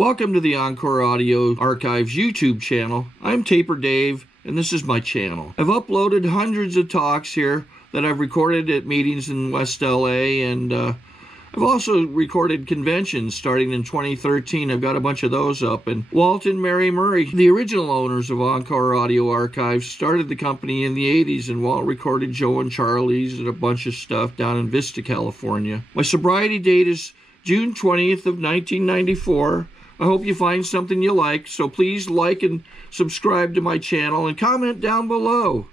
Welcome to the Encore Audio Archives YouTube channel. I'm Taper Dave, and this is my channel. I've uploaded hundreds of talks here that I've recorded at meetings in West LA, and I've also recorded conventions starting in 2013. I've got a bunch of those up. And Walt and Mary Murray, the original owners of Encore Audio Archives, started the company in the 80s, and Walt recorded Joe and Charlie's and a bunch of stuff down in Vista, California. My sobriety date is June 20th of 1994. I hope you find something you like, so please like and subscribe to my channel and comment down below.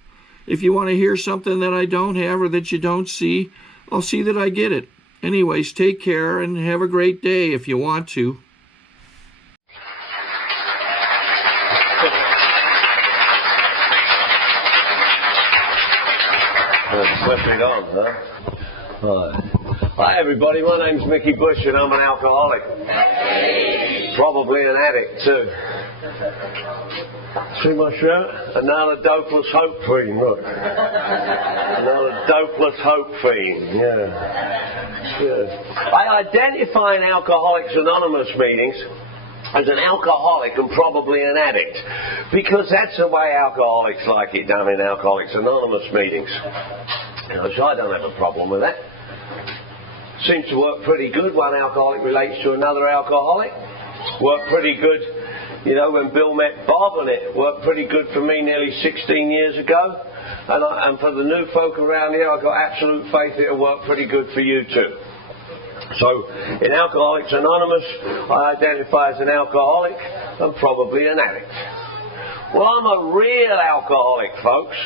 If you want to hear something that I don't have or that you don't see, I'll see that I get it. Anyways, take care and have a great day if you want to. Flip it on, huh? Hi everybody, my name's Mickey Bush and I'm an alcoholic. Probably an addict too. See my shirt? Another dopeless hope fiend, look. Another dopeless hope fiend, yeah. I identify in Alcoholics Anonymous meetings as an alcoholic and probably an addict, because that's the way alcoholics like it done in Alcoholics Anonymous meetings. So I don't have a problem with that. Seems to work pretty good. One alcoholic relates to another alcoholic. Worked pretty good, you know, when Bill met Bob, and it worked pretty good for me nearly 16 years ago. And for the new folk around here, I've got absolute faith it'll work pretty good for you too. So, in Alcoholics Anonymous, I identify as an alcoholic and probably an addict. Well, I'm a real alcoholic, folks.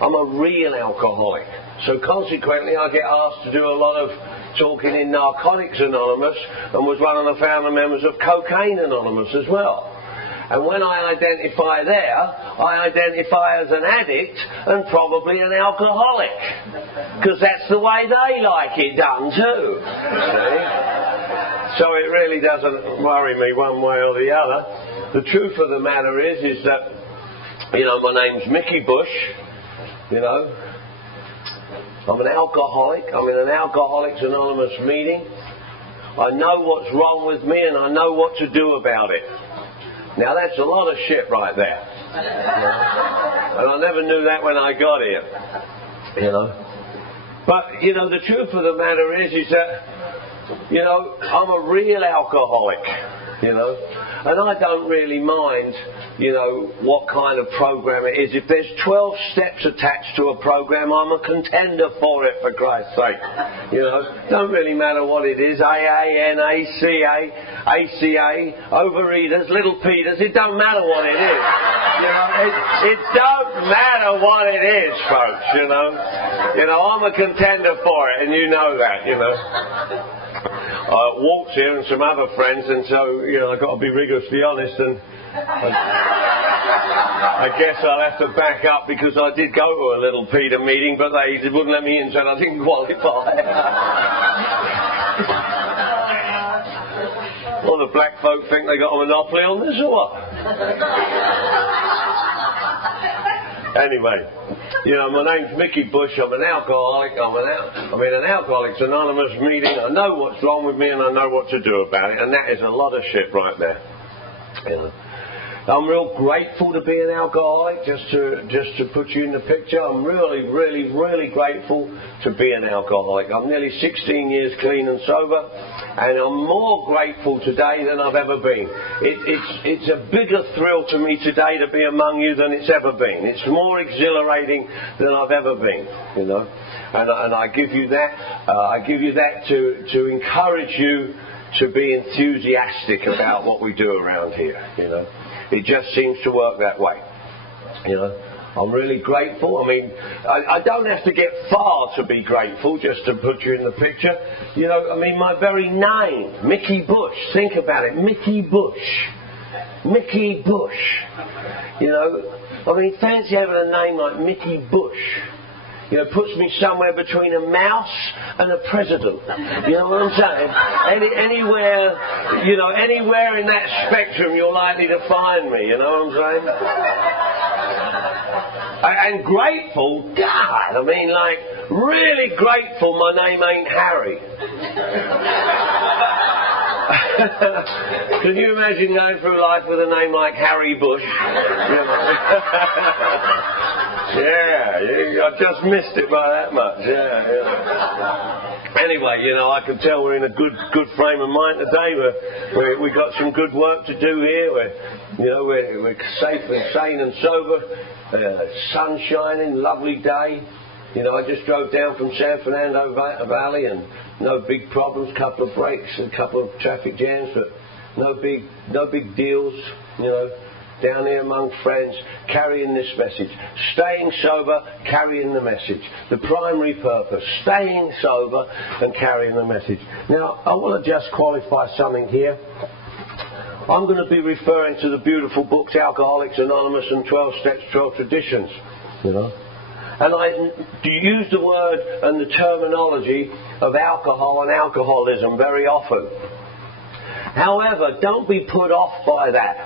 I'm a real alcoholic. So consequently, I get asked to do a lot of talking in Narcotics Anonymous, and was one of the founder members of Cocaine Anonymous as well. And when I identify there, I identify as an addict and probably an alcoholic, because that's the way they like it done too. See? So it really doesn't worry me one way or the other. The truth of the matter is that, you know, my name's Mickey Bush, you know. I'm an alcoholic. I'm in an Alcoholics Anonymous meeting. I know what's wrong with me and I know what to do about it. Now that's a lot of shit right there. And I never knew that when I got here. You know. But, you know, the truth of the matter is that, you know, I'm a real alcoholic. You know. And I don't really mind, you know, what kind of program it is. If there's 12 steps attached to a program, I'm a contender for it, for Christ's sake. You know, don't really matter what it is. AA, NA, CA, ACA, Overeaters, Little Peters, it don't matter what it is. You know, it don't matter what it is, folks, you know. You know, I'm a contender for it, and you know that, you know. Walt's here and some other friends, and so, you know, I've got to be rigorously honest, and I guess I'll have to back up, because I did go to a Little Peter meeting, but they wouldn't let me in, so I didn't qualify. Well, the black folk think they got a monopoly on this or what? Anyway, you know, my name's Mickey Bush. I'm an alcoholic. I'm in an Alcoholics Anonymous meeting. I know what's wrong with me and I know what to do about it. And that is a lot of shit right there. You know. I'm real grateful to be an alcoholic, just to put you in the picture. I'm really, really, really grateful to be an alcoholic. I'm nearly 16 years clean and sober, and I'm more grateful today than I've ever been. It's a bigger thrill to me today to be among you than it's ever been. It's more exhilarating than I've ever been, you know. And I give you that. I give you that to encourage you to be enthusiastic about what we do around here, you know. It just seems to work that way, you know. I'm really grateful. I mean, I don't have to get far to be grateful, just to put you in the picture. You know, I mean, my very name, Mickey Bush, think about it, Mickey Bush. Mickey Bush. You know, I mean, fancy having a name like Mickey Bush. You know, puts me somewhere between a mouse and a president. You know what I'm saying? Anywhere, you know, anywhere in that spectrum you're likely to find me. You know what I'm saying? And grateful, God, I mean, like, really grateful my name ain't Harry. Can you imagine going through life with a name like Harry Bush? Yeah, I just missed it by that much. Yeah. Anyway, you know, I can tell we're in a good frame of mind today. We got some good work to do here. We're safe and sane and sober. Sun shining, lovely day. You know, I just drove down from San Fernando Valley and no big problems, couple of breaks, a couple of traffic jams, but no big deals, you know, down here among friends, carrying this message. Staying sober, carrying the message. The primary purpose, staying sober and carrying the message. Now, I want to just qualify something here. I'm going to be referring to the beautiful books Alcoholics Anonymous and 12 Steps, 12 Traditions, you know. And I use the word and the terminology of alcohol and alcoholism very often. However, don't be put off by that.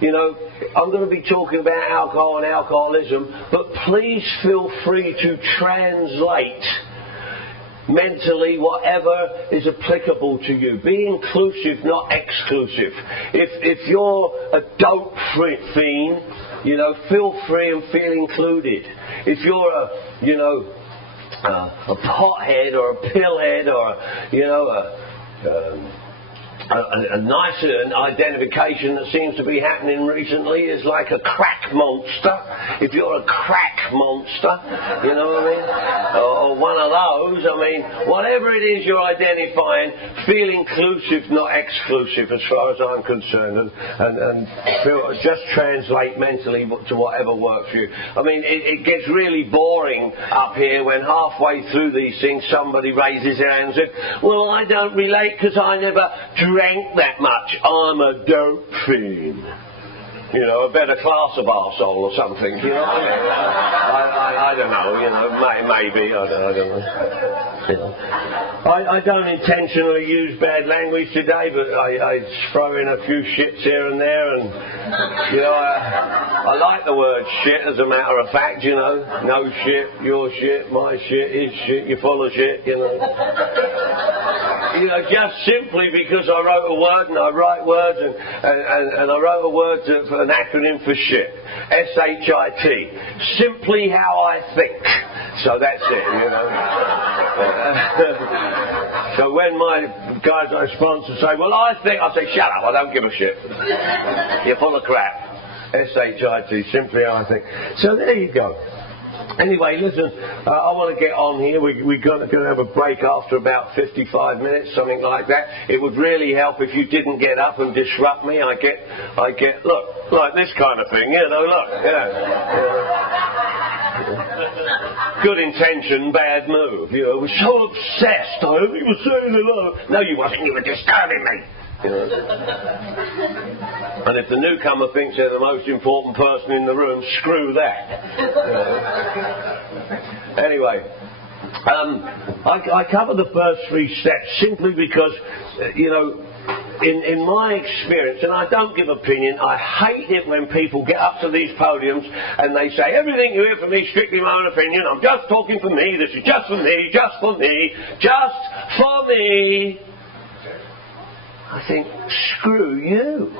You know, I'm going to be talking about alcohol and alcoholism, but please feel free to translate mentally whatever is applicable to you. Be inclusive, not exclusive. If you're a dope fiend, you know, feel free and feel included. If you're a pothead or a pillhead or, you know, a nice identification that seems to be happening recently is like a crack monster. If you're a crack monster, you know what I mean? Or one of those, I mean, whatever it is you're identifying, feel inclusive, not exclusive as far as I'm concerned. And just translate mentally to whatever works for you. I mean, it gets really boring up here when halfway through these things somebody raises their hand and says, well, I don't relate because I never drank that much. I'm a dope fiend. You know, a better class of arsehole or something. You know what I mean? I don't know. You know, maybe I don't know. You know. I don't intentionally use bad language today, but I throw in a few shits here and there, and you know, I like the word shit as a matter of fact. You know, no shit, your shit, my shit, his shit, you're full of shit. You know. You know, just simply because I wrote a word and I write words and I wrote a word for an acronym for shit. S-H-I-T. Simply how I think. So that's it, you know. So when my guys I sponsor say, well, I think, I say, shut up, I don't give a shit. You're full of crap. S-H-I-T. Simply how I think. So there you go. Anyway, listen, I want to get on here. We're going to have a break after about 55 minutes, something like that. It would really help if you didn't get up and disrupt me. I get, look, like this kind of thing, you know, look, good intention, bad move. You know, I was so obsessed. I hope he was saying hello. No, you wasn't. You were disturbing me. You know. And if the newcomer thinks they're the most important person in the room, screw that. You know. Anyway, I cover the first 3 steps simply because, you know, in my experience, and I don't give opinion, I hate it when people get up to these podiums and they say, everything you hear from me is strictly my own opinion, I'm just talking for me, this is just for me, just for me, just for me. I think, screw you.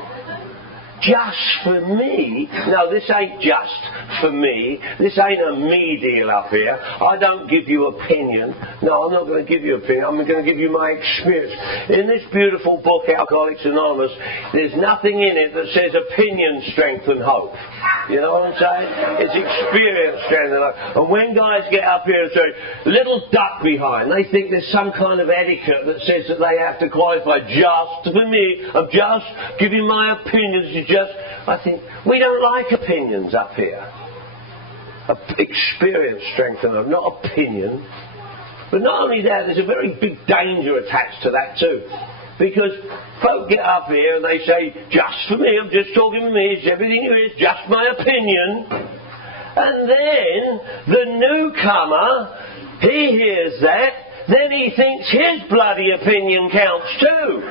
Just for me? No, this ain't just for me. This ain't a me deal up here. I don't give you opinion. No, I'm not going to give you opinion. I'm going to give you my experience. In this beautiful book, Alcoholics Anonymous, there's nothing in it that says opinion, strength and hope. You know what I'm saying? It's experience, strength and hope. And when guys get up here and say, little duck behind, they think there's some kind of etiquette that says that they have to qualify just for me. I'm just giving my opinions. I think we don't like opinions up here. Experience, strength and hope, not opinion. But not only that, there's a very big danger attached to that too. Because folk get up here and they say, just for me, I'm just talking for me, it's everything you hear is just my opinion. And then the newcomer, he hears that, then he thinks his bloody opinion counts too.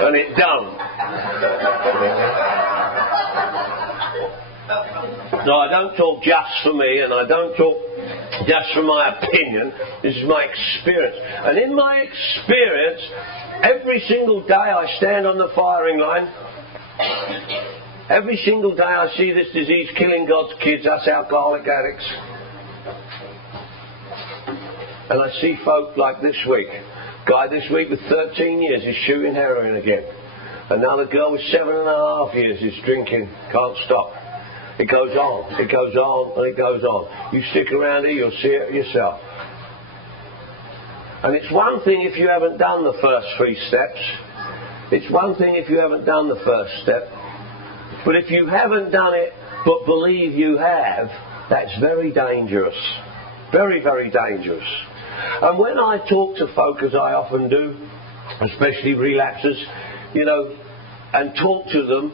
And it don't. No, I don't talk just for me, and I don't talk just from my opinion. This is my experience. And in my experience, every single day I stand on the firing line. Every single day I see this disease killing God's kids, us alcoholic addicts. And I see folk like this week. Guy this week with 13 years is shooting heroin again. Another girl with 7.5 years is drinking, can't stop. It goes on, it goes on, and it goes on. You stick around here, you'll see it yourself. And it's one thing if you haven't done the first 3 steps. It's one thing if you haven't done the first step. But if you haven't done it, but believe you have, that's very dangerous. Very, very dangerous. And when I talk to folk, as I often do, especially relapsers, you know, and talk to them,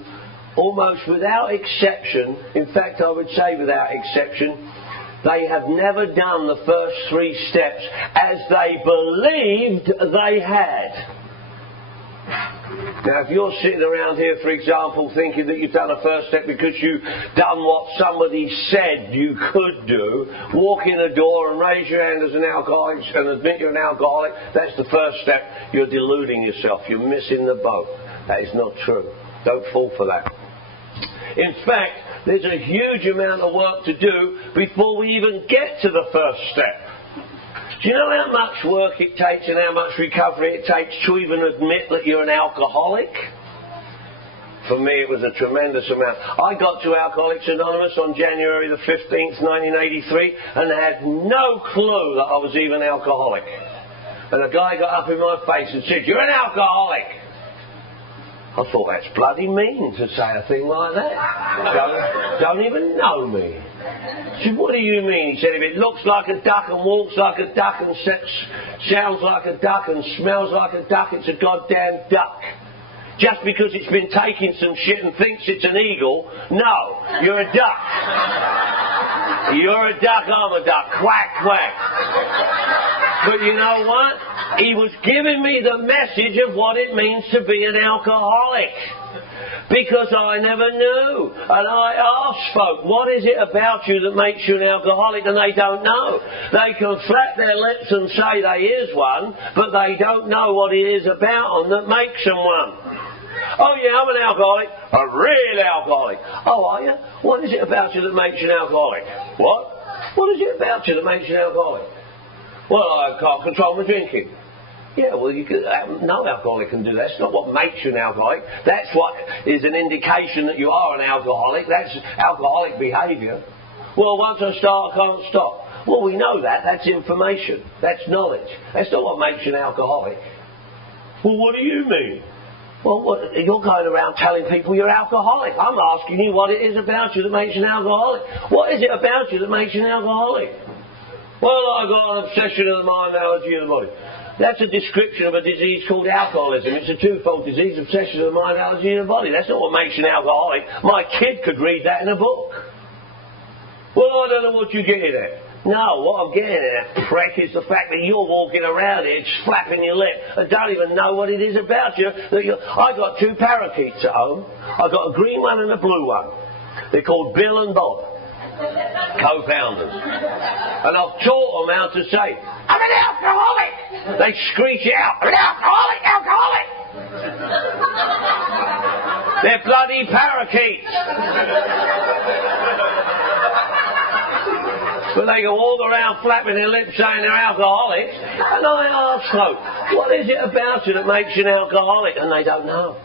almost without exception, in fact I would say without exception, they have never done the first 3 steps as they believed they had. Now if you're sitting around here, for example, thinking that you've done a first step because you've done what somebody said you could do, walk in the door and raise your hand as an alcoholic and admit you're an alcoholic, that's the first step, you're deluding yourself, you're missing the boat. That is not true. Don't fall for that. In fact, there's a huge amount of work to do before we even get to the first step. Do you know how much work it takes and how much recovery it takes to even admit that you're an alcoholic? For me, it was a tremendous amount. I got to Alcoholics Anonymous on January the 15th, 1983, and had no clue that I was even alcoholic. And a guy got up in my face and said, "You're an alcoholic." I thought, that's bloody mean to say a thing like that. Don't even know me. I said, "What do you mean?" He said, "If it looks like a duck and walks like a duck and sounds like a duck and smells like a duck, it's a goddamn duck. Just because it's been taking some shit and thinks it's an eagle, no, you're a duck. You're a duck, I'm a duck. Quack, quack." But you know what? He was giving me the message of what it means to be an alcoholic. Because I never knew. And I asked folk, what is it about you that makes you an alcoholic? And they don't know. They can flap their lips and say they is one, but they don't know what it is about them that makes them one. "Oh yeah, I'm an alcoholic. A real alcoholic." "Oh, are you? What is it about you that makes you an alcoholic?" "What? What is it about you that makes you an alcoholic?" "Well, I can't control my drinking." "Yeah, well, no alcoholic can do that. That's not what makes you an alcoholic. That's what is an indication that you are an alcoholic. That's alcoholic behaviour." "Well, once I start, I can't stop." "Well, we know that. That's information. That's knowledge. That's not what makes you an alcoholic." "Well, what do you mean?" "Well, you're going around telling people you're alcoholic. I'm asking you what it is about you that makes you an alcoholic. What is it about you that makes you an alcoholic?" "Well, I've got an obsession of the mind, allergy of the body." That's a description of a disease called alcoholism. It's a twofold disease, obsession of the mind, allergy of the body. That's not what makes you an alcoholic. My kid could read that in a book. "Well, I don't know what you're getting at." "No, what I'm getting at, prick, is the fact that you're walking around here just flapping your lip and don't even know what it is about you. I got 2 parakeets at home. I got a green one and a blue one. They're called Bill and Bob, co-founders. And I've taught them how to say, "I'm an alcoholic." They screech out, "I'm an alcoholic, alcoholic." They're bloody parakeets. But they can walk around flapping their lips saying they're alcoholics. And I ask folk, what is it about you that makes you an alcoholic? And they don't know.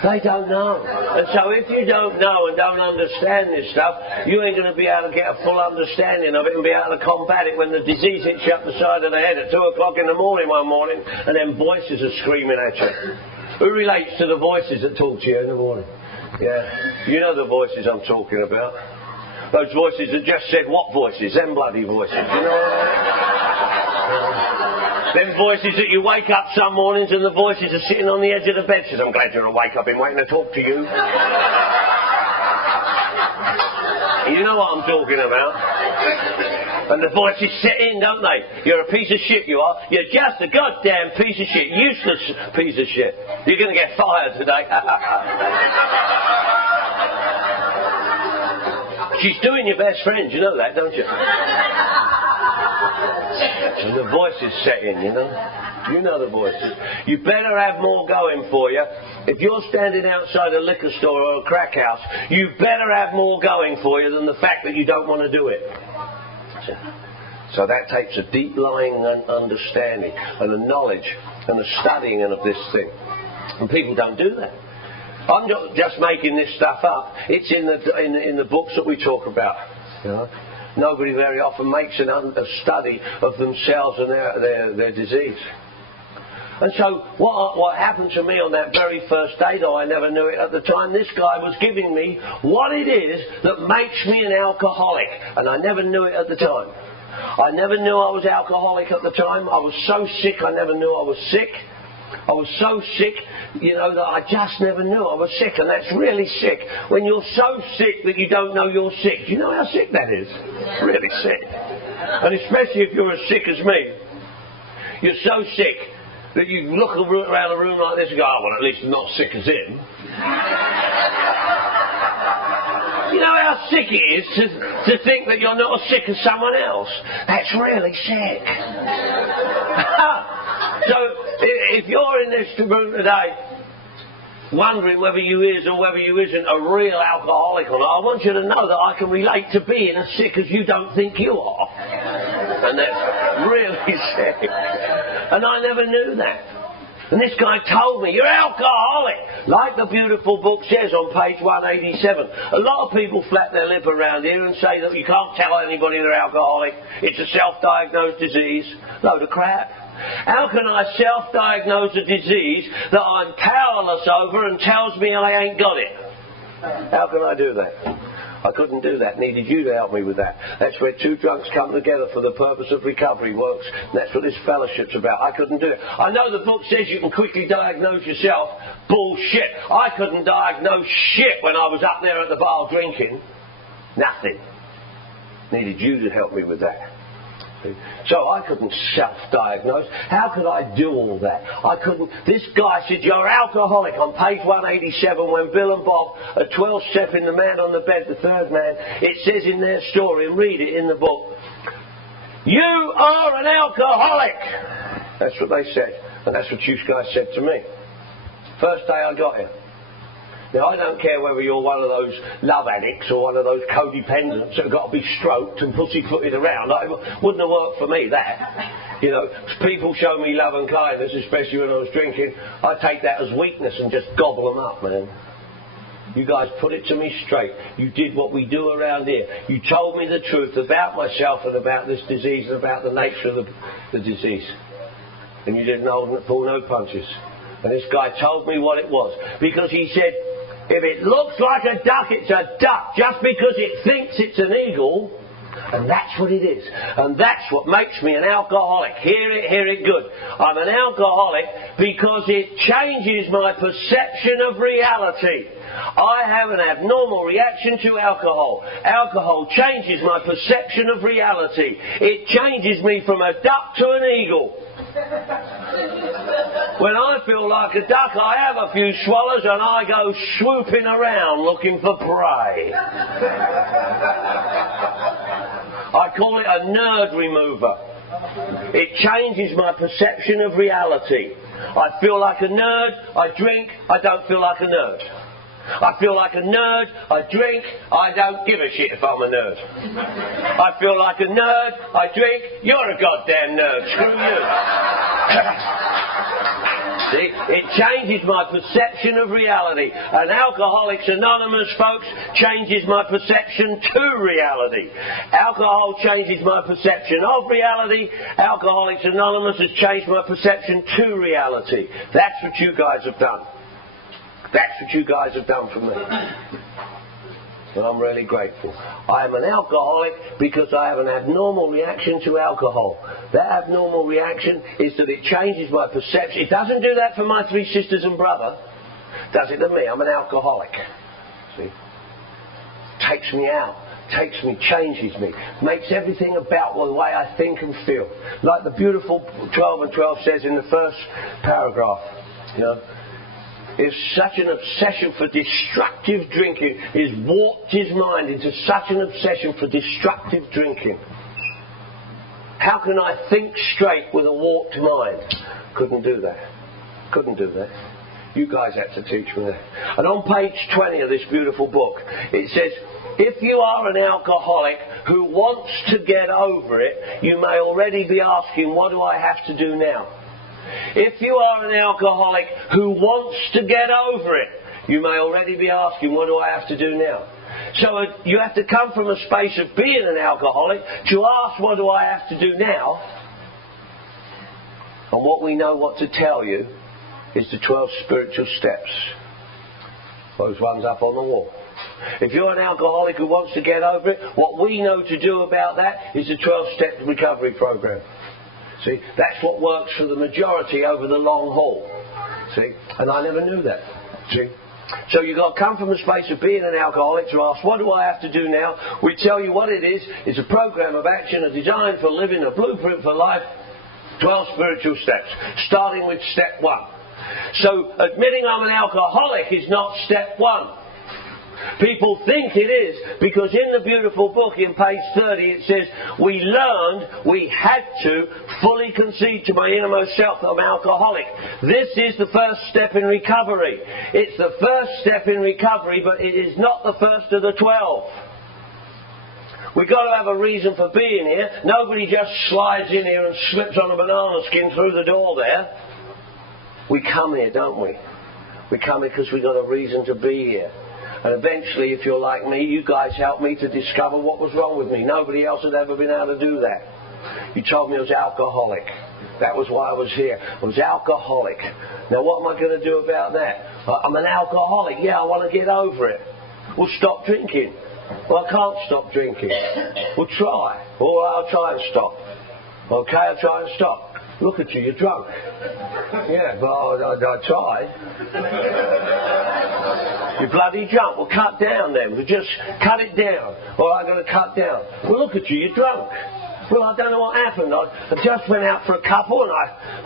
They don't know. And so if you don't know and don't understand this stuff, you ain't going to be able to get a full understanding of it and be able to combat it when the disease hits you up the side of the head at 2 o'clock in the morning one morning and then voices are screaming at you. Who relates to the voices that talk to you in the morning? Yeah, you know the voices I'm talking about. Those voices that just said what voices? Them bloody voices, you know what I mean? Them voices that you wake up some mornings and the voices are sitting on the edge of the bed says, "I'm glad you're awake, I've been waiting to talk to you." You know what I'm talking about. And the voices set in, don't they? "You're a piece of shit, you are. You're just a goddamn piece of shit. Useless piece of shit. You're going to get fired today." She's doing your best friend, you know that, don't you? And the voices set in, you know. You know the voices. You better have more going for you. If you're standing outside a liquor store or a crack house, you better have more going for you than the fact that you don't want to do it. So that takes a deep lying understanding and a knowledge and a studying of this thing. And people don't do that. I'm not just making this stuff up. It's in the books that we talk about. You know? Nobody very often makes a study of themselves and their disease. And so what happened to me on that very first day, though I never knew it at the time, this guy was giving me what it is that makes me an alcoholic. And I never knew it at the time. I never knew I was alcoholic at the time. I was so sick I never knew I was sick. I was so sick, you know, that I just never knew I was sick, and that's really sick. When you're so sick that you don't know you're sick. Do you know how sick that is? Really sick. And especially if you're as sick as me. You're so sick that you look around a room like this and go, oh, well, at least I'm not sick as him. You know how sick it is to think that you're not as sick as someone else? That's really sick. So, if you're in this room today wondering whether you is or whether you isn't a real alcoholic or not, I want you to know that I can relate to being as sick as you don't think you are. And that's really sick. And I never knew that. And this guy told me, you're alcoholic! Like the beautiful book says on page 187. A lot of people flap their lip around here and say that you can't tell anybody they're alcoholic. It's a self-diagnosed disease. Load of crap. How can I self-diagnose a disease that I'm powerless over and tells me I ain't got it? How can I do that? I couldn't do that. Needed you to help me with that. That's where two drunks come together for the purpose of recovery works. That's what this fellowship's about. I couldn't do it. I know the book says you can quickly diagnose yourself. Bullshit. I couldn't diagnose shit when I was up there at the bar drinking. Nothing. Needed you to help me with that. So I couldn't self-diagnose. How could I do all that? I couldn't. This guy said, you're alcoholic on page 187 when Bill and Bob are 12-stepping the man on the bed, the third man. It says in their story, and read it in the book, you are an alcoholic. That's what they said. And that's what you guys said to me. First day I got here. Now, I don't care whether you're one of those love addicts or one of those codependents that have got to be stroked and pussyfooted around. It wouldn't have worked for me, that. You know, people show me love and kindness, especially when I was drinking. I take that as weakness and just gobble them up, man. You guys put it to me straight. You did what we do around here. You told me the truth about myself and about this disease and about the nature of the disease. And you didn't pull no punches. And this guy told me what it was. Because he said, if it looks like a duck, it's a duck. Just because it thinks it's an eagle. And that's what it is. And that's what makes me an alcoholic. Hear it good. I'm an alcoholic because it changes my perception of reality. I have an abnormal reaction to alcohol. Alcohol changes my perception of reality. It changes me from a duck to an eagle. When I feel like a duck, I have a few swallows and I go swooping around looking for prey. I call it a nerd remover. It changes my perception of reality. I feel like a nerd, I drink, I don't feel like a nerd. I feel like a nerd, I drink, I don't give a shit if I'm a nerd. I feel like a nerd, I drink, you're a goddamn nerd, screw you. See, it changes my perception of reality. And Alcoholics Anonymous, folks, changes my perception to reality. Alcohol changes my perception of reality. Alcoholics Anonymous has changed my perception to reality. That's what you guys have done. That's what you guys have done for me. And I'm really grateful. I am an alcoholic because I have an abnormal reaction to alcohol. That abnormal reaction is that it changes my perception. It doesn't do that for my three sisters and brother. It does it to me. I'm an alcoholic. See? Takes me out. Takes me, changes me. Makes everything about the way I think and feel. Like the beautiful 12 and 12 says in the first paragraph. You know. Is such an obsession for destructive drinking. He's warped his mind into such an obsession for destructive drinking. How can I think straight with a warped mind? Couldn't do that. Couldn't do that. You guys had to teach me that. And on page 20 of this beautiful book, it says, if you are an alcoholic who wants to get over it, you may already be asking, what do I have to do now? If you are an alcoholic who wants to get over it, you may already be asking, what do I have to do now? So you have to come from a space of being an alcoholic to ask, what do I have to do now? And what we know what to tell you is the 12 spiritual steps. Those ones up on the wall. If you're an alcoholic who wants to get over it, what we know to do about that is the 12-step recovery program. See, that's what works for the majority over the long haul. See, and I never knew that. See, so you've got to come from a space of being an alcoholic to ask, what do I have to do now? We tell you what it is. It's a program of action, a design for living, a blueprint for life. 12 spiritual steps, starting with step 1. So admitting I'm an alcoholic is not step 1. People think it is, because in the beautiful book in page 30 it says, we learned, we had to fully concede to my innermost self that I'm alcoholic. This is the first step in recovery. It's the first step in recovery, but it is not the first of the 12. We've got to have a reason for being here. Nobody just slides in here and slips on a banana skin through the door there. We come here, don't we? We come here because we've got a reason to be here. And eventually, if you're like me, you guys helped me to discover what was wrong with me. Nobody else had ever been able to do that. You told me I was alcoholic. That was why I was here. I was alcoholic. Now what am I going to do about that? I'm an alcoholic. Yeah, I want to get over it. Well, stop drinking. Well, I can't stop drinking. Well, try. Or I'll try and stop. Okay, I'll try and stop. Look at you, you're drunk. Yeah, but I tried. You're bloody drunk. Well, cut down then. Well, just cut it down. Well, I'm going to cut down. Well, look at you, you're drunk. Well, I don't know what happened. I just went out for a couple and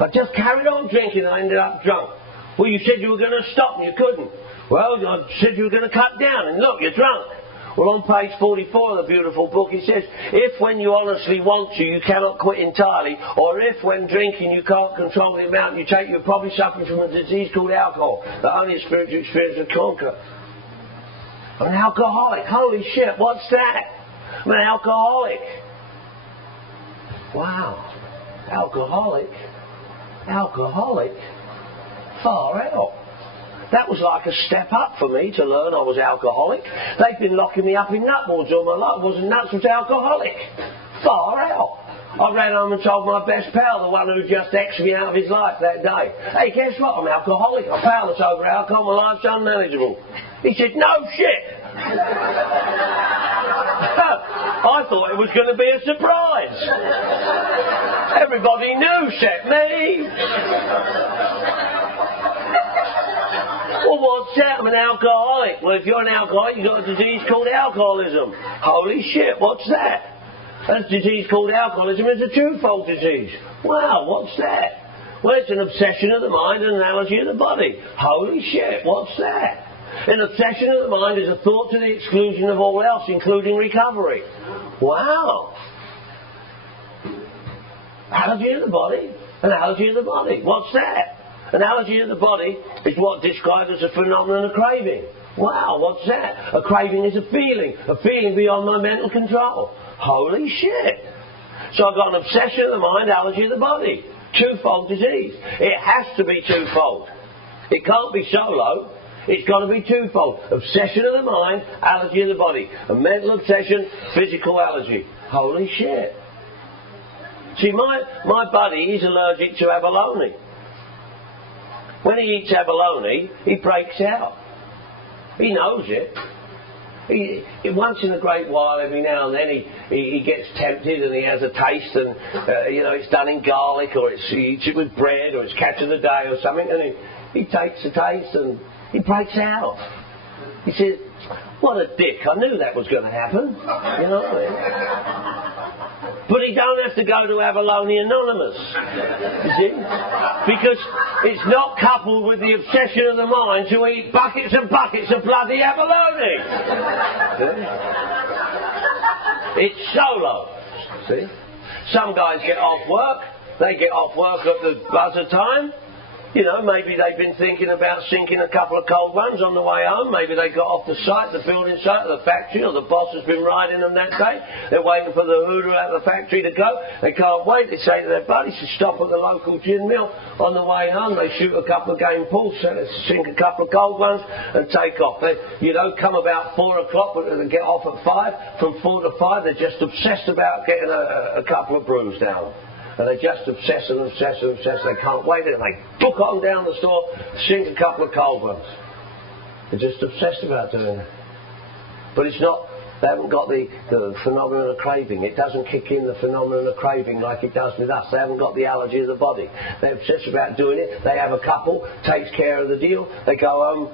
I just carried on drinking and I ended up drunk. Well, you said you were going to stop and you couldn't. Well, I said you were going to cut down and look, you're drunk. Well, on page 44 of the beautiful book, it says, if when you honestly want to, you cannot quit entirely, or if when drinking you can't control the amount you take, you're probably suffering from a disease called alcohol that only a spiritual experience can conquer. I'm an alcoholic. Holy shit, what's that? I'm an alcoholic. Wow. Alcoholic? Alcoholic? Far out. That was like a step up for me to learn I was alcoholic. They've been locking me up in nutboards all my life. I wasn't nuts, was alcoholic. Far out. I ran home and told my best pal, the one who just X'd me out of his life that day, hey, guess what? I'm alcoholic. I'm powerless over alcohol. My life's unmanageable. He said, no shit. I thought it was going to be a surprise. Everybody knew except me. Well, what's that? I'm an alcoholic. Well, if you're an alcoholic, you've got a disease called alcoholism. Holy shit, what's that? That disease called alcoholism is a twofold disease. Wow, what's that? Well, it's an obsession of the mind and an allergy of the body. Holy shit, what's that? An obsession of the mind is a thought to the exclusion of all else, including recovery. Wow. Allergy of the body? An allergy of the body. What's that? An allergy of the body is what described as a phenomenon of craving. Wow, what's that? A craving is a feeling beyond my mental control. Holy shit. So I've got an obsession of the mind, allergy of the body. Twofold disease. It has to be twofold. It can't be solo. It's got to be twofold. Obsession of the mind, allergy of the body. A mental obsession, physical allergy. Holy shit. See, my buddy, he's allergic to abalone. When he eats abalone, he breaks out. He knows it. Once in a great while, every now and then, he gets tempted and he has a taste and, it's done in garlic or he eats it with bread or it's catch of the day or something, and he takes a taste and he breaks out. He says, what a dick, I knew that was going to happen. You know what I mean? But he don't have to go to Abalone Anonymous, you see? Because it's not coupled with the obsession of the mind to eat buckets and buckets of bloody abalone. See? It's solo, see? Some guys get off work. They get off work at the buzzer time. You know, maybe they've been thinking about sinking a couple of cold ones on the way home. Maybe they got off the site, the building site, or the factory, or the boss has been riding them that day. They're waiting for the hooter out of the factory to go. They can't wait. They say to their buddies to stop at the local gin mill. On the way home, they shoot a couple of game pools, sink a couple of cold ones, and take off. They, you know, come about 4 o'clock, but they get off at 5. From 4 to 5, they're just obsessed about getting a couple of brews down. And they just obsess and obsess and obsess. They can't wait, and they book on down the store, sink a couple of cold ones. They're just obsessed about doing it. But it's not, they haven't got the phenomenon of craving. It doesn't kick in the phenomenon of craving like it does with us. They haven't got the allergy of the body. They're obsessed about doing it. They have a couple, takes care of the deal. They go home,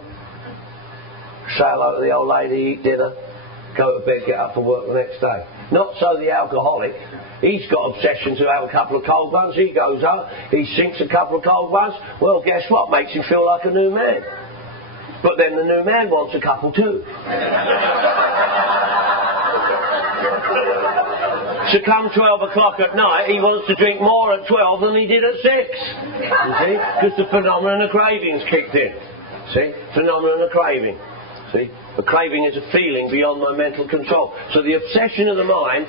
say hello to the old lady, eat dinner, go to bed, get up for work the next day. Not so the alcoholic. He's got obsession to have a couple of cold ones. He goes home, he sinks a couple of cold ones. Well, guess what? Makes him feel like a new man. But then the new man wants a couple too. So come 12 o'clock at night, he wants to drink more at 12 than he did at 6. You see? Because the phenomenon of craving's kicked in. See? Phenomenon of craving. See? The craving is a feeling beyond my mental control. So the obsession of the mind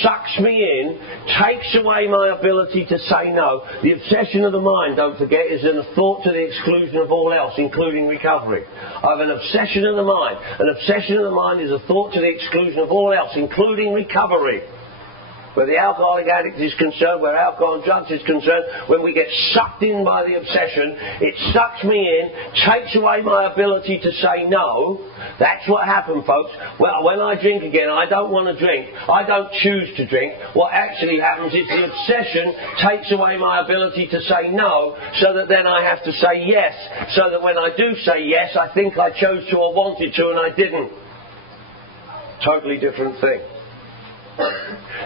sucks me in, takes away my ability to say no. The obsession of the mind, don't forget, is a thought to the exclusion of all else, including recovery. I have an obsession of the mind. An obsession of the mind is a thought to the exclusion of all else, including recovery. Where the alcoholic addict is concerned, where alcohol and drugs is concerned, when we get sucked in by the obsession, it sucks me in, takes away my ability to say no. That's what happened, folks. Well, when I drink again, I don't want to drink. I don't choose to drink. What actually happens is the obsession takes away my ability to say no, so that then I have to say yes. So that when I do say yes, I think I chose to or wanted to, and I didn't. Totally different thing.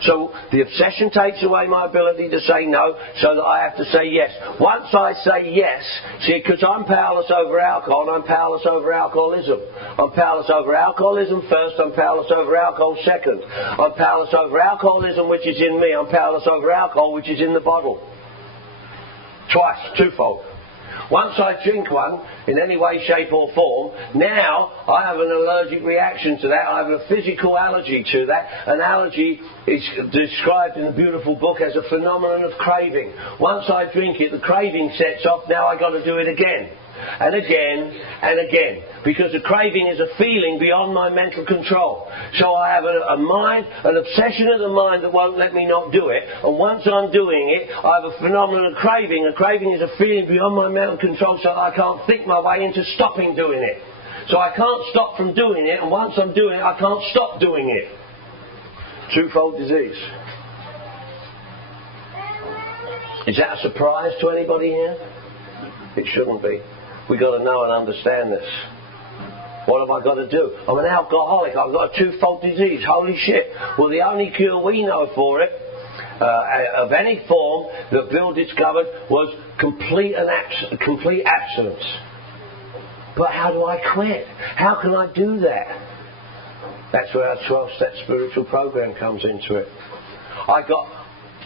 So the obsession takes away my ability to say no, so that I have to say yes. Once I say yes, see, because I'm powerless over alcohol and I'm powerless over alcoholism. I'm powerless over alcoholism first, I'm powerless over alcohol second. I'm powerless over alcoholism, which is in me. I'm powerless over alcohol, which is in the bottle. Twice, twofold. Once I drink one, in any way, shape or form, now I have an allergic reaction to that. I have a physical allergy to that. An allergy is described in a beautiful book as a phenomenon of craving. Once I drink it, the craving sets off. Now I've got to do it again. And again, and again. Because the craving is a feeling beyond my mental control. So I have a mind, an obsession of the mind that won't let me not do it. And once I'm doing it, I have a phenomenon of craving. A craving is a feeling beyond my mental control, so I can't think my way into stopping doing it. So I can't stop from doing it, and once I'm doing it, I can't stop doing it. Twofold disease. Is that a surprise to anybody here? It shouldn't be. We've got to know and understand this. What have I got to do? I'm an alcoholic. I've got a twofold disease. Holy shit. Well, the only cure we know for it, of any form that Bill discovered, was complete abstinence. But how do I quit? How can I do that? That's where our 12-step spiritual program comes into it.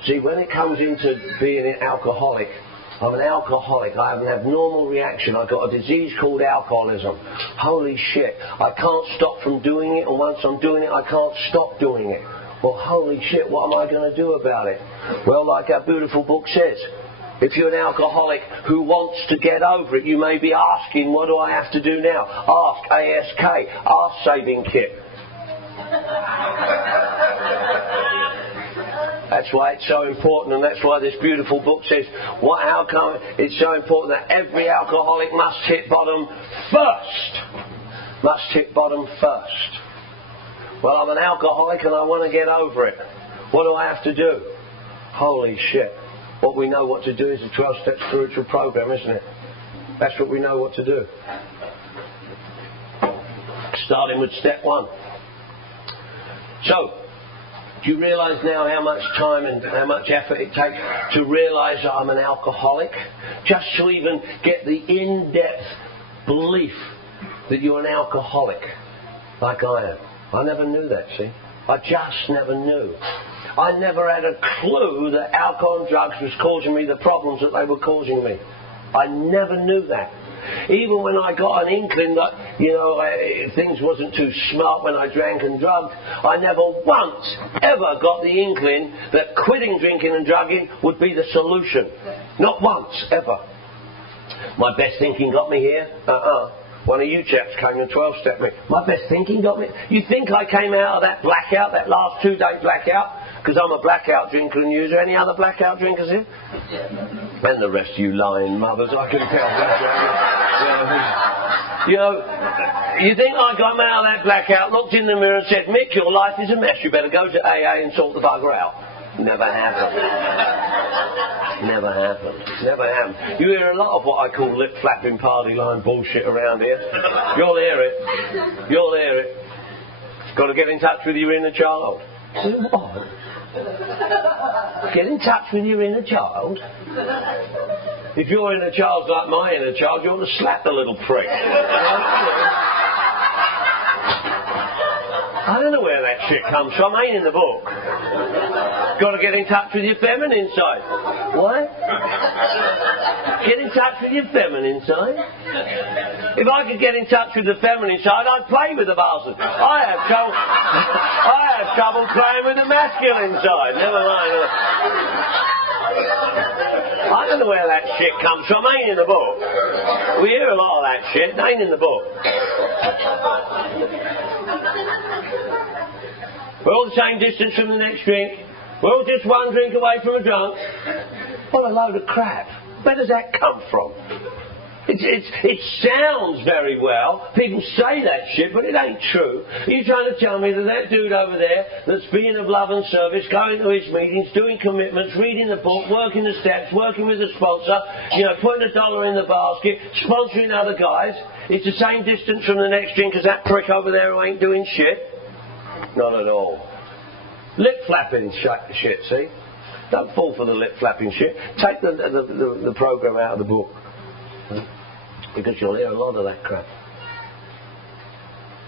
See, when it comes into being an alcoholic, I'm an alcoholic. I have an abnormal reaction. I've got a disease called alcoholism. Holy shit. I can't stop from doing it, and once I'm doing it, I can't stop doing it. Well, holy shit, what am I going to do about it? Well, like our beautiful book says, if you're an alcoholic who wants to get over it, you may be asking, what do I have to do now? Ask, ASK, ask saving kit. That's why it's so important, and that's why this beautiful book says, how come it's so important that every alcoholic must hit bottom first. Must hit bottom first. Well, I'm an alcoholic and I want to get over it. What do I have to do? Holy shit. What we know what to do is a 12-step spiritual program, isn't it? That's what we know what to do. Starting with step 1. So, do you realise now how much time and how much effort it takes to realise that I'm an alcoholic? Just to even get the in-depth belief that you're an alcoholic, like I am. I never knew that, see? I just never knew. I never had a clue that alcohol and drugs was causing me the problems that they were causing me. I never knew that. Even when I got an inkling that, things wasn't too smart when I drank and drugged, I never once ever got the inkling that quitting drinking and drugging would be the solution. Not once, ever. My best thinking got me here? One of you chaps came and 12-stepped me. My best thinking got me? You think I came out of that blackout, that last 2-day blackout? Because I'm a blackout drinker and user. Any other blackout drinkers here? And the rest of you lying mothers, I can tell. You think I got out of that blackout, looked in the mirror and said, Mick, your life is a mess. You better go to AA and sort the bugger out. Never happened. Never happened. Never happened. You hear a lot of what I call lip-flapping party line bullshit around here. You'll hear it. You'll hear it. Got to get in touch with your inner child. What? Get in touch with your inner child? If your inner child's like my inner child, you ought to slap the little prick. I don't know where that shit comes from. Ain't in the book. Got to get in touch with your feminine side. What? Get in touch with your feminine side? If I could get in touch with the feminine side, I'd play with the bastard. I have trouble playing with the masculine side. Never mind. I don't know where that shit comes from. Ain't in the book. We hear a lot of that shit. Ain't in the book. We're all the same distance from the next drink. We're all just one drink away from a drunk. What a load of crap. Where does that come from? It sounds very well. People say that shit, but it ain't true. Are you trying to tell me that dude over there that's being of love and service, going to his meetings, doing commitments, reading the book, working the steps, working with the sponsor, putting $1 in the basket, sponsoring other guys, it's the same distance from the next drink as that prick over there who ain't doing shit? Not at all. Lip-flapping shit, see? Don't fall for the lip-flapping shit. Take the program out of the book. Because you'll hear a lot of that crap.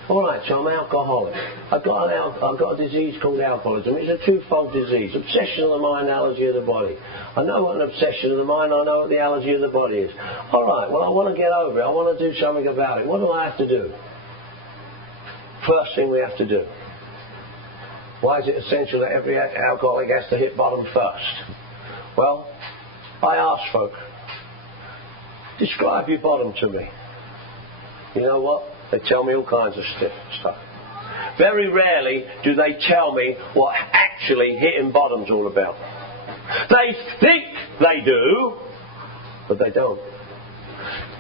Alright, so I'm alcoholic. I've got a disease called alcoholism. It's a twofold disease. Obsession of the mind, allergy of the body. I know what an obsession of the mind, I know what the allergy of the body is. Alright, well I want to get over it. I want to do something about it. What do I have to do? First thing we have to do. Why is it essential that every alcoholic has to hit bottom first? Well, I ask folk, describe your bottom to me. You know what? They tell me all kinds of stuff. Very rarely do they tell me what actually hitting bottom's all about. They think they do, but they don't.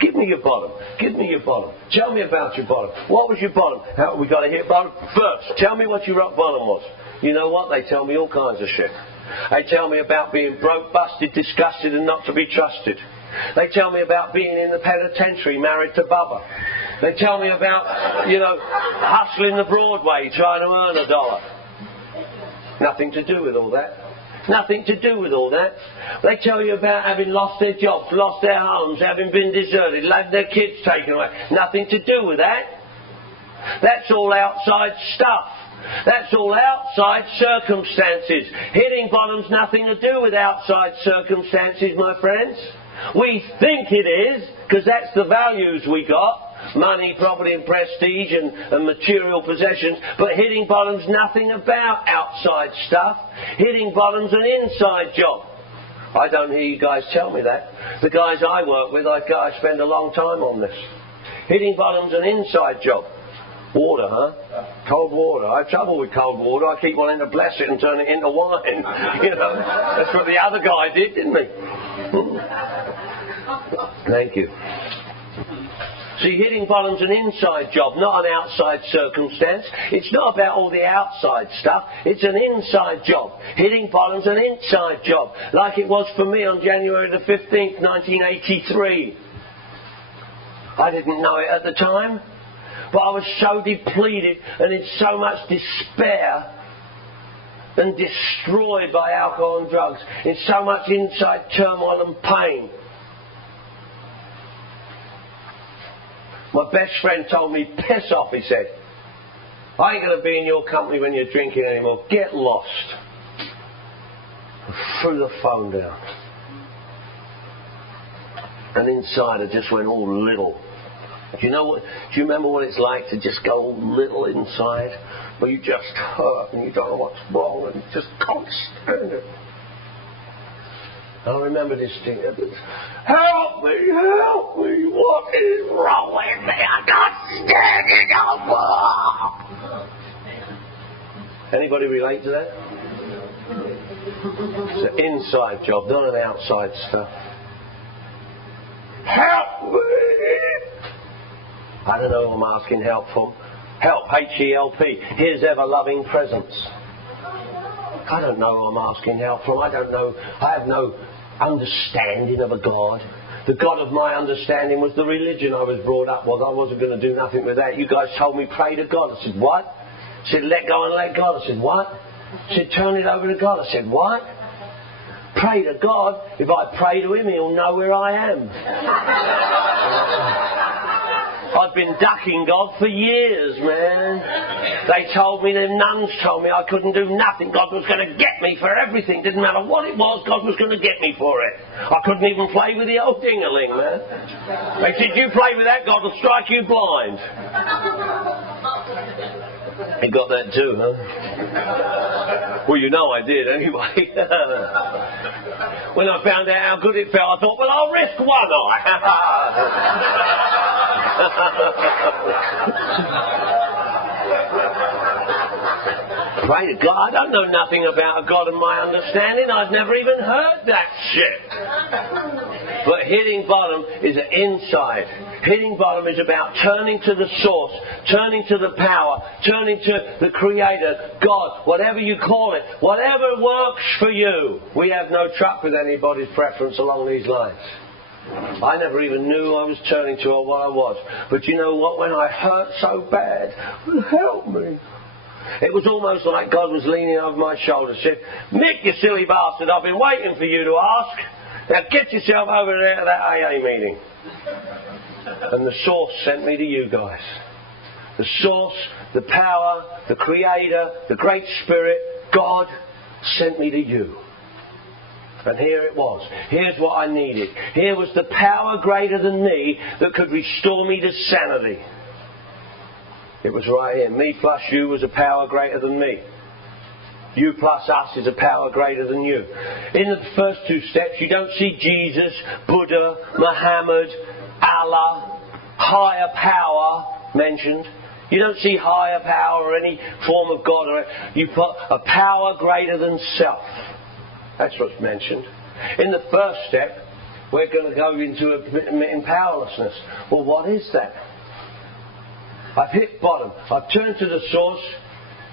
Give me your bottom. Give me your bottom. Tell me about your bottom. What was your bottom? We got to hit bottom first. Tell me what your rock bottom was. You know what? They tell me all kinds of shit. They tell me about being broke, busted, disgusted, and not to be trusted. They tell me about being in the penitentiary, married to Bubba. They tell me about, hustling the Broadway, trying to earn $1. Nothing to do with all that. Nothing to do with all that. They tell you about having lost their jobs, lost their homes, having been deserted, had their kids taken away. Nothing to do with that. That's all outside stuff. That's all outside circumstances. Hitting bottom's nothing to do with outside circumstances, my friends. We think it is, because that's the values we got. Money, property and prestige and material possessions. But hitting bottom's nothing about outside stuff. Hitting bottom's an inside job. I don't hear you guys tell me that. The guys I work with, I spend a long time on this. Hitting bottom's an inside job. Water, huh? Cold water. I have trouble with cold water. I keep wanting to bless it and turn it into wine. That's what the other guy did, didn't he? Thank you. See, hitting bottom's an inside job, not an outside circumstance. It's not about all the outside stuff. It's an inside job. Hitting bottom's an inside job, like it was for me on January the 15th, 1983. I didn't know it at the time, but I was so depleted and in so much despair and destroyed by alcohol and drugs, in so much inside turmoil and pain. My best friend told me, piss off, he said. I ain't going to be in your company when you're drinking anymore. Get lost. I threw the phone down. And inside I just went all little. Do you remember what it's like to just go all little inside? Where you just hurt and you don't know what's wrong and you just can't stand it. I remember this thing. Help me, what is wrong with me? I can't stand it no more. Anybody relate to that? It's an inside job, not an outside stuff. Help me! I don't know who I'm asking help from. Help, H-E-L-P. His ever-loving presence. I don't know who I'm asking help from. I don't know. I have no understanding of a God. The God of my understanding was the religion I was brought up with. I wasn't going to do nothing with that. You guys told me pray to God. I said, what? I said, let go and let God. I said, what? I said, turn it over to God. I said, what? Pray to God. If I pray to Him, He'll know where I am. I'd been ducking God for years, man. They told me, the nuns told me I couldn't do nothing. God was going to get me for everything. Didn't matter what it was, God was going to get me for it. I couldn't even play with the old ding-a-ling, man. They said, you play with that, God will strike you blind. He got that too, huh? Well, you know I did anyway. When I found out how good it felt, I thought, well, I'll risk one eye. Pray to God. I don't know nothing about a God of my understanding. I've never even heard that shit. But hitting bottom is an inside. Hitting bottom is about turning to the source, turning to the power, turning to the Creator, God, whatever you call it, whatever works for you. We have no truck with anybody's preference along these lines. I never even knew I was turning to or what I was. But you know what? When I hurt so bad, help me. It was almost like God was leaning over my shoulder and said, Mick, you silly bastard, I've been waiting for you to ask. Now get yourself over there to that AA meeting. And the source sent me to you guys. The source, the power, the Creator, the Great Spirit, God sent me to you. And here it was. Here's what I needed. Here was the power greater than me that could restore me to sanity. It was right here. Me plus you was a power greater than me. You plus us is a power greater than you. In the first two steps, you don't see Jesus, Buddha, Muhammad, Allah, higher power mentioned. You don't see higher power or any form of God. You put a power greater than self. That's what's mentioned. In the first step, we're going to go into admitting powerlessness. Well, what is that? I've hit bottom. I've turned to the source.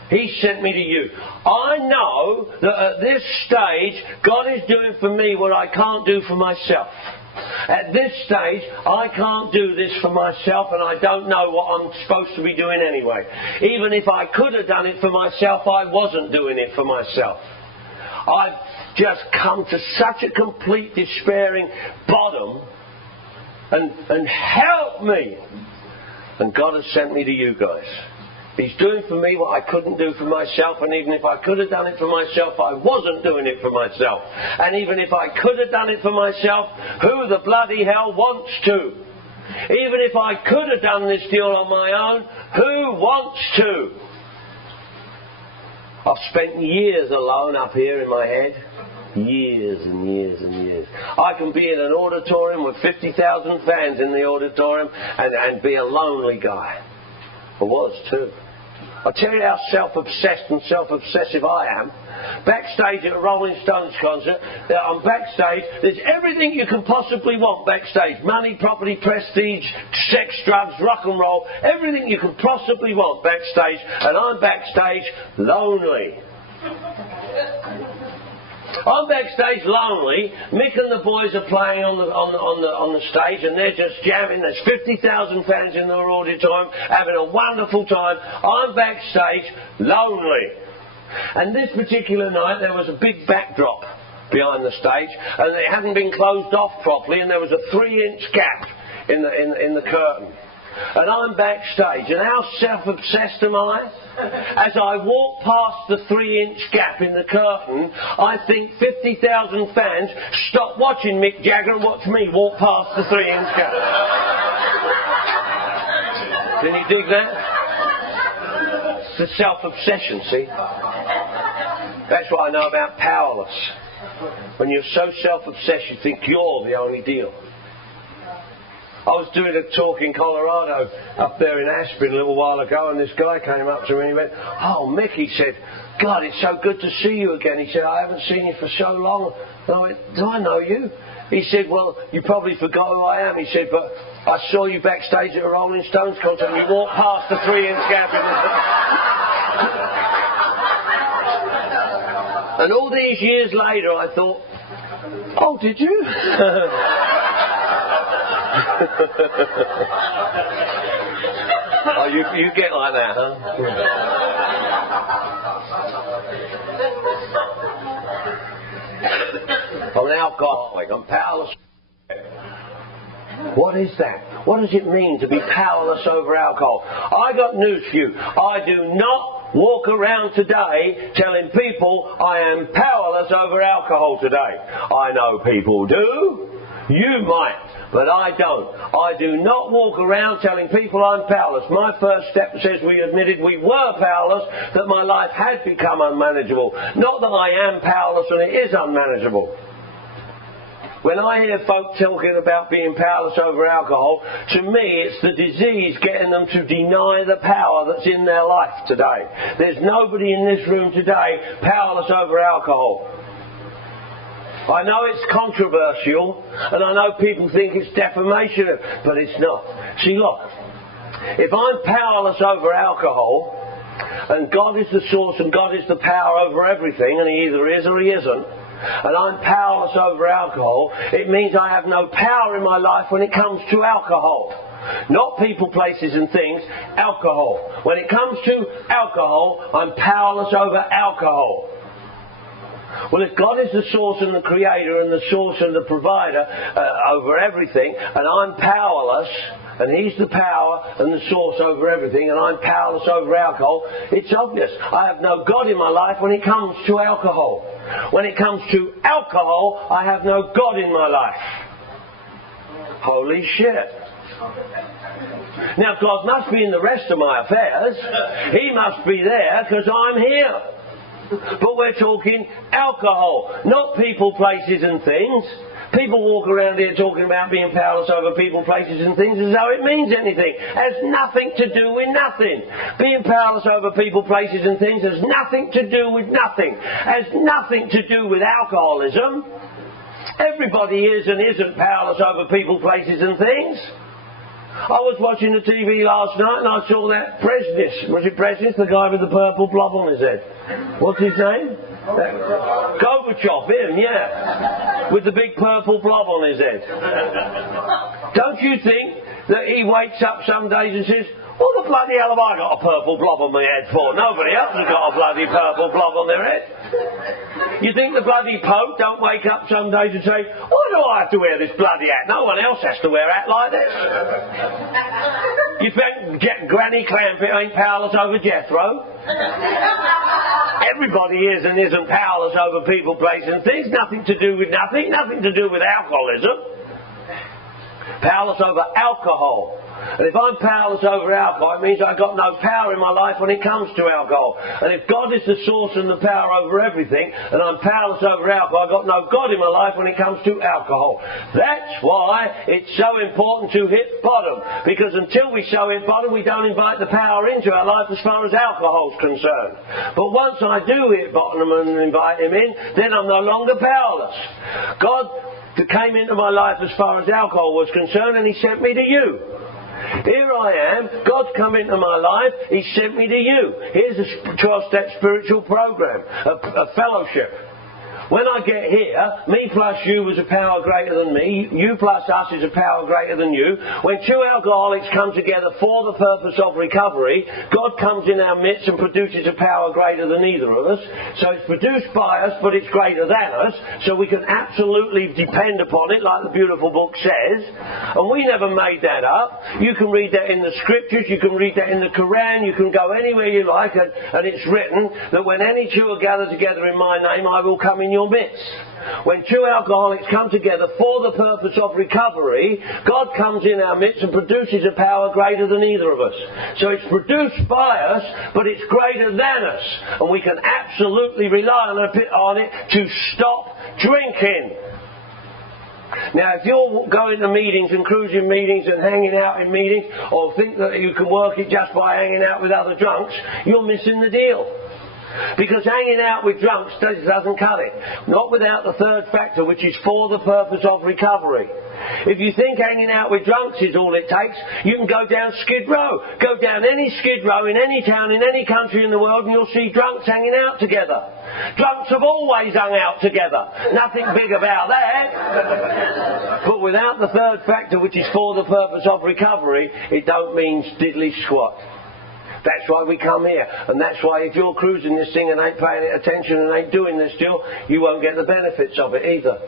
He sent me to you. I know that at this stage, God is doing for me what I can't do for myself. At this stage, I can't do this for myself, and I don't know what I'm supposed to be doing anyway. Even if I could have done it for myself, I wasn't doing it for myself. I've just come to such a complete despairing bottom, and help me. And God has sent me to you guys. He's doing for me what I couldn't do for myself, and even if I could have done it for myself, I wasn't doing it for myself. And even if I could have done it for myself, who the bloody hell wants to? Even if I could have done this deal on my own, who wants to? I've spent years alone up here in my head. Years and years and years. I can be in an auditorium with 50,000 fans in the auditorium and be a lonely guy. I was too. I'll tell you how self-obsessed and self-obsessive I am. Backstage at a Rolling Stones concert, I'm backstage, there's everything you can possibly want backstage. Money, property, prestige, sex, drugs, rock and roll, everything you can possibly want backstage, and I'm backstage lonely. I'm backstage lonely. Mick and the boys are playing on the stage, and they're just jamming. There's 50,000 fans in their auditorium having a wonderful time. I'm backstage lonely. And this particular night there was a big backdrop behind the stage, and it hadn't been closed off properly, and there was a 3-inch gap in the curtain. and I'm backstage, and how self-obsessed am I? As I walk past the 3-inch gap in the curtain, I think 50,000 fans stop watching Mick Jagger and watch me walk past the 3-inch gap. Can you dig that? It's the self-obsession, see? That's what I know about powerless. When you're so self-obsessed, you think you're the only deal. I was doing a talk in Colorado, up there in Aspen a little while ago, and this guy came up to me and he went, "Oh, Mick," he said, "God, it's so good to see you again." He said, "I haven't seen you for so long." And I went, "Do I know you?" He said, "Well, you probably forgot who I am." He said, "But I saw you backstage at a Rolling Stones concert and you walked past the 3-inch gap in the..." And all these years later I thought, "Oh, did you?" Oh, you get like that, huh? I'm an alcoholic. I'm powerless. What is that? What does it mean to be powerless over alcohol? I got news for you. I do not walk around today telling people I am powerless over alcohol today. I know people do. You might, but I don't. I do not walk around telling people I'm powerless. My first step says we admitted we were powerless, that my life had become unmanageable. Not that I am powerless and it is unmanageable. When I hear folk talking about being powerless over alcohol, to me it's the disease getting them to deny the power that's in their life today. There's nobody in this room today powerless over alcohol. I know it's controversial, and I know people think it's defamation, but it's not. See, look, if I'm powerless over alcohol, and God is the source and God is the power over everything, and He either is or He isn't, and I'm powerless over alcohol, it means I have no power in my life when it comes to alcohol. Not people, places and things, alcohol. When it comes to alcohol, I'm powerless over alcohol. Well, if God is the source and the creator and the source and the provider over everything, and I'm powerless, and He's the power and the source over everything, and I'm powerless over alcohol, it's obvious. I have no God in my life when it comes to alcohol. When it comes to alcohol, I have no God in my life. Holy shit. Now, God must be in the rest of my affairs. He must be there because I'm here. But we're talking alcohol, not people, places and things. People walk around here talking about being powerless over people, places and things as though it means anything. It has nothing to do with nothing. Being powerless over people, places and things has nothing to do with nothing. Has nothing to do with alcoholism. Everybody is and isn't powerless over people, places and things. I was watching the TV last night and I saw that Brezhnev. Was it Brezhnev? The guy with the purple blob on his head. What's his name? Gorbachev, him, yeah. With the big purple blob on his head. Don't you think that he wakes up some days and says, "What the bloody hell have I got a purple blob on my head for? Nobody else has got a bloody purple blob on their head." You think the bloody Pope don't wake up some days and say, "Why do I have to wear this bloody hat? No one else has to wear a hat like this." You think Granny Clampett ain't powerless over Jethro? Everybody is and isn't powerless over people, places and things. Nothing to do with nothing. Nothing to do with alcoholism. Powerless over alcohol. And if I'm powerless over alcohol, it means I've got no power in my life when it comes to alcohol. And if God is the source and the power over everything, and I'm powerless over alcohol, I've got no God in my life when it comes to alcohol. That's why it's so important to hit bottom. Because until we so hit bottom, we don't invite the power into our life as far as alcohol's concerned. But once I do hit bottom and invite Him in, then I'm no longer powerless. God came into my life as far as alcohol was concerned, and He sent me to you. Here I am, God's come into my life, He sent me to you. Here's a 12-step spiritual program, a fellowship. When I get here, me plus you is a power greater than me, you plus us is a power greater than you. When two alcoholics come together for the purpose of recovery, God comes in our midst and produces a power greater than either of us. So it's produced by us, but it's greater than us, so we can absolutely depend upon it, like the beautiful book says. And we never made that up. You can read that in the scriptures, you can read that in the Quran, you can go anywhere you like, and it's written that when any two are gathered together in my name, I will come in your midst. When two alcoholics come together for the purpose of recovery, God comes in our midst and produces a power greater than either of us. So it's produced by us, but it's greater than us. And we can absolutely rely on it to stop drinking. Now, if you're going to meetings and cruising meetings and hanging out in meetings, or think that you can work it just by hanging out with other drunks, you're missing the deal. Because hanging out with drunks doesn't cut it. Not without the third factor, which is for the purpose of recovery. If you think hanging out with drunks is all it takes, you can go down Skid Row. Go down any Skid Row in any town, in any country in the world, and you'll see drunks hanging out together. Drunks have always hung out together. Nothing big about that. But without the third factor, which is for the purpose of recovery, it don't mean diddly squat. That's why we come here. And that's why if you're cruising this thing and ain't paying it attention and ain't doing this deal, you won't get the benefits of it either.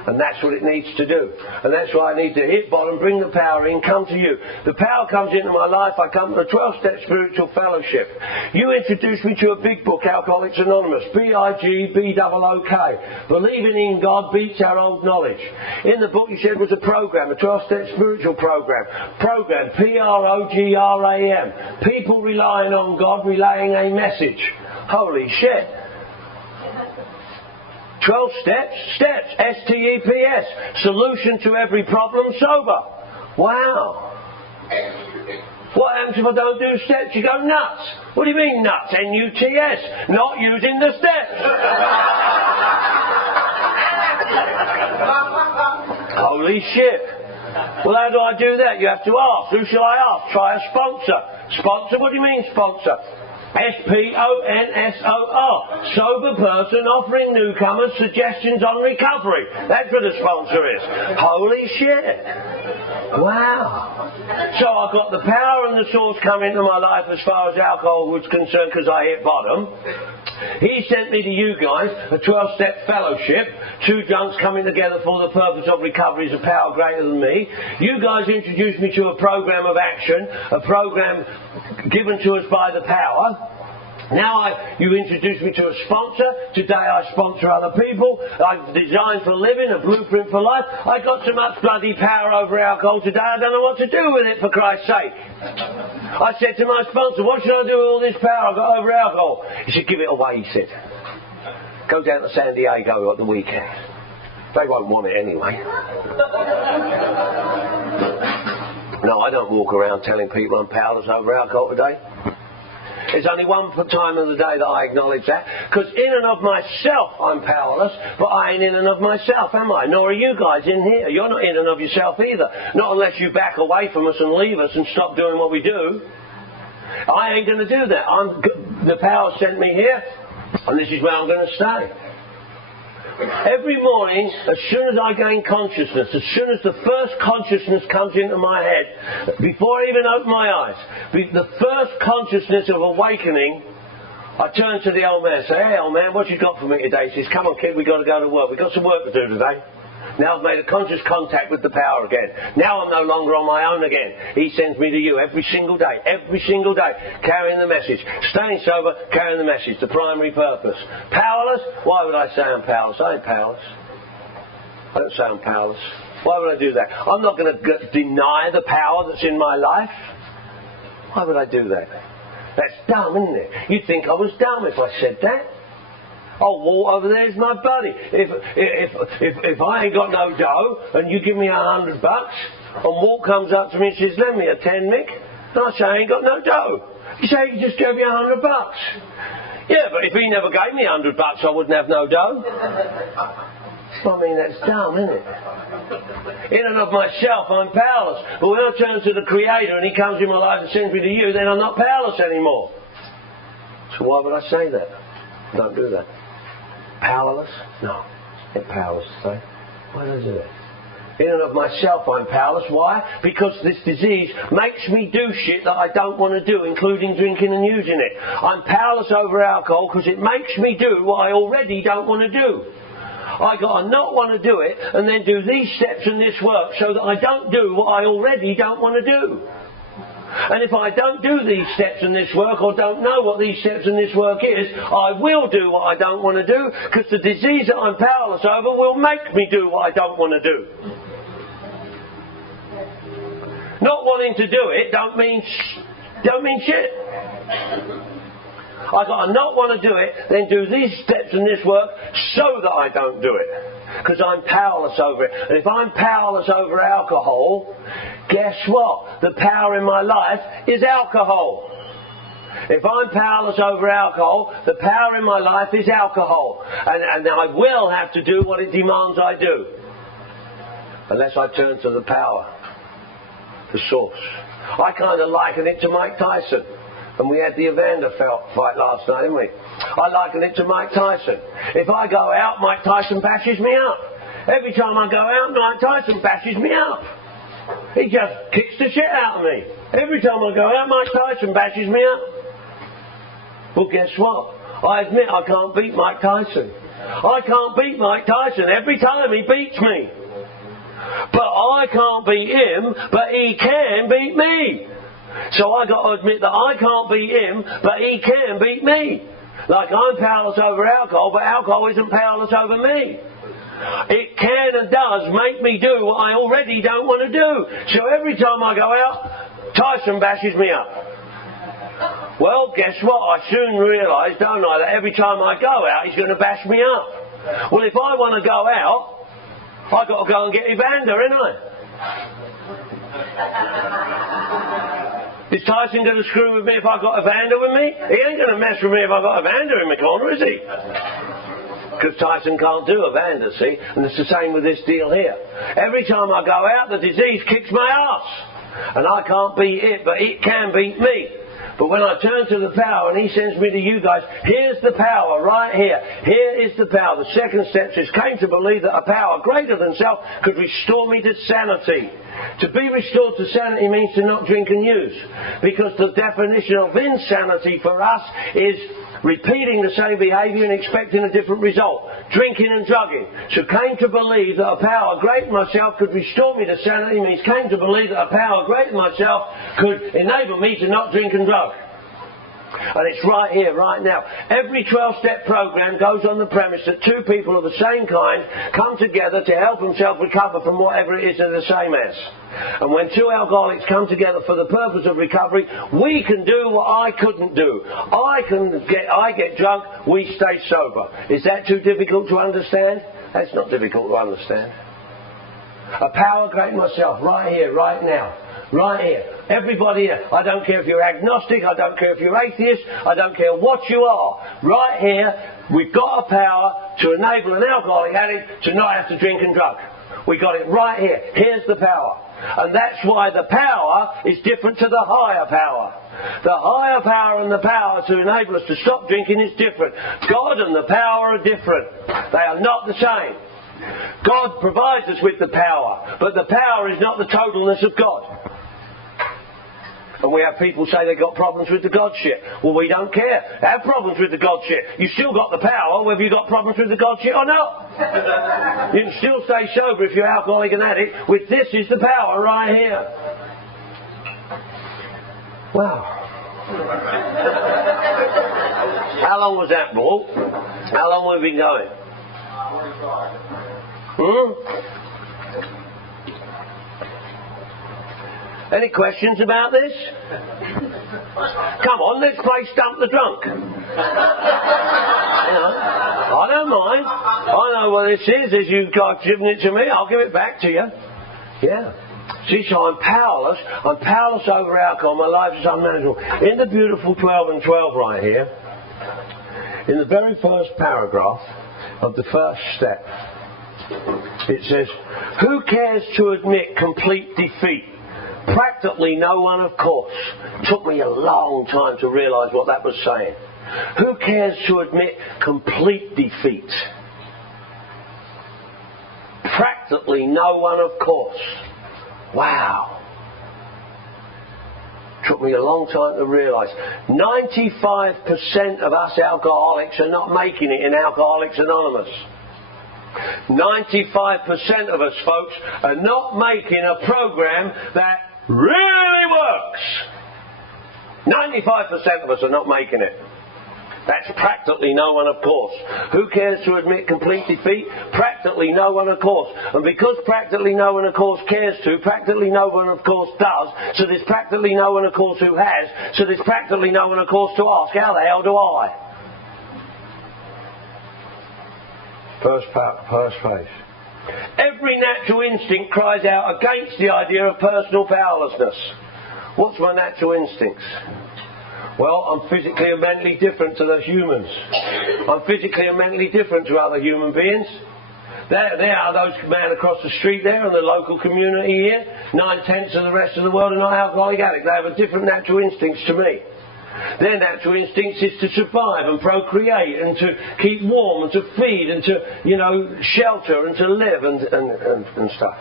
And that's what it needs to do. And that's why I need to hit bottom, bring the power in, come to you. The power comes into my life. I come to the 12-step spiritual fellowship. You introduced me to a big book, Alcoholics Anonymous, BIGBOOK. Believing in God beats our old knowledge. In the book you said was a program, a 12-step spiritual program. Program, PROGRAM. People relying on God, relaying a message. Holy shit. 12 steps, STEPS, solution to every problem, sober. Wow. What happens if I don't do steps? You go nuts. What do you mean nuts? NUTS, not using the steps. Holy shit. Well, how do I do that? You have to ask. Who shall I ask? Try a sponsor. Sponsor? What do you mean sponsor? SPONSOR, sober person offering newcomers suggestions on recovery. That's what a sponsor is. Holy shit. Wow. So I got the power and the source come into my life as far as alcohol was concerned because I hit bottom. He sent me to you guys, a 12-step fellowship, two drunks coming together for the purpose of recovery is a power greater than me. You guys introduced me to a program of action, a program given to us by the power. Now you introduced me to a sponsor. Today I sponsor other people. I've designed for a living, a blueprint for life. I got so much bloody power over alcohol today, I don't know what to do with it, for Christ's sake. I said to my sponsor, what should I do with all this power I've got over alcohol? He said, give it away, he said. Go down to San Diego at the weekend. They won't want it anyway. No, I don't walk around telling people I'm powerless over alcohol today. There's only one time of the day that I acknowledge that, because in and of myself I'm powerless, but I ain't in and of myself, am I? Nor are you guys in here. You're not in and of yourself either. Not unless you back away from us and leave us and stop doing what we do. I ain't going to do that. The power sent me here, and this is where I'm going to stay. Every morning, as soon as I gain consciousness, as soon as the first consciousness comes into my head, before I even open my eyes, the first consciousness of awakening, I turn to the old man and say, hey old man, what you got for me today? He says, come on kid, we've got to go to work. We've got some work to do today. Now I've made a conscious contact with the power again. Now I'm no longer on my own again. He sends me to you every single day, carrying the message. Staying sober, carrying the message, the primary purpose. Powerless? Why would I say I'm powerless? I ain't powerless. I don't say I'm powerless. Why would I do that? I'm not going to deny the power that's in my life. Why would I do that? That's dumb, isn't it? You'd think I was dumb if I said that. Oh, Walt over there's my buddy. If I ain't got no dough and you give me $100 and Walt comes up to me and says, lend me a 10 Mick, and I say I ain't got no dough. You say he just gave me $100. Yeah, but if he never gave me $100, I wouldn't have no dough. I mean, that's dumb, isn't it? In and of myself, I'm powerless. But when I turn to the Creator and He comes in my life and sends me to you, then I'm not powerless anymore. So why would I say that? Don't do that. Powerless? No. It's powerless to say. Why don't I do it? In and of myself, I'm powerless. Why? Because this disease makes me do shit that I don't want to do, including drinking and using it. I'm powerless over alcohol because it makes me do what I already don't want to do. I got to not want to do it and then do these steps and this work so that I don't do what I already don't want to do. And if I don't do these steps and this work, or don't know what these steps and this work is, I will do what I don't want to do, because the disease that I'm powerless over will make me do what I don't want to do. Not wanting to do it don't mean shit. I got to not want to do it, then do these steps and this work so that I don't do it. Because I'm powerless over it. And if I'm powerless over alcohol, guess what? The power in my life is alcohol. If I'm powerless over alcohol, the power in my life is alcohol. And I will have to do what it demands I do. Unless I turn to the power, the source. I kind of liken it to Mike Tyson. And we had the Evander fight last night, didn't we? I liken it to Mike Tyson. If I go out, Mike Tyson bashes me up. Every time I go out, Mike Tyson bashes me up. He just kicks the shit out of me. Every time I go out, Mike Tyson bashes me up. Well, guess what? I admit I can't beat Mike Tyson. I can't beat Mike Tyson every time he beats me. But I can't beat him, but he can beat me. So I got to admit that I can't beat him, but he can beat me. Like I'm powerless over alcohol, but alcohol isn't powerless over me. It can and does make me do what I already don't want to do. So every time I go out, Tyson bashes me up. Well, guess what? I soon realise, don't I, that every time I go out, he's going to bash me up. Well, if I want to go out, I've got to go and get Evander, ain't I? Is Tyson going to screw with me if I've got Evander with me? He ain't going to mess with me if I've got Evander in my corner, is he? Because Tyson can't do Evander, see? And it's the same with this deal here. Every time I go out, the disease kicks my ass. And I can't beat it, but it can beat me. But when I turn to the power and he sends me to you guys, here's the power right here. Here is the power. The second step says, came to believe that a power greater than self could restore me to sanity. To be restored to sanity means to not drink and use. Because the definition of insanity for us is repeating the same behaviour and expecting a different result. Drinking and drugging. So came to believe that a power greater than myself could restore me to sanity means came to believe that a power greater than myself could enable me to not drink and drug. And it's right here, right now. Every 12-step program goes on the premise that two people of the same kind come together to help themselves recover from whatever it is they're the same as. And when two alcoholics come together for the purpose of recovery, we can do what I couldn't do. I get drunk, we stay sober. Is that too difficult to understand? That's not difficult to understand. A power greater than myself, right here, right now. Right here. Everybody here. I don't care if you're agnostic, I don't care if you're atheist, I don't care what you are. Right here, we've got a power to enable an alcoholic addict to not have to drink and drug. We got it right here. Here's the power. And that's why the power is different to the higher power. The higher power and the power to enable us to stop drinking is different. God and the power are different. They are not the same. God provides us with the power, but the power is not the totalness of God. And we have people say they've got problems with the God shit. Well, we don't care. Have problems with the God shit. You still got the power whether you've got problems with the God shit or not. You can still stay sober if you're alcoholic and addict. With this is the power right here. Wow. How long was that, Paul? How long have we been going? 45. Any questions about this? Come on, let's play Stump the Drunk. You know, I don't mind. I know what this is. As you've given it to me, I'll give it back to you. Yeah. See, so I'm powerless. I'm powerless over alcohol. My life is unmanageable. In the beautiful 12 and 12 right here, in the very first paragraph of the first step, it says, who cares to admit complete defeat? Practically no one, of course. It took me a long time to realise what that was saying. Who cares to admit complete defeat? Practically no one, of course. Wow. Took me a long time to realise. 95% of us alcoholics are not making it in Alcoholics Anonymous. 95% of us, folks, are not making a program that really works. 95% of us are not making it. That's practically no one, of course. Who cares to admit complete defeat? Practically no one, of course. And because practically no one, of course, cares to, practically no one, of course, does, so there's practically no one, of course, who has, so there's practically no one, of course, to ask, how the hell do I? First phrase. Every natural instinct cries out against the idea of personal powerlessness. What's my natural instincts? Well, I'm physically and mentally different to those humans. I'm physically and mentally different to other human beings. There are those men across the street there in the local community here. 9/10 of the rest of the world are not alcoholic addicts. They have a different natural instincts to me. Their natural instincts is to survive and procreate and to keep warm and to feed and to, shelter and to live and stuff.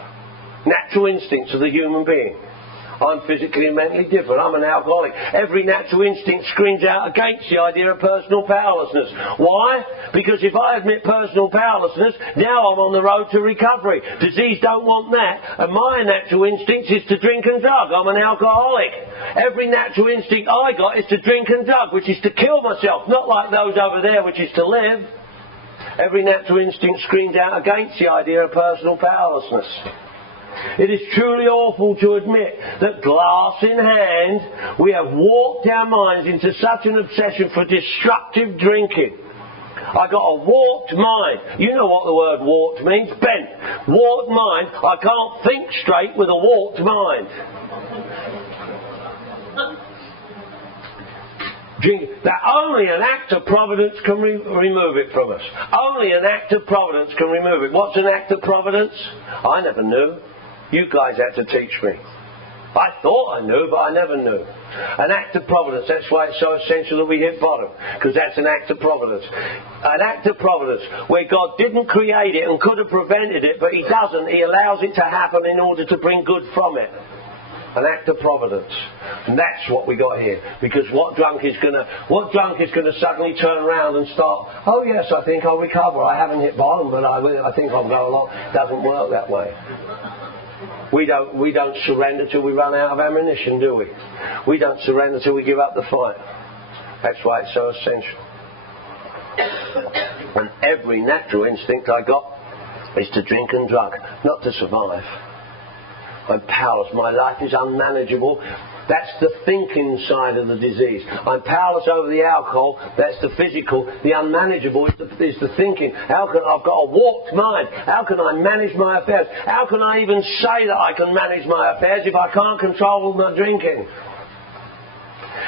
Natural instincts of the human being. I'm physically and mentally different. I'm an alcoholic. Every natural instinct screams out against the idea of personal powerlessness. Why? Because if I admit personal powerlessness, now I'm on the road to recovery. Disease don't want that. And my natural instinct is to drink and drug. I'm an alcoholic. Every natural instinct I got is to drink and drug, which is to kill myself. Not like those over there, which is to live. Every natural instinct screams out against the idea of personal powerlessness. It is truly awful to admit that, glass in hand, we have warped our minds into such an obsession for destructive drinking. I got a warped mind. You know what the word warped means? Bent. Warped mind. I can't think straight with a warped mind. That only an act of providence can remove it from us. Only an act of providence can remove it. What's an act of providence? I never knew. You guys had to teach me. I thought I knew, but I never knew. An act of providence. That's why it's so essential that we hit bottom, because that's an act of providence. An act of providence where God didn't create it and could have prevented it, but He doesn't. He allows it to happen in order to bring good from it. An act of providence. And that's what we got here. Because what drunk is gonna suddenly turn around and start, oh yes, I think I'll recover. I haven't hit bottom, but I think I'll go along. It doesn't work that way. We don't surrender till we run out of ammunition, do we? We don't surrender till we give up the fight. That's why it's so essential. And every natural instinct I got is to drink and drug, not to survive. I'm powerless. My life is unmanageable. That's the thinking side of the disease. I'm powerless over the alcohol. That's the physical. The unmanageable is the thinking. I've got a warped mind. How can I manage my affairs? How can I even say that I can manage my affairs if I can't control my drinking?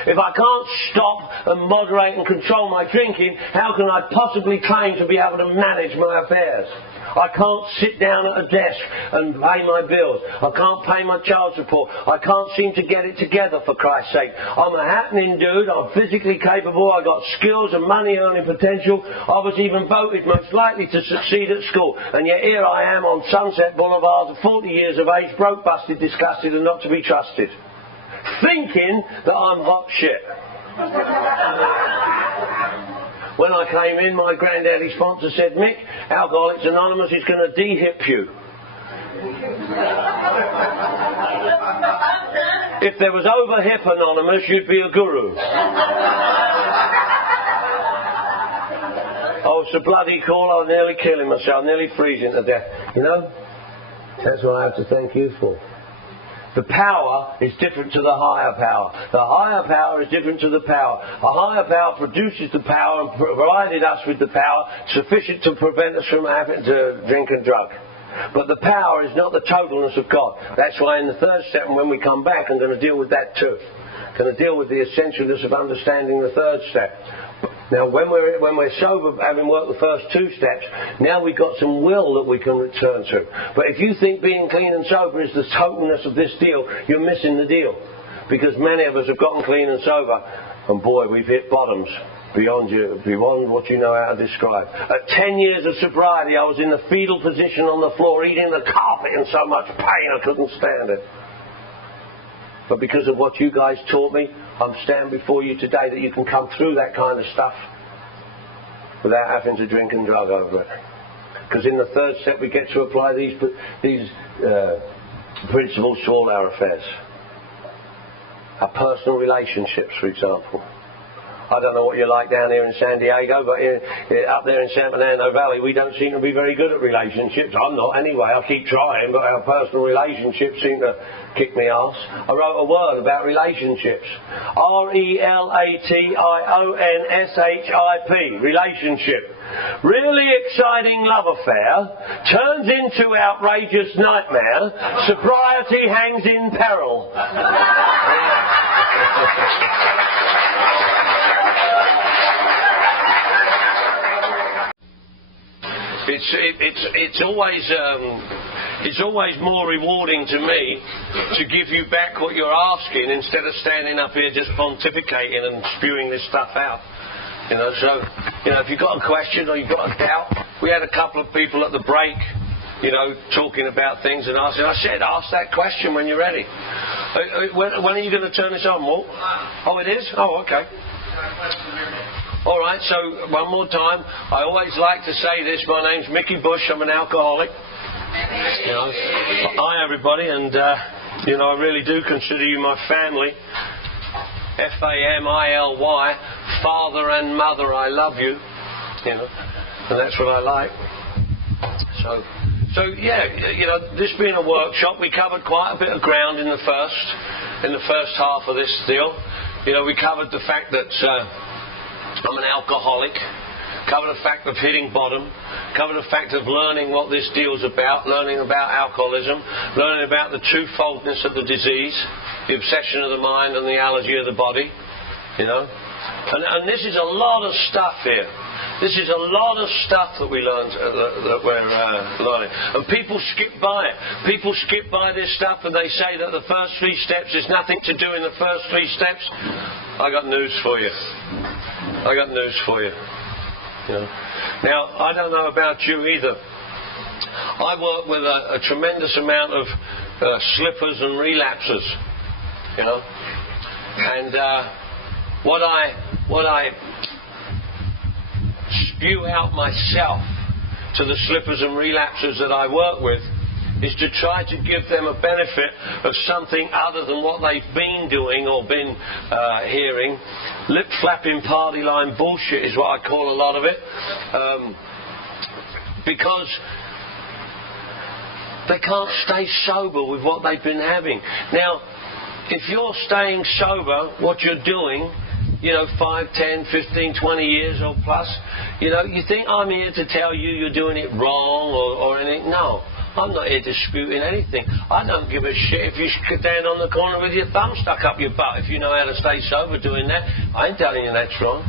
If I can't stop and moderate and control my drinking, how can I possibly claim to be able to manage my affairs? I can't sit down at a desk and pay my bills. I can't pay my child support. I can't seem to get it together, for Christ's sake. I'm a happening dude. I'm physically capable. I've got skills and money earning potential. I was even voted most likely to succeed at school. And yet here I am on Sunset Boulevard at 40 years of age, broke, busted, disgusted and not to be trusted. Thinking that I'm hot shit. When I came in, my granddaddy sponsor said, Mick, Alcoholics Anonymous is going to de-hip you. If there was over-hip Anonymous, you'd be a guru. I was so bloody cool, I was nearly killing myself, nearly freezing to death. You know? That's what I have to thank you for. The power is different to the higher power. The higher power is different to the power. A higher power produces the power and provided us with the power sufficient to prevent us from having to drink and drug. But the power is not the totalness of God. That's why in the third step, and when we come back, I'm going to deal with that too. I'm going to deal with the essentialness of understanding the third step. Now, when we're sober, having worked the first two steps, now we've got some will that we can return to. But if you think being clean and sober is the totalness of this deal, you're missing the deal. Because many of us have gotten clean and sober, and boy, we've hit bottoms. beyond what you know how to describe. At 10 years of sobriety, I was in the fetal position on the floor, eating the carpet in so much pain I couldn't stand it. But because of what you guys taught me, I'm standing before you today that you can come through that kind of stuff without having to drink and drug over it. Because in the third step, we get to apply these principles to all our affairs. Our personal relationships, for example. I don't know what you're like down here in San Diego, but up there in San Fernando Valley, we don't seem to be very good at relationships. I'm not anyway. I keep trying, but our personal relationships seem to kick me arse. I wrote a word about relationships. RELATIONSHIP. Relationship. Really exciting love affair turns into outrageous nightmare. Sobriety hangs in peril. It's always more rewarding to me to give you back what you're asking instead of standing up here just pontificating and spewing this stuff out. So if you've got a question or you've got a doubt, we had a couple of people at the break, talking about things, and I said, ask that question when you're ready. When are you going to turn this on, Walt? Oh, it is? Oh, okay. All right, so one more time, I always like to say this. My name's Mickey Bush. I'm an alcoholic. Hi, everybody, and I really do consider you my family. FAMILY, father and mother. I love you. And that's what I like. So this being a workshop, we covered quite a bit of ground in the first half of this deal. We covered the fact that I'm an alcoholic, covered the fact of hitting bottom, covered the fact of learning what this deal's about, learning about alcoholism, learning about the twofoldness of the disease, the obsession of the mind and the allergy of the body, And this is a lot of stuff here. This is a lot of stuff that we learned, that we're learning. And people skip by it. People skip by this stuff and they say that the first 3 steps, there's nothing to do in the first 3 steps. I got news for you. Now, I don't know about you either. I work with a tremendous amount of slippers and relapsers, And what I spew out myself to the slippers and relapsers that I work with is to try to give them a benefit of something other than what they've been doing or been hearing. Lip-flapping party line bullshit is what I call a lot of it. Because they can't stay sober with what they've been having. Now, if you're staying sober, what you're doing, 5, 10, 15, 20 years or plus, you think I'm here to tell you you're doing it wrong or anything. No. I'm not here disputing anything. I don't give a shit if you stand on the corner with your thumb stuck up your butt. If you know how to stay sober doing that, I ain't telling you that's wrong.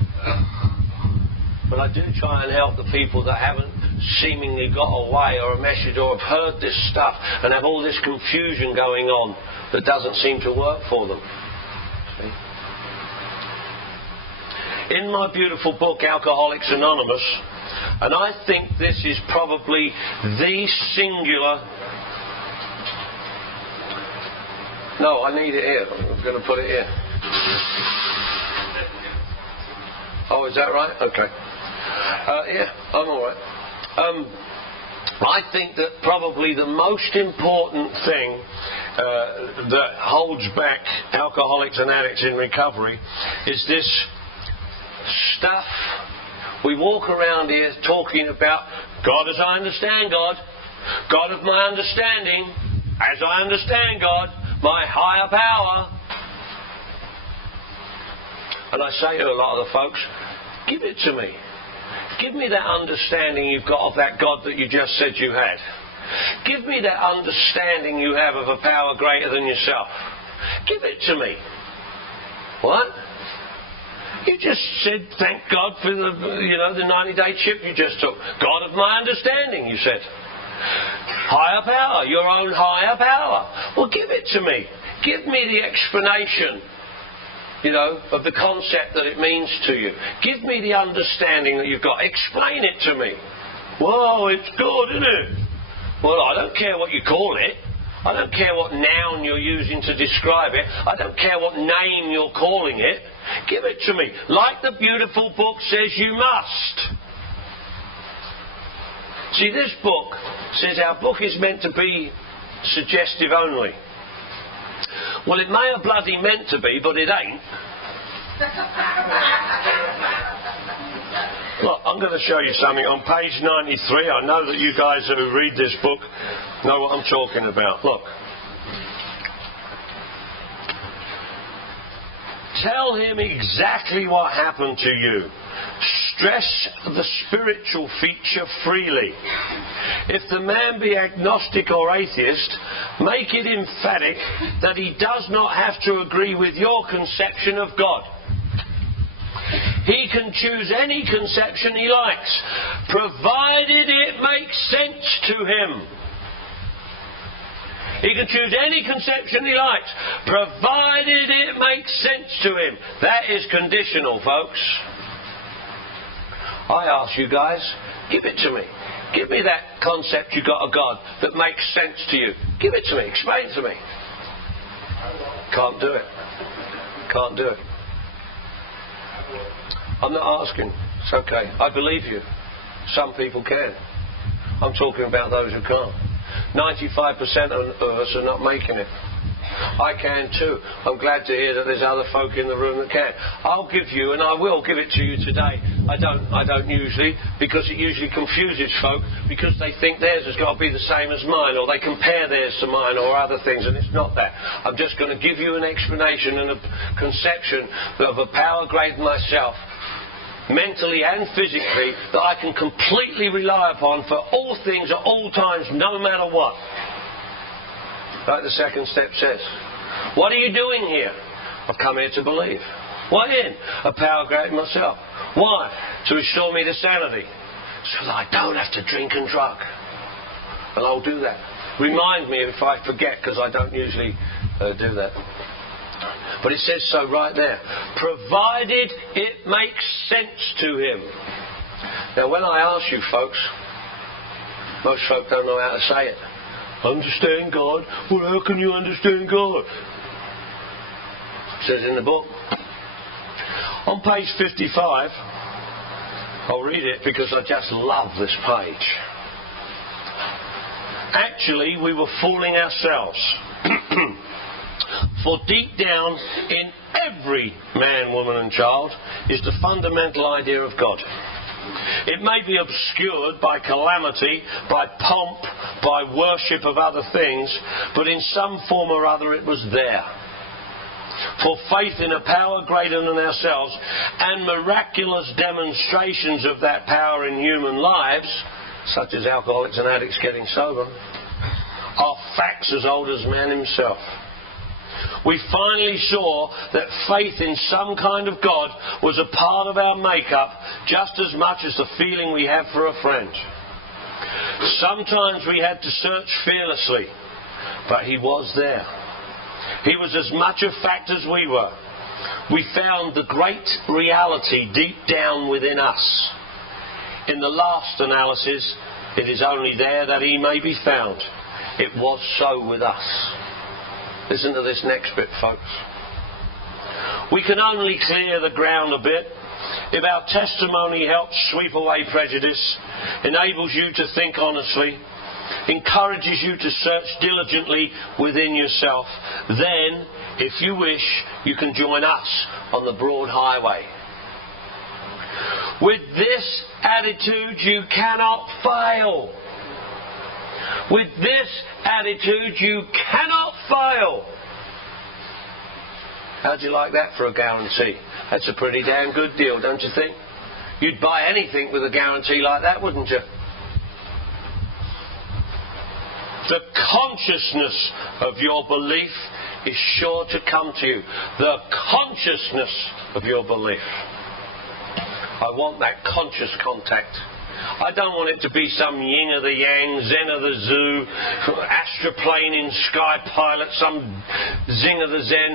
But I do try and help the people that haven't seemingly got away or a message or have heard this stuff and have all this confusion going on that doesn't seem to work for them. See? In my beautiful book, Alcoholics Anonymous, and I think this is probably the singular... No, I need it here. I'm going to put it here. Oh, is that right? Okay. Yeah, I'm all right. I think that probably the most important thing that holds back alcoholics and addicts in recovery is this stuff. We walk around here talking about God as I understand God, God of my understanding, as I understand God, my higher power. And I say to a lot of the folks, give it to me. Give me that understanding you've got of that God that you just said you had. Give me that understanding you have of a power greater than yourself. Give it to me. What? You just said, thank God for the 90-day chip you just took. God of my understanding, you said. Higher power, your own higher power. Well, give it to me. Give me the explanation of the concept that it means to you. Give me the understanding that you've got. Explain it to me. Well, it's good, isn't it? Well, I don't care what you call it. I don't care what noun you're using to describe it. I don't care what name you're calling it. Give it to me. Like the beautiful book says you must. See, this book says our book is meant to be suggestive only. Well, it may have bloody meant to be, but it ain't. Look, I'm going to show you something. On page 93, I know that you guys who read this book know what I'm talking about. Look. Tell him exactly what happened to you. Stress the spiritual feature freely. If the man be agnostic or atheist, make it emphatic that he does not have to agree with your conception of God. He can choose any conception he likes, provided it makes sense to him. He can choose any conception he likes, provided it makes sense to him. That is conditional, folks. I ask you guys, give it to me. Give me that concept you got of God that makes sense to you. Give it to me. Explain it to me. Can't do it. Can't do it. I'm not asking. It's okay. I believe you. Some people can. I'm talking about those who can't. 95% of us are not making it. I can too. I'm glad to hear that there's other folk in the room that can. I'll give you, and I will give it to you today. I don't usually, because it usually confuses folk, because they think theirs has got to be the same as mine, or they compare theirs to mine, or other things, and it's not that. I'm just going to give you an explanation and a conception of a power greater than myself, mentally and physically, that I can completely rely upon for all things at all times, no matter what. Like the second step says. What are you doing here? I've come here to believe. What in? A power greater than myself. Why? To restore me to sanity. So that I don't have to drink and drug. And I'll do that. Remind me if I forget, because I don't usually do that. But it says so right there. Provided it makes sense to him. Now when I ask you folks, most folk don't know how to say it. Understand God? Well, how can you understand God? It says in the book. On page 55, I'll read it because I just love this page. Actually, we were fooling ourselves. For deep down in every man, woman and child is the fundamental idea of God. It may be obscured by calamity, by pomp, by worship of other things, but in some form or other it was there. For faith in a power greater than ourselves and miraculous demonstrations of that power in human lives, such as alcoholics and addicts getting sober, are facts as old as man himself. We finally saw that faith in some kind of God was a part of our makeup just as much as the feeling we have for a friend. Sometimes we had to search fearlessly, but he was there. He was as much a fact as we were. We found the great reality deep down within us. In the last analysis, it is only there that he may be found. It was so with us. Listen to this next bit, folks. We can only clear the ground a bit if our testimony helps sweep away prejudice, enables you to think honestly, encourages you to search diligently within yourself. Then, if you wish, you can join us on the broad highway. With this attitude, you cannot fail. With this attitude, you cannot fail. How'd you like that for a guarantee? That's a pretty damn good deal, don't you think? You'd buy anything with a guarantee like that, wouldn't you? The consciousness of your belief is sure to come to you. The consciousness of your belief. I want that conscious contact. I don't want it to be some yin of the yang, zen of the zoo, astroplaning sky pilot, some zing of the zen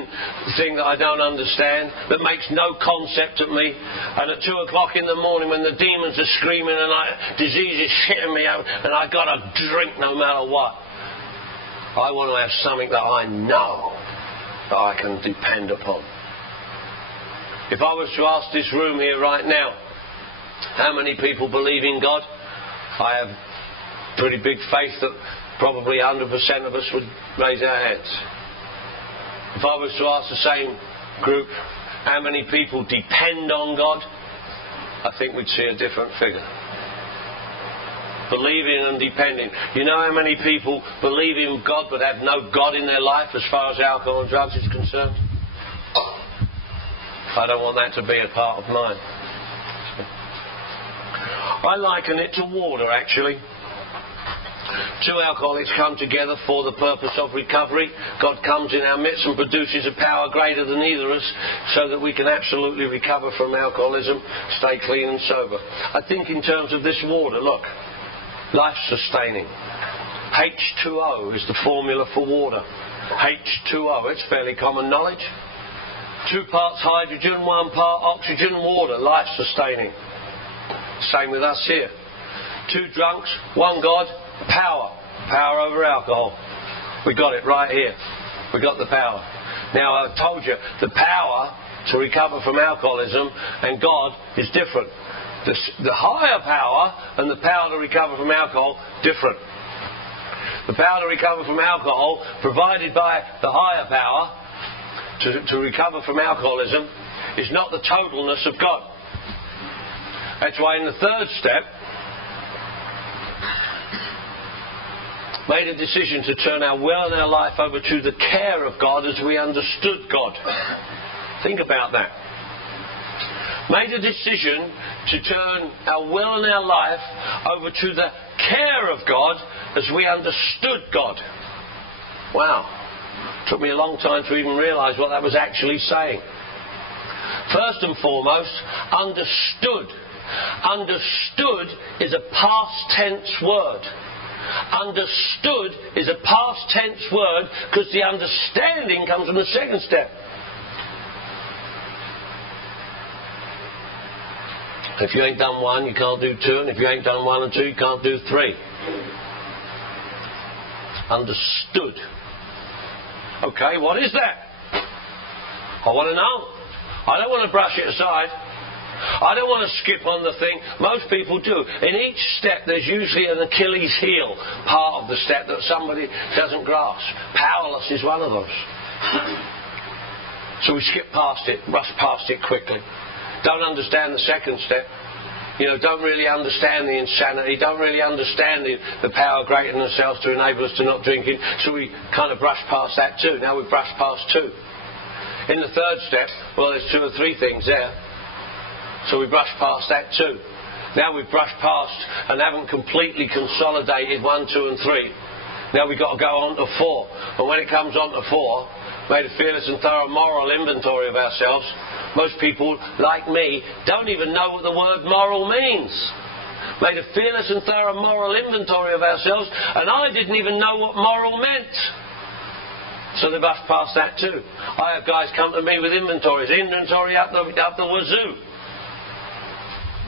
thing that I don't understand, that makes no concept of me. And at 2 o'clock in the morning when the demons are screaming and disease is hitting me out and I got to drink no matter what. I want to have something that I know that I can depend upon. If I was to ask this room here right now, how many people believe in God? I have pretty big faith that probably 100% of us would raise our hands. If I was to ask the same group, how many people depend on God? I think we'd see a different figure. Believing and depending. You know how many people believe in God but have no God in their life as far as alcohol and drugs is concerned? I don't want that to be a part of mine. I liken it to water, actually. Two alcoholics come together for the purpose of recovery. God comes in our midst and produces a power greater than either of us so that we can absolutely recover from alcoholism, stay clean and sober. I think in terms of this water, look, life-sustaining. H2O is the formula for water. H2O, it's fairly common knowledge. 2 parts hydrogen, 1 part oxygen, water, life-sustaining. Same with us here. 2 drunks, 1 God, power. Power over alcohol. We got it right here. We got the power. Now I told you, the power to recover from alcoholism and God is different. The higher power and the power to recover from alcohol, different. The power to recover from alcohol provided by the higher power to recover from alcoholism is not the totalness of God. That's why in the 3rd step, made a decision to turn our will and our life over to the care of God as we understood God. Think about that. Made a decision to turn our will and our life over to the care of God as we understood God. Wow. Took me a long time to even realise what that was actually saying. First and foremost, understood. Understood is a past tense word. Understood is a past tense word because the understanding comes from the 2nd step. If you ain't done 1, you can't do 2, and if you ain't done 1 and 2, you can't do 3. Understood. Okay, what is that? I want to know. I don't want to brush it aside. I don't want to skip on the thing. Most people do. In each step there's usually an Achilles heel part of the step that somebody doesn't grasp. Powerless is one of those. So we skip past it, rush past it quickly. Don't understand the 2nd step. You know, don't really understand the insanity, don't really understand the power greater than ourselves to enable us to not drinking, so we kind of brush past that too. Now we've brushed past 2. In the 3rd step, well, there's 2 or 3 things there. So we brushed past that too. Now we've brushed past and haven't completely consolidated 1, 2 and 3. Now we've got to go on to 4. And when it comes on to 4, made a fearless and thorough moral inventory of ourselves. Most people, like me, don't even know what the word moral means. Made a fearless and thorough moral inventory of ourselves, and I didn't even know what moral meant. So they brushed past that too. I have guys come to me with inventories. Inventory up the wazoo.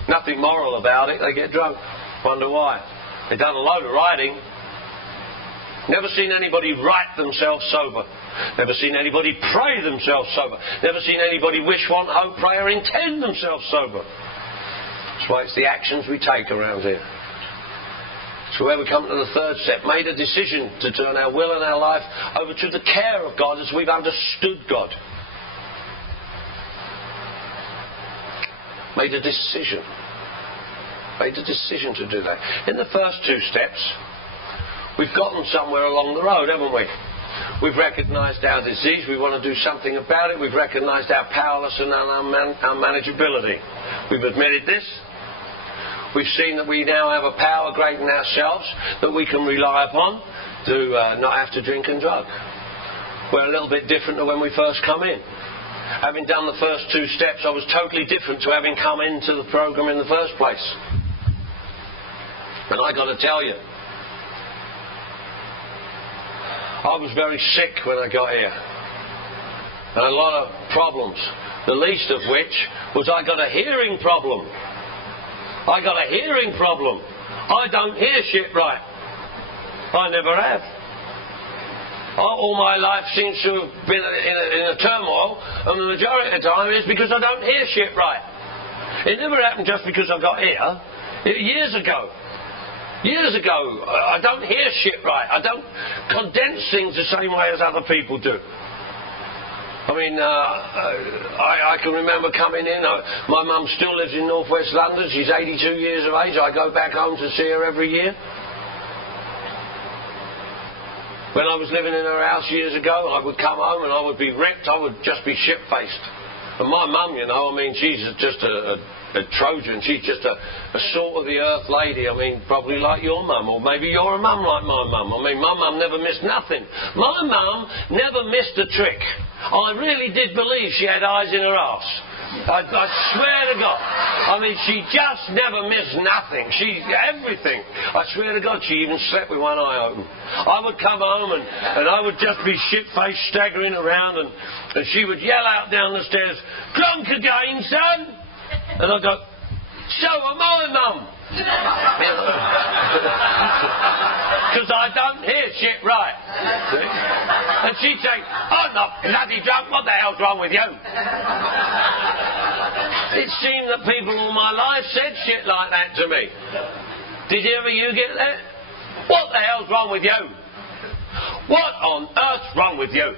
Nothing moral about it. They get drunk. Wonder why. They've done a load of writing. Never seen anybody write themselves sober. Never seen anybody pray themselves sober. Never seen anybody wish, want, hope, pray or intend themselves sober. That's why it's the actions we take around here. So when we come to the 3rd step, made a decision to turn our will and our life over to the care of God as we've understood God. Made a decision. Made a decision to do that. In the first 2 steps, we've gotten somewhere along the road, haven't we? We've recognised our disease. We want to do something about it. We've recognised our powerlessness and our manageability. We've admitted this. We've seen that we now have a power greater than ourselves that we can rely upon to not have to drink and drug. We're a little bit different than when we first come in. Having done the first 2 steps, I was totally different to having come into the program in the first place. And I got to tell you, I was very sick when I got here. And a lot of problems. The least of which was I got a hearing problem. I got a hearing problem. I don't hear shit right. I never have. All my life seems to have been in a turmoil, and the majority of the time is because I don't hear shit right. It never happened just because I got here. Years ago, I don't hear shit right. I don't condense things the same way as other people do. I mean, I can remember coming in. My mum still lives in northwest London. She's 82 years of age. I go back home to see her every year. When I was living in her house years ago, I would come home and I would be wrecked. I would just be shit-faced. And my mum, you know, I mean, she's just a Trojan. She's just a salt of the earth lady. I mean, probably like your mum, or maybe you're a mum like my mum. I mean, my mum never missed nothing. My mum never missed a trick. I really did believe she had eyes in her arse. I swear to God. I mean, she just never missed nothing. Everything. I swear to God, she even slept with one eye open. I would come home and I would just be shit-faced, staggering around, and she would yell out down the stairs, "Drunk again, son?" And I'd go, "So am I, Mum." Because I don't hear shit right. See? And she'd say, "I'm not bloody drunk, what the hell's wrong with you?" It seemed that people all my life said shit like that to me. Did you get that? What the hell's wrong with you? What on earth's wrong with you?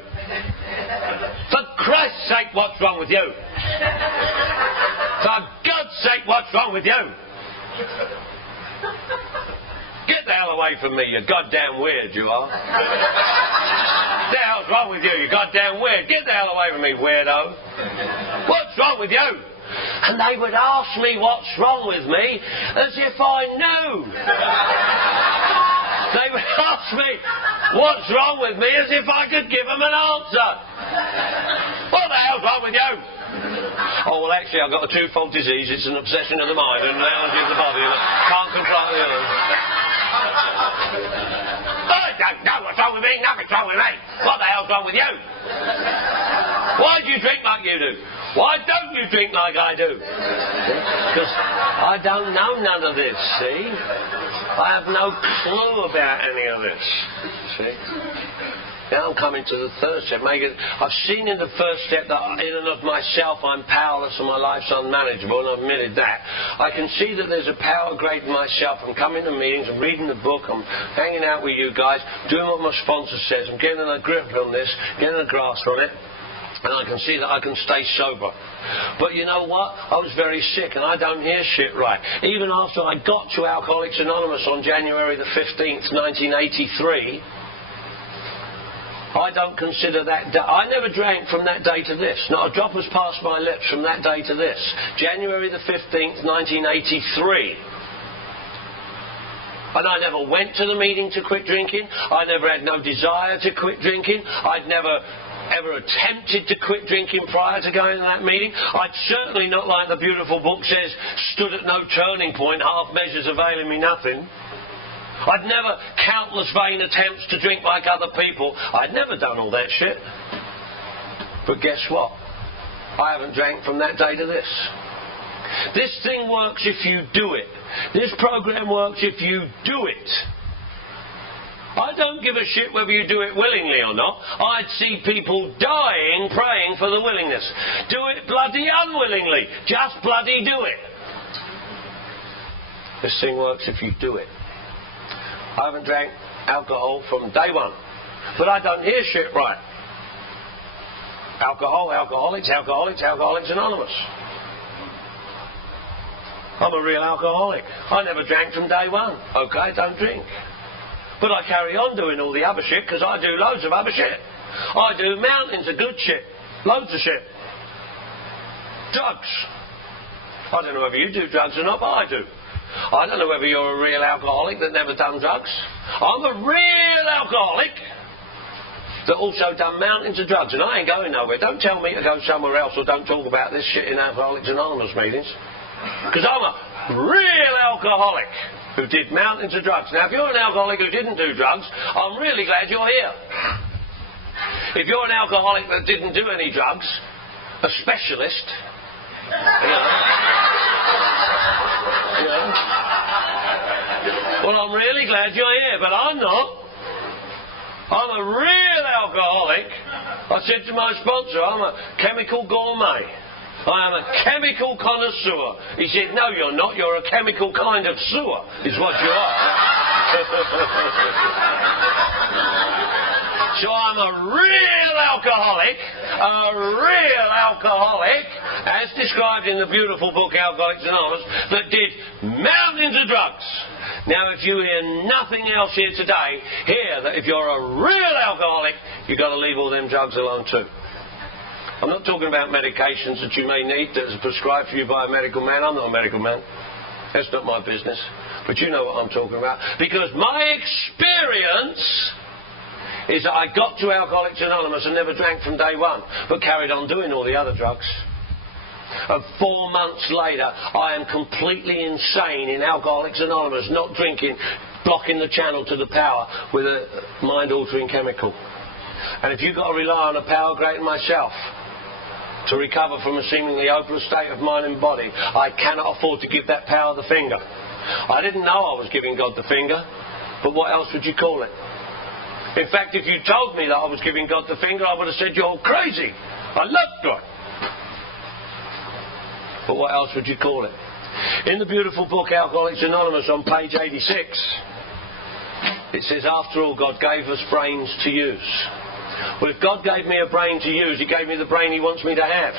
For Christ's sake, what's wrong with you? For God's sake, what's wrong with you? Get the hell away from me, you goddamn weird you are. What the hell's wrong with you, you goddamn weird? Get the hell away from me, weirdo. What's wrong with you? And they would ask me what's wrong with me as if I knew. They would ask me what's wrong with me as if I could give them an answer. What the hell's wrong with you? Oh, well, actually, I've got a twofold disease. It's an obsession of the mind and an allergy of the body. And I can't control the other. I don't know what's wrong with me. Nothing's wrong with me. What the hell's wrong with you? Why do you drink like you do? Why don't you drink like I do? Because I don't know none of this, see? I have no clue about any of this, see? Now I'm coming to the third step. I've seen in the first step that in and of myself I'm powerless and my life's unmanageable, and I've admitted that. I can see that there's a power greater than myself. I'm coming to meetings, I'm reading the book, I'm hanging out with you guys, doing what my sponsor says, I'm getting a grip on this, getting a grasp on it. And I can see that I can stay sober. But you know what? I was very sick and I don't hear shit right. Even after I got to Alcoholics Anonymous on January the 15th, 1983, I don't consider that day. I never drank from that day to this. Not a drop has passed my lips from that day to this. January the 15th, 1983. And I never went to the meeting to quit drinking. I never had no desire to quit drinking. I'd never ever attempted to quit drinking prior to going to that meeting. I'd certainly not, like the beautiful book says, stood at no turning point, half measures availing me nothing. I'd never countless vain attempts to drink like other people. I'd never done all that shit. But guess what? I haven't drank from that day to this. This thing works if you do it. This program works if you do it. I don't give a shit whether you do it willingly or not. I'd see people dying praying for the willingness. Do it bloody unwillingly. Just bloody do it. This thing works if you do it. I haven't drank alcohol from day one. But I don't hear shit right. Alcoholics Anonymous. I'm a real alcoholic. I never drank from day one. Okay, don't drink. But I carry on doing all the other shit because I do loads of other shit. I do mountains of good shit. Loads of shit. Drugs. I don't know whether you do drugs or not, but I do. I don't know whether you're a real alcoholic that never done drugs. I'm a real alcoholic that also done mountains of drugs, and I ain't going nowhere. Don't tell me to go somewhere else or don't talk about this shit in Alcoholics Anonymous meetings. Because I'm a real alcoholic who did mountains of drugs. Now, if you're an alcoholic who didn't do drugs, I'm really glad you're here. If you're an alcoholic that didn't do any drugs, a specialist, well, I'm really glad you're here, but I'm not. I'm a real alcoholic. I said to my sponsor, I'm a chemical gourmet. I am a chemical connoisseur. He said, no, you're not. You're a chemical kind of sewer, is what you are. So I'm a real alcoholic, as described in the beautiful book Alcoholics Anonymous, that did mountains of drugs. Now, if you hear nothing else here today, hear that if you're a real alcoholic, you've got to leave all them drugs alone too. I'm not talking about medications that you may need that is prescribed for you by a medical man. I'm not a medical man. That's not my business. But you know what I'm talking about. Because my experience is that I got to Alcoholics Anonymous and never drank from day one, but carried on doing all the other drugs. And 4 months later, I am completely insane in Alcoholics Anonymous, not drinking, blocking the channel to the power with a mind-altering chemical. And if you've got to rely on a power greater than myself to recover from a seemingly hopeless state of mind and body, I cannot afford to give that power the finger. I didn't know I was giving God the finger, but what else would you call it? In fact, if you told me that I was giving God the finger, I would have said, you're crazy. I love God. But what else would you call it? In the beautiful book Alcoholics Anonymous on page 86, it says, after all, God gave us brains to use. Well, if God gave me a brain to use, He gave me the brain He wants me to have.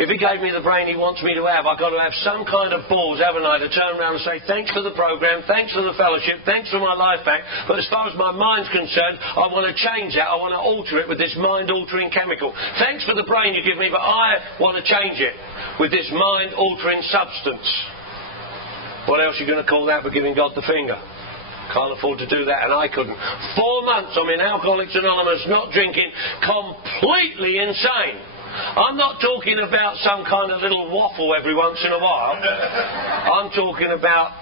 If He gave me the brain He wants me to have, I've got to have some kind of balls, haven't I, to turn around and say, thanks for the program, thanks for the fellowship, thanks for my life back, but as far as my mind's concerned, I want to change that, I want to alter it with this mind-altering chemical. Thanks for the brain you give me, but I want to change it with this mind-altering substance. What else are you going to call that but giving God the finger? Can't afford to do that, and I couldn't. 4 months I'm in Alcoholics Anonymous, not drinking, completely insane. I'm not talking about some kind of little waffle every once in a while. I'm talking about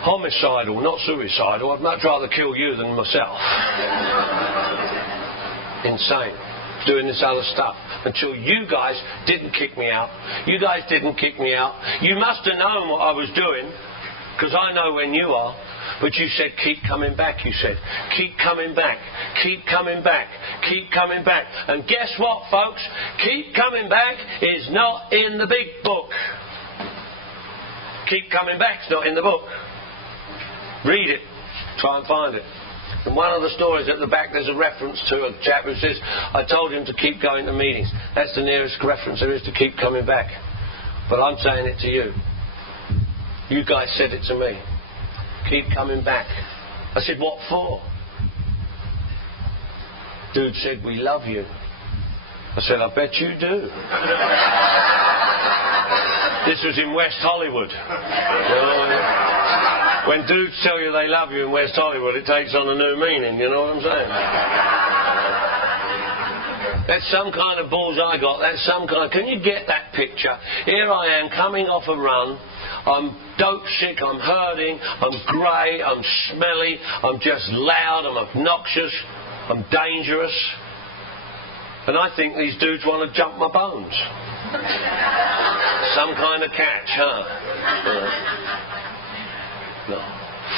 homicidal, not suicidal. I'd much rather kill you than myself. Insane. Doing this other stuff. Until you guys didn't kick me out. You guys didn't kick me out. You must have known what I was doing, because I know when you are. But you said, keep coming back, you said. Keep coming back. Keep coming back. Keep coming back. And guess what, folks? Keep coming back is not in the big book. Keep coming back's not in the book. Read it. Try and find it. In one of the stories at the back, there's a reference to a chap who says, I told him to keep going to meetings. That's the nearest reference there is to keep coming back. But I'm saying it to you. You guys said it to me. Keep coming back. I said, what for? Dude said, we love you. I said, I bet you do. This was in West Hollywood. When dudes tell you they love you in West Hollywood, it takes on a new meaning, you know what I'm saying? That's some kind of balls I got. That's some kind of... Can you get that picture? Here I am coming off a run. I'm dope sick, I'm hurting, I'm grey, I'm smelly, I'm just loud, I'm obnoxious, I'm dangerous. And I think these dudes want to jump my bones. Some kind of catch, huh? No.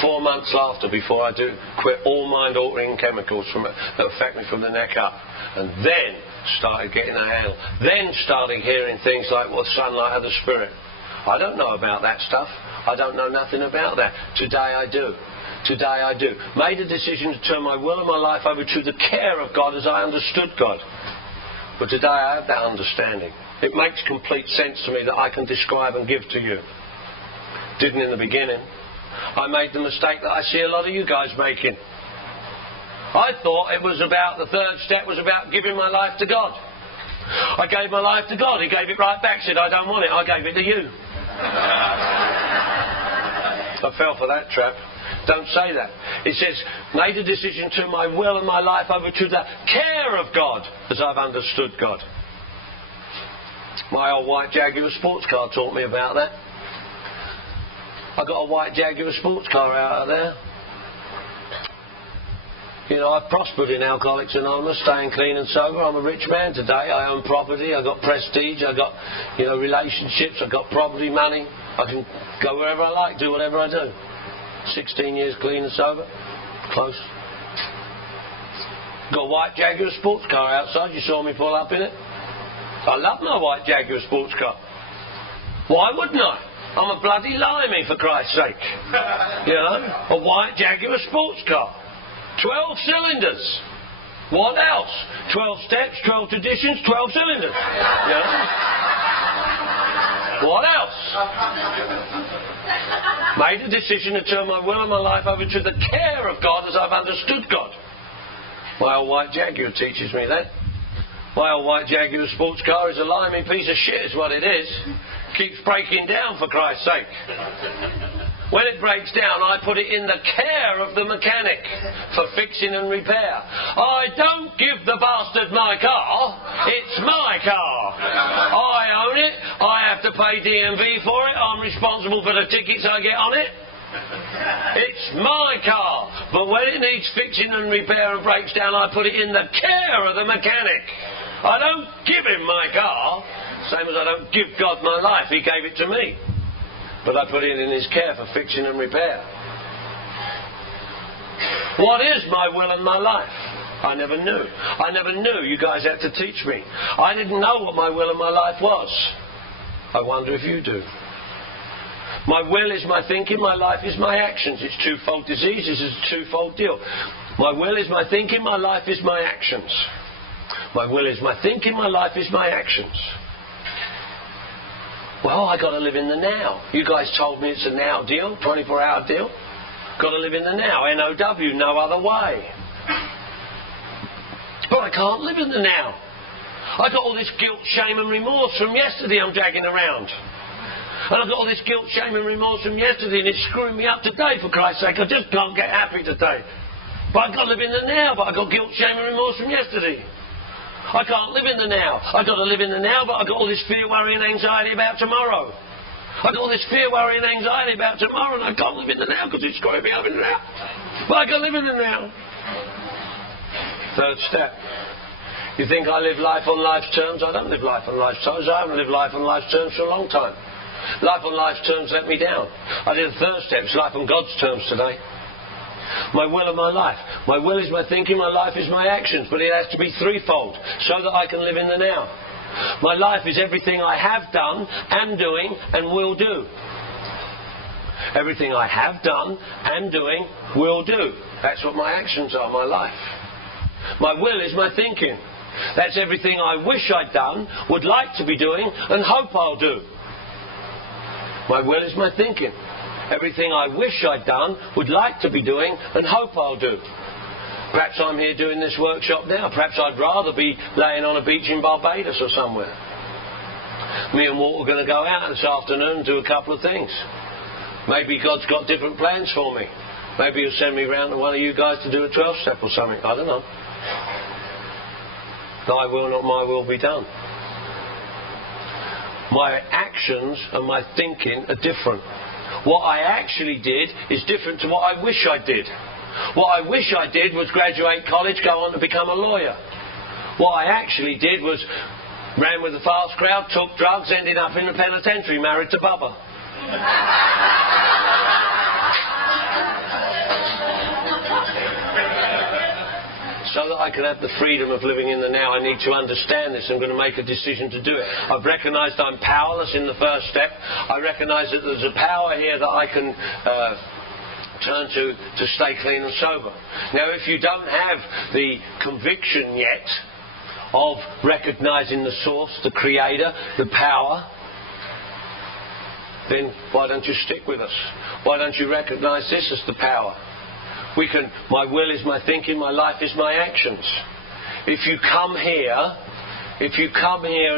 4 months after, before I do quit all mind-altering chemicals that affect me from the neck up. And then started getting a handle. Then started hearing things like, well, sunlight of the spirit. I don't know about that stuff. I don't know nothing about that. Today I do. Today I do. Made a decision to turn my will and my life over to the care of God as I understood God. But today I have that understanding. It makes complete sense to me that I can describe and give to you. Didn't in the beginning. I made the mistake that I see a lot of you guys making. I thought it was about, the third step was about giving my life to God. I gave my life to God. He gave it right back. Said, I don't want it. I gave it to you. I fell for that trap. Don't say that. It says, made a decision to my will and my life over to the care of God as I've understood God. My old white Jaguar sports car taught me about that. I got a white Jaguar sports car out there. You know, I've prospered in Alcoholics Anonymous, staying clean and sober. I'm a rich man today. I own property. I got prestige. I got, you know, relationships. I got property, money. I can go wherever I like, do whatever I do. 16 years clean and sober. Close. Got a white Jaguar sports car outside. You saw me pull up in it. I love my white Jaguar sports car. Why wouldn't I? I'm a bloody limey, for Christ's sake. You know, a white Jaguar sports car. 12 cylinders. What else? 12 steps, 12 traditions, 12 cylinders. You know? What else? Made a decision to turn my will and my life over to the care of God as I've understood God. My old white Jaguar teaches me that. My old white Jaguar sports car is a limey piece of shit, is what it is. Keeps breaking down, for Christ's sake. When it breaks down, I put it in the care of the mechanic for fixing and repair. I don't give the bastard my car. It's my car. I own it. I have to pay DMV for it. I'm responsible for the tickets I get on it. It's my car. But when it needs fixing and repair and breaks down, I put it in the care of the mechanic. I don't give him my car, same as I don't give God my life. He gave it to me. But I put it in his care for fixing and repair. What is my will and my life? I never knew. I never knew. You guys had to teach me. I didn't know what my will and my life was. I wonder if you do. My will is my thinking, my life is my actions. It's twofold disease, it's a twofold deal. My will is my thinking, my life is my actions. My will is my thinking, my life is my actions. Well, I got to live in the now. You guys told me it's a now deal, 24-hour deal. Got to live in the now, N-O-W, no other way. But I can't live in the now. I got all this guilt, shame and remorse from yesterday I'm dragging around. And I've got all this guilt, shame and remorse from yesterday and it's screwing me up today, for Christ's sake. I just can't get happy today. But I've got to live in the now, but I've got guilt, shame and remorse from yesterday. I can't live in the now. I've got to live in the now, but I've got all this fear, worry and anxiety about tomorrow. I've got all this fear, worry and anxiety about tomorrow, and I can't live in the now because it's screwing me up in the now. But I can live in the now. Third step. You think I live life on life's terms? I don't live life on life's terms. I haven't lived life on life's terms for a long time. Life on life's terms let me down. I did a third step. It's life on God's terms today. My will and my life. My will is my thinking, my life is my actions, but it has to be threefold so that I can live in the now. My life is everything I have done, am doing, and will do. Everything I have done, am doing, will do. That's what my actions are, my life. My will is my thinking. That's everything I wish I'd done, would like to be doing, and hope I'll do. My will is my thinking. Everything I wish I'd done, would like to be doing, and hope I'll do. Perhaps I'm here doing this workshop now. Perhaps I'd rather be laying on a beach in Barbados or somewhere. Me and Walt are going to go out this afternoon and do a couple of things. Maybe God's got different plans for me. Maybe he'll send me round to one of you guys to do a 12-step or something. I don't know. Thy will, not my will, be done. My actions and my thinking are different. What I actually did is different to what I wish I did. What I wish I did was graduate college, go on to become a lawyer. What I actually did was ran with a fast crowd, took drugs, ended up in the penitentiary, married to Bubba. So that I can have the freedom of living in the now, I need to understand this. I'm going to make a decision to do it. I've recognised I'm powerless in the first step. I recognise that there's a power here that I can turn to stay clean and sober. Now, if you don't have the conviction yet of recognising the source, the creator, the power, then why don't you stick with us? Why don't you recognise this as the power? My will is my thinking, my life is my actions. If you come here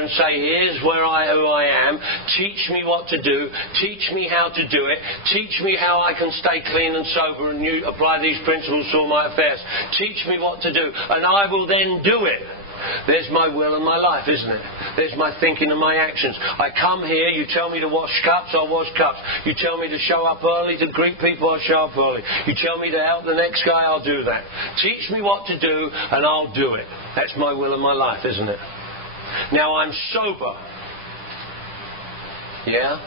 and say, here's who I am, teach me what to do, teach me how to do it, teach me how I can stay clean and sober and apply these principles to all my affairs, teach me what to do, and I will then do it. There's my will and my life, isn't it? There's my thinking and my actions. I come here, you tell me to wash cups, I'll wash cups. You tell me to show up early, to greet people, I'll show up early. You tell me to help the next guy, I'll do that. Teach me what to do and I'll do it. That's my will and my life, isn't it? Now I'm sober. Yeah?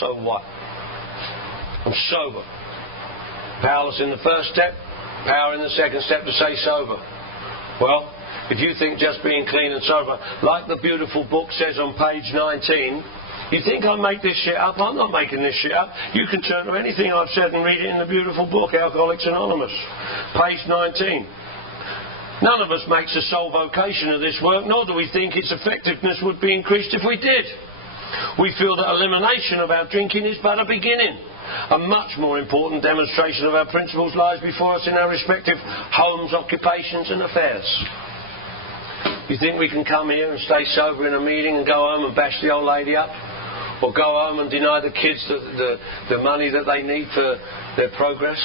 So what? I'm sober. Powerless in the first step, power in the second step to stay sober. Well, if you think just being clean and sober, like the beautiful book says on page 19, you think I make this shit up? I'm not making this shit up. You can turn to anything I've said and read it in the beautiful book, Alcoholics Anonymous, page 19. None of us makes a sole vocation of this work, nor do we think its effectiveness would be increased if we did. We feel that elimination of our drinking is but a beginning. A much more important demonstration of our principles lies before us in our respective homes, occupations and affairs. You think we can come here and stay sober in a meeting and go home and bash the old lady up? Or go home and deny the kids the money that they need for their progress?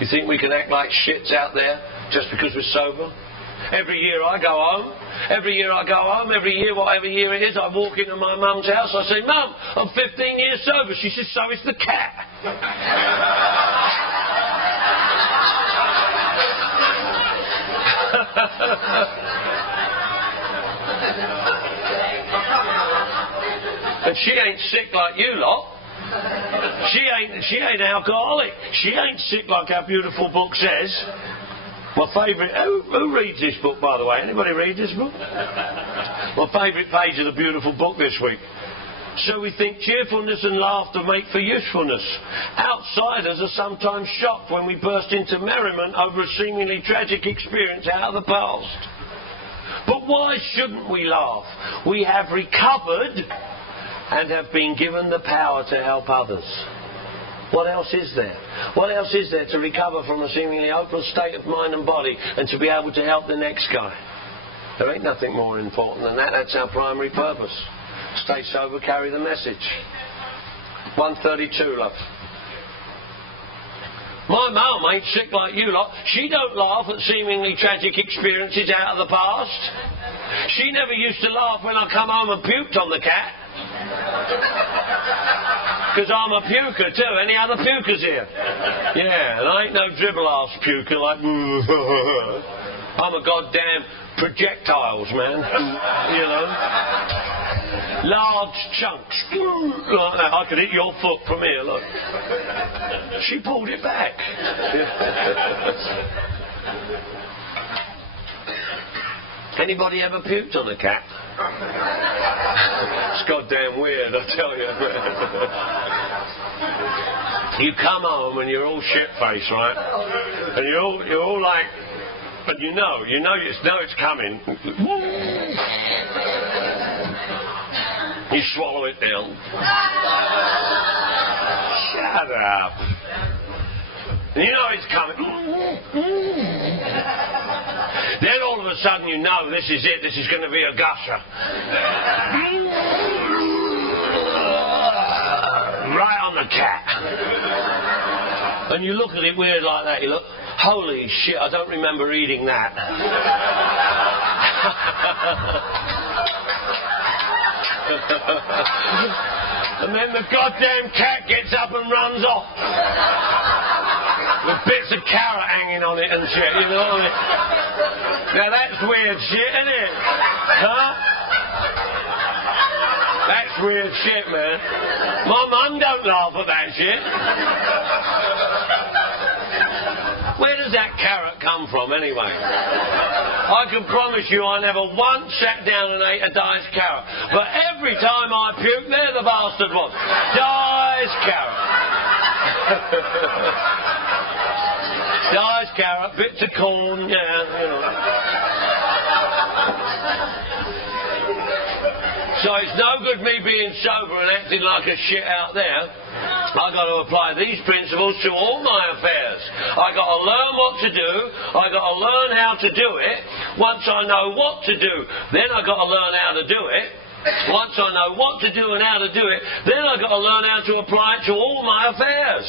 You think we can act like shits out there just because we're sober? Every year I go home, every year, whatever year it is, I walk into my mum's house, I say, Mum, I'm 15 years sober. She says, so is the cat. And she ain't sick like you lot. She ain't alcoholic. She ain't sick like our beautiful book says. My favourite... Who reads this book, by the way? Anybody read this book? My favourite page of the beautiful book this week. So we think cheerfulness and laughter make for usefulness. Outsiders are sometimes shocked when we burst into merriment over a seemingly tragic experience out of the past. But why shouldn't we laugh? We have recovered and have been given the power to help others. What else is there? What else is there to recover from a seemingly hopeless state of mind and body and to be able to help the next guy? There ain't nothing more important than that. That's our primary purpose. Stay sober, carry the message. 132, love. My mum ain't sick like you lot. She don't laugh at seemingly tragic experiences out of the past. She never used to laugh when I come home and puked on the cat. Because I'm a puker too. Any other pukers here? Yeah, and I ain't no dribble-ass puker like... I'm a goddamn projectiles, man. You know? Large chunks. Like that. I could hit your foot from here, look. She pulled it back. Anybody ever puked on a cat? It's goddamn weird, I tell you. You come home and you're all shit-faced, right? And you're all like, but you know it's coming. You swallow it down. Shut up. And you know it's coming. Then all of a sudden you know this is it. This is going to be a gusher. Right on the cat. And you look at it weird like that. You look, holy shit, I don't remember eating that. And then the goddamn cat gets up and runs off. With bits of carrot hanging on it and shit, you know what I mean? Now that's weird shit, isn't it? Huh? That's weird shit, man. My mum don't laugh at that shit. Where does that carrot come from, anyway? I can promise you I never once sat down and ate a diced carrot. But every time I puke, there the bastard was. Diced carrot. Diced carrot, bits of corn, yeah, you know. So it's no good me being sober and acting like a shit out there. I've got to apply these principles to all my affairs. I've got to learn what to do. I've got to learn how to do it. Once I know what to do, then I've got to learn how to do it. Once I know what to do and how to do it, then I've got to learn how to apply it to all my affairs.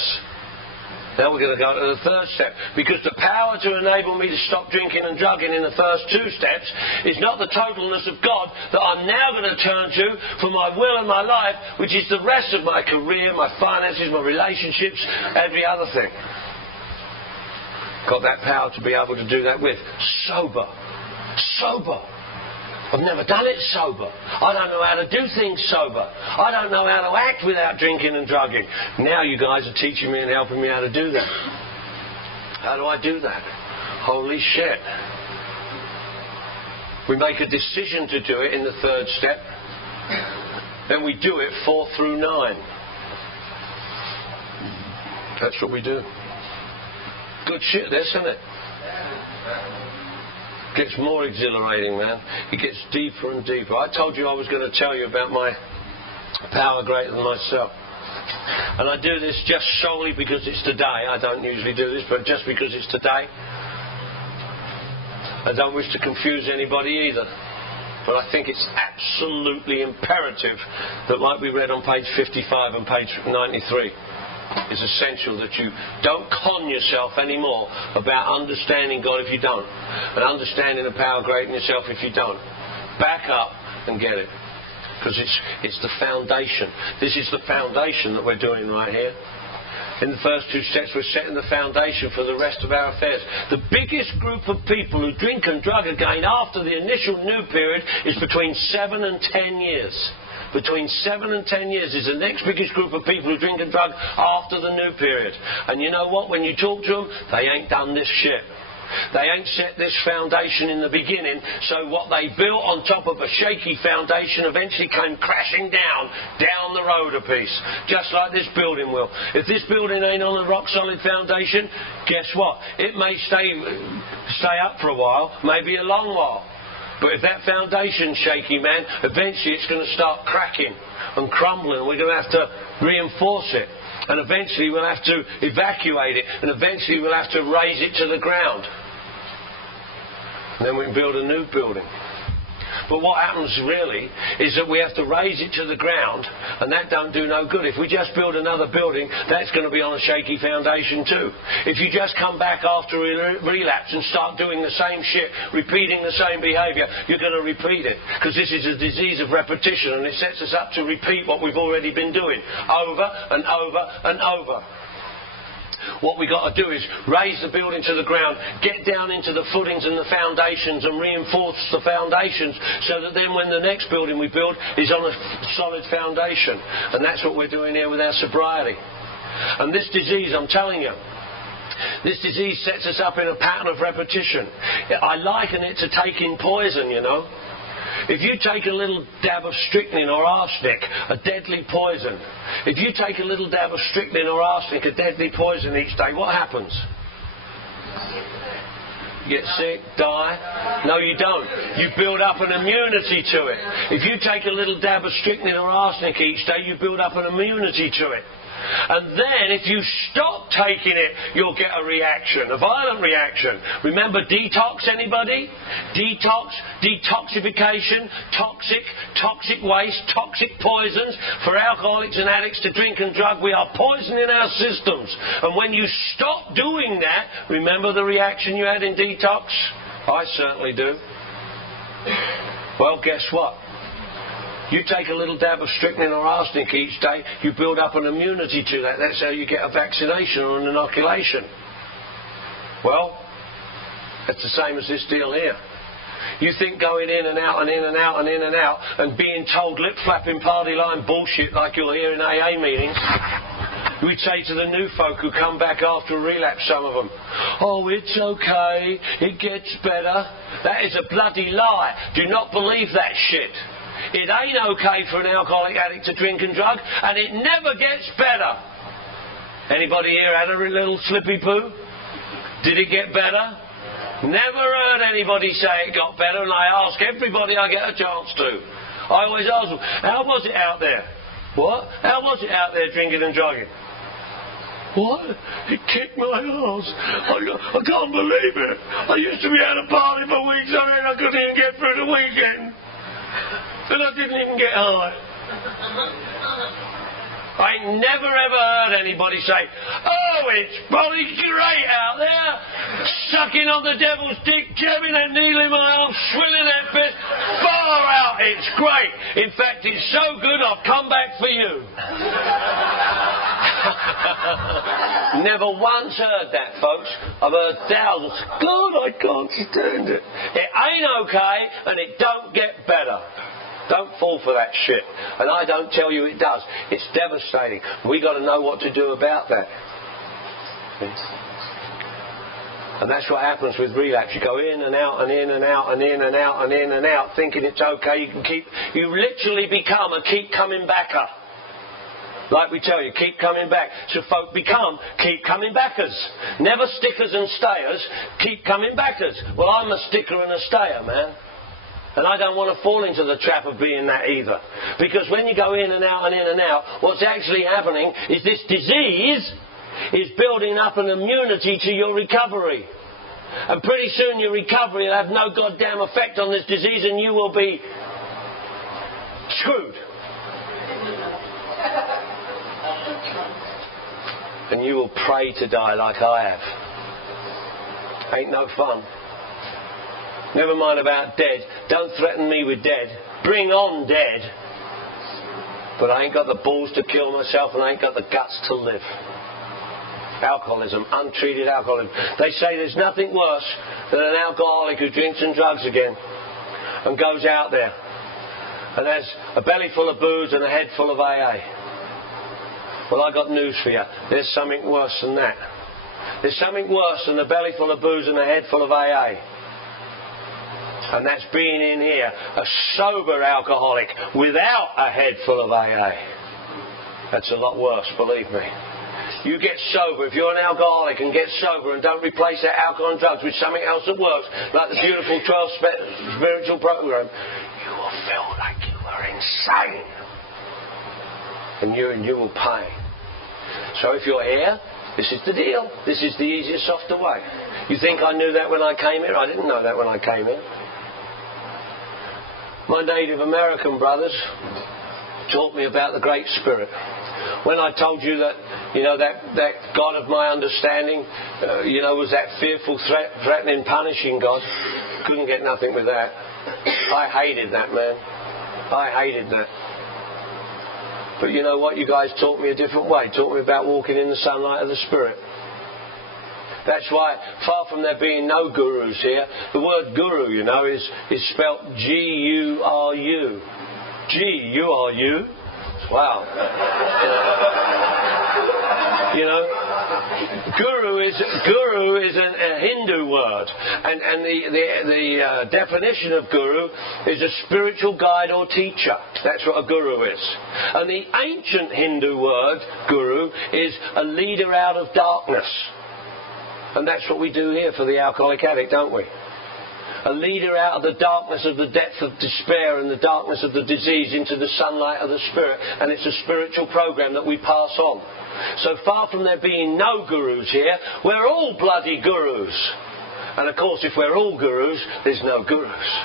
Now we're going to go to the third step, because the power to enable me to stop drinking and drugging in the first two steps is not the totalness of God that I'm now going to turn to for my will and my life, which is the rest of my career, my finances, my relationships, every other thing. Got that power to be able to do that with. Sober. Sober. I've never done it sober. I don't know how to do things sober. I don't know how to act without drinking and drugging. Now you guys are teaching me and helping me how to do that. How do I do that? Holy shit. We make a decision to do it in the third step. Then we do it 4 through 9. That's what we do. Good shit, this, isn't it? Gets more exhilarating, man. It gets deeper and deeper. I told you I was going to tell you about my power greater than myself. And I do this just solely because it's today. I don't usually do this, but just because it's today. I don't wish to confuse anybody either. But I think it's absolutely imperative that, like we read on page 55 and page 93, it's essential that you don't con yourself anymore about understanding God if you don't, and understanding the power greater than yourself if you don't. Back up and get it, because it's the foundation. This is the foundation that we're doing right here. In the first two steps, we're setting the foundation for the rest of our affairs. The biggest group of people who drink and drug again after the initial new period is between 7 and 10 years. Between 7 and 10 years is the next biggest group of people who drink and drug after the new period. And you know what? When you talk to them, they ain't done this shit. They ain't set this foundation in the beginning, so what they built on top of a shaky foundation eventually came crashing down the road a piece. Just like this building will. If this building ain't on a rock solid foundation, guess what? It may stay up for a while, maybe a long while. But if that foundation's shaky, man, eventually it's going to start cracking and crumbling. We're going to have to reinforce it. And eventually we'll have to evacuate it. And eventually we'll have to raise it to the ground. And then we can build a new building. But what happens really is that we have to raise it to the ground, and that don't do no good. If we just build another building, that's going to be on a shaky foundation too. If you just come back after a relapse and start doing the same shit, repeating the same behaviour, you're going to repeat it. Because this is a disease of repetition, and it sets us up to repeat what we've already been doing over and over and over. What we've got to do is raise the building to the ground, get down into the footings and the foundations and reinforce the foundations so that then when the next building we build is on a solid foundation. And that's what we're doing here with our sobriety. And this disease, I'm telling you, this disease sets us up in a pattern of repetition. I liken it to taking poison, you know. If you take a little dab of strychnine or arsenic, a deadly poison, if you take a little dab of strychnine or arsenic, a deadly poison each day, what happens? You get sick, die? No, you don't. You build up an immunity to it. If you take a little dab of strychnine or arsenic each day, you build up an immunity to it. And then if you stop taking it, you'll get a reaction, a violent reaction. Remember detox, anybody? Detox, detoxification, toxic waste, toxic poisons. For alcoholics and addicts to drink and drug, we are poisoning our systems. And when you stop doing that, remember the reaction you had in detox? I certainly do. Well, guess what? You take a little dab of strychnine or arsenic each day, you build up an immunity to that. That's how you get a vaccination or an inoculation. Well, it's the same as this deal here. You think going in and out and in and out and in and out and being told lip-flapping party line bullshit like you'll hear in AA meetings. We'd say to the new folk who come back after a relapse, some of them, oh, it's okay, it gets better. That is a bloody lie. Do not believe that shit. It ain't okay for an alcoholic addict to drink and drug, and it never gets better. Anybody here had a little slippy poo? Did it get better? Never heard anybody say it got better, and I ask everybody I get a chance to. I always ask them, how was it out there? What? How was it out there drinking and drugging? What? It kicked my ass. I can't believe it. I used to be at a party for weeks on end. I couldn't even get through the weekend. And I didn't even get high. I ain't never ever heard anybody say, oh, it's bloody great out there, sucking on the devil's dick, jabbing that needle in my arm, swilling that bit, far out, it's great. In fact, it's so good I'll come back for you. Never once heard that, folks. I've heard thousands. God, I can't stand it. It ain't okay, and it don't get better. Don't fall for that shit. And I don't tell you it does. It's devastating. We got to know what to do about that. And that's what happens with relapse. You go in and out and in and out and in and out and in and out, thinking it's okay. You literally become a keep coming backer. Like we tell you, keep coming back. So folk become keep coming backers. Never stickers and stayers, keep coming backers. Well, I'm a sticker and a stayer, man. And I don't want to fall into the trap of being that either. Because when you go in and out and in and out, what's actually happening is this disease is building up an immunity to your recovery. And pretty soon your recovery will have no goddamn effect on this disease and you will be screwed. And you will pray to die like I have. Ain't no fun. Never mind about dead. Don't threaten me with dead. Bring on dead. But I ain't got the balls to kill myself and I ain't got the guts to live. Alcoholism, untreated alcoholism. They say there's nothing worse than an alcoholic who drinks and drugs again and goes out there and has a belly full of booze and a head full of AA. Well, I got news for you. There's something worse than that. There's something worse than a belly full of booze and a head full of AA. And that's being in here a sober alcoholic without a head full of AA. That's a lot worse, believe me. You get sober, if you're an alcoholic and get sober and don't replace that alcohol and drugs with something else that works, like the beautiful 12 spiritual program, you will feel like you are insane. And you're in dual pain. So if you're here, this is the deal. This is the easiest, softer way. You think I knew that when I came here? I didn't know that when I came here. My Native American brothers taught me about the Great Spirit. When I told you that, that God of my understanding, was that fearful, threatening, punishing God, couldn't get nothing with that. I hated that, man. I hated that. But you know what? You guys taught me a different way. Taught me about walking in the sunlight of the Spirit. That's why, far from there being no gurus here, the word guru, is spelt G-U-R-U. G-U-R-U? Wow. Guru is a Hindu word, and the definition of guru is a spiritual guide or teacher. That's what a guru is. And the ancient Hindu word guru is a leader out of darkness. And that's what we do here for the alcoholic addict, don't we? A leader out of the darkness of the depth of despair and the darkness of the disease into the sunlight of the Spirit. And it's a spiritual program that we pass on. So far from there being no gurus here, we're all bloody gurus. And of course, if we're all gurus, there's no gurus.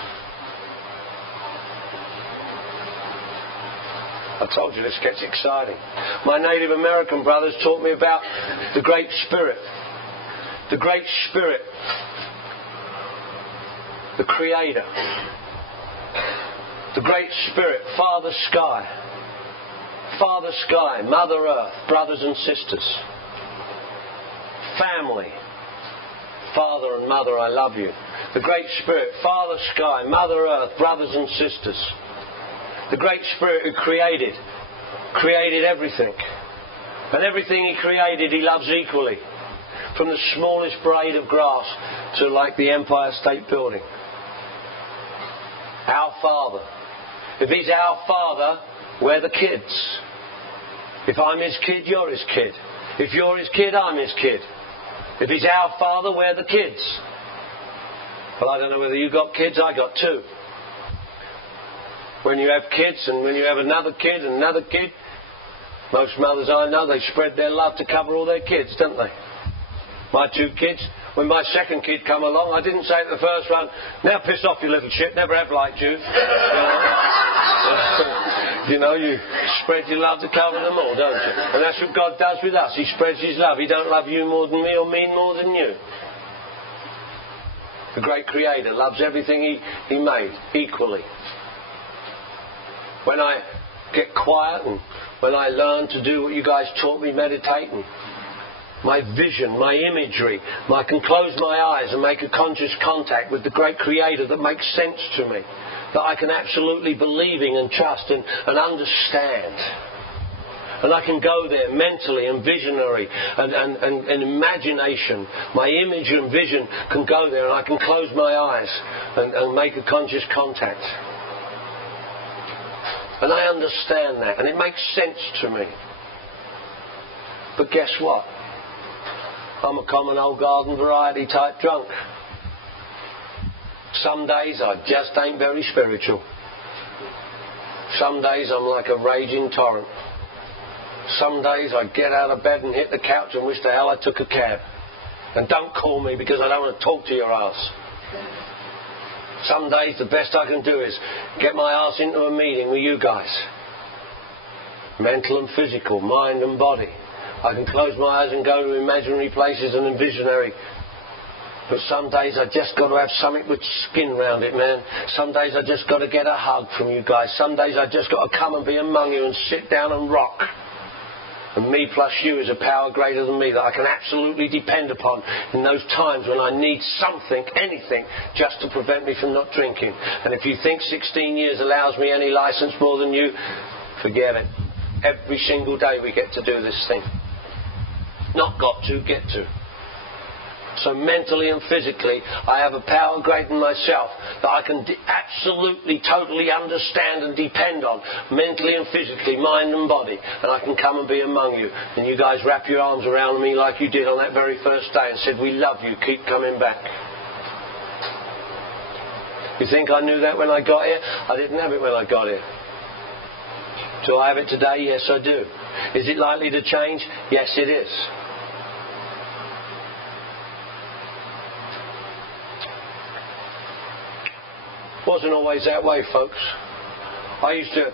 I told you this gets exciting. My Native American brothers taught me about the Great Spirit. The Great Spirit. The Creator. The Great Spirit, Father Sky. Father Sky, Mother Earth, brothers and sisters. Family. Father and Mother, I love you. The Great Spirit, Father Sky, Mother Earth, brothers and sisters. The Great Spirit who created everything. And everything He created, He loves equally. From the smallest blade of grass to like the Empire State Building. Our Father. If He's our Father, we're the kids. If I'm His kid, you're His kid. If you're His kid, I'm His kid. If He's our Father, we're the kids. Well, I don't know whether you got kids, I got two. When you have kids and when you have another kid and another kid, most mothers I know, they spread their love to cover all their kids, don't they? My two kids, when my second kid come along, I didn't say to the first one, now piss off you little shit, never have liked you. You know, you spread your love to cover them all, don't you? And that's what God does with us. He spreads His love. He don't love you more than me or me more than you. The great Creator loves everything He made equally. When I get quiet and when I learn to do what you guys taught me, meditating, my vision, my imagery, I can close my eyes and make a conscious contact with the great Creator that makes sense to me, that I can absolutely believe in and trust and understand. And I can go there mentally and visionary and imagination. My image and vision can go there, and I can close my eyes and make a conscious contact. And I understand that, and it makes sense to me. But guess what? I'm a common old garden variety type drunk. Some days I just ain't very spiritual. Some days I'm like a raging torrent. Some days I get out of bed and hit the couch and wish the hell I took a cab. And don't call me because I don't want to talk to your ass. Some days the best I can do is get my ass into a meeting with you guys. Mental and physical, mind and body. I can close my eyes and go to imaginary places and visionary. But some days I just got to have something with skin round it, man. Some days I just got to get a hug from you guys. Some days I just got to come and be among you and sit down and rock. And me plus you is a power greater than me that I can absolutely depend upon in those times when I need something, anything, just to prevent me from not drinking. And if you think 16 years allows me any license more than you, forget it. Every single day we get to do this thing. Not got to, get to. So mentally and physically, I have a power greater than myself that I can absolutely, totally understand and depend on, mentally and physically, mind and body, and I can come and be among you. And you guys wrap your arms around me like you did on that very first day and said, we love you, keep coming back. You think I knew that when I got here? I didn't have it when I got here. Do I have it today? Yes, I do. Is it likely to change? Yes, it is. Wasn't always that way, folks. I used to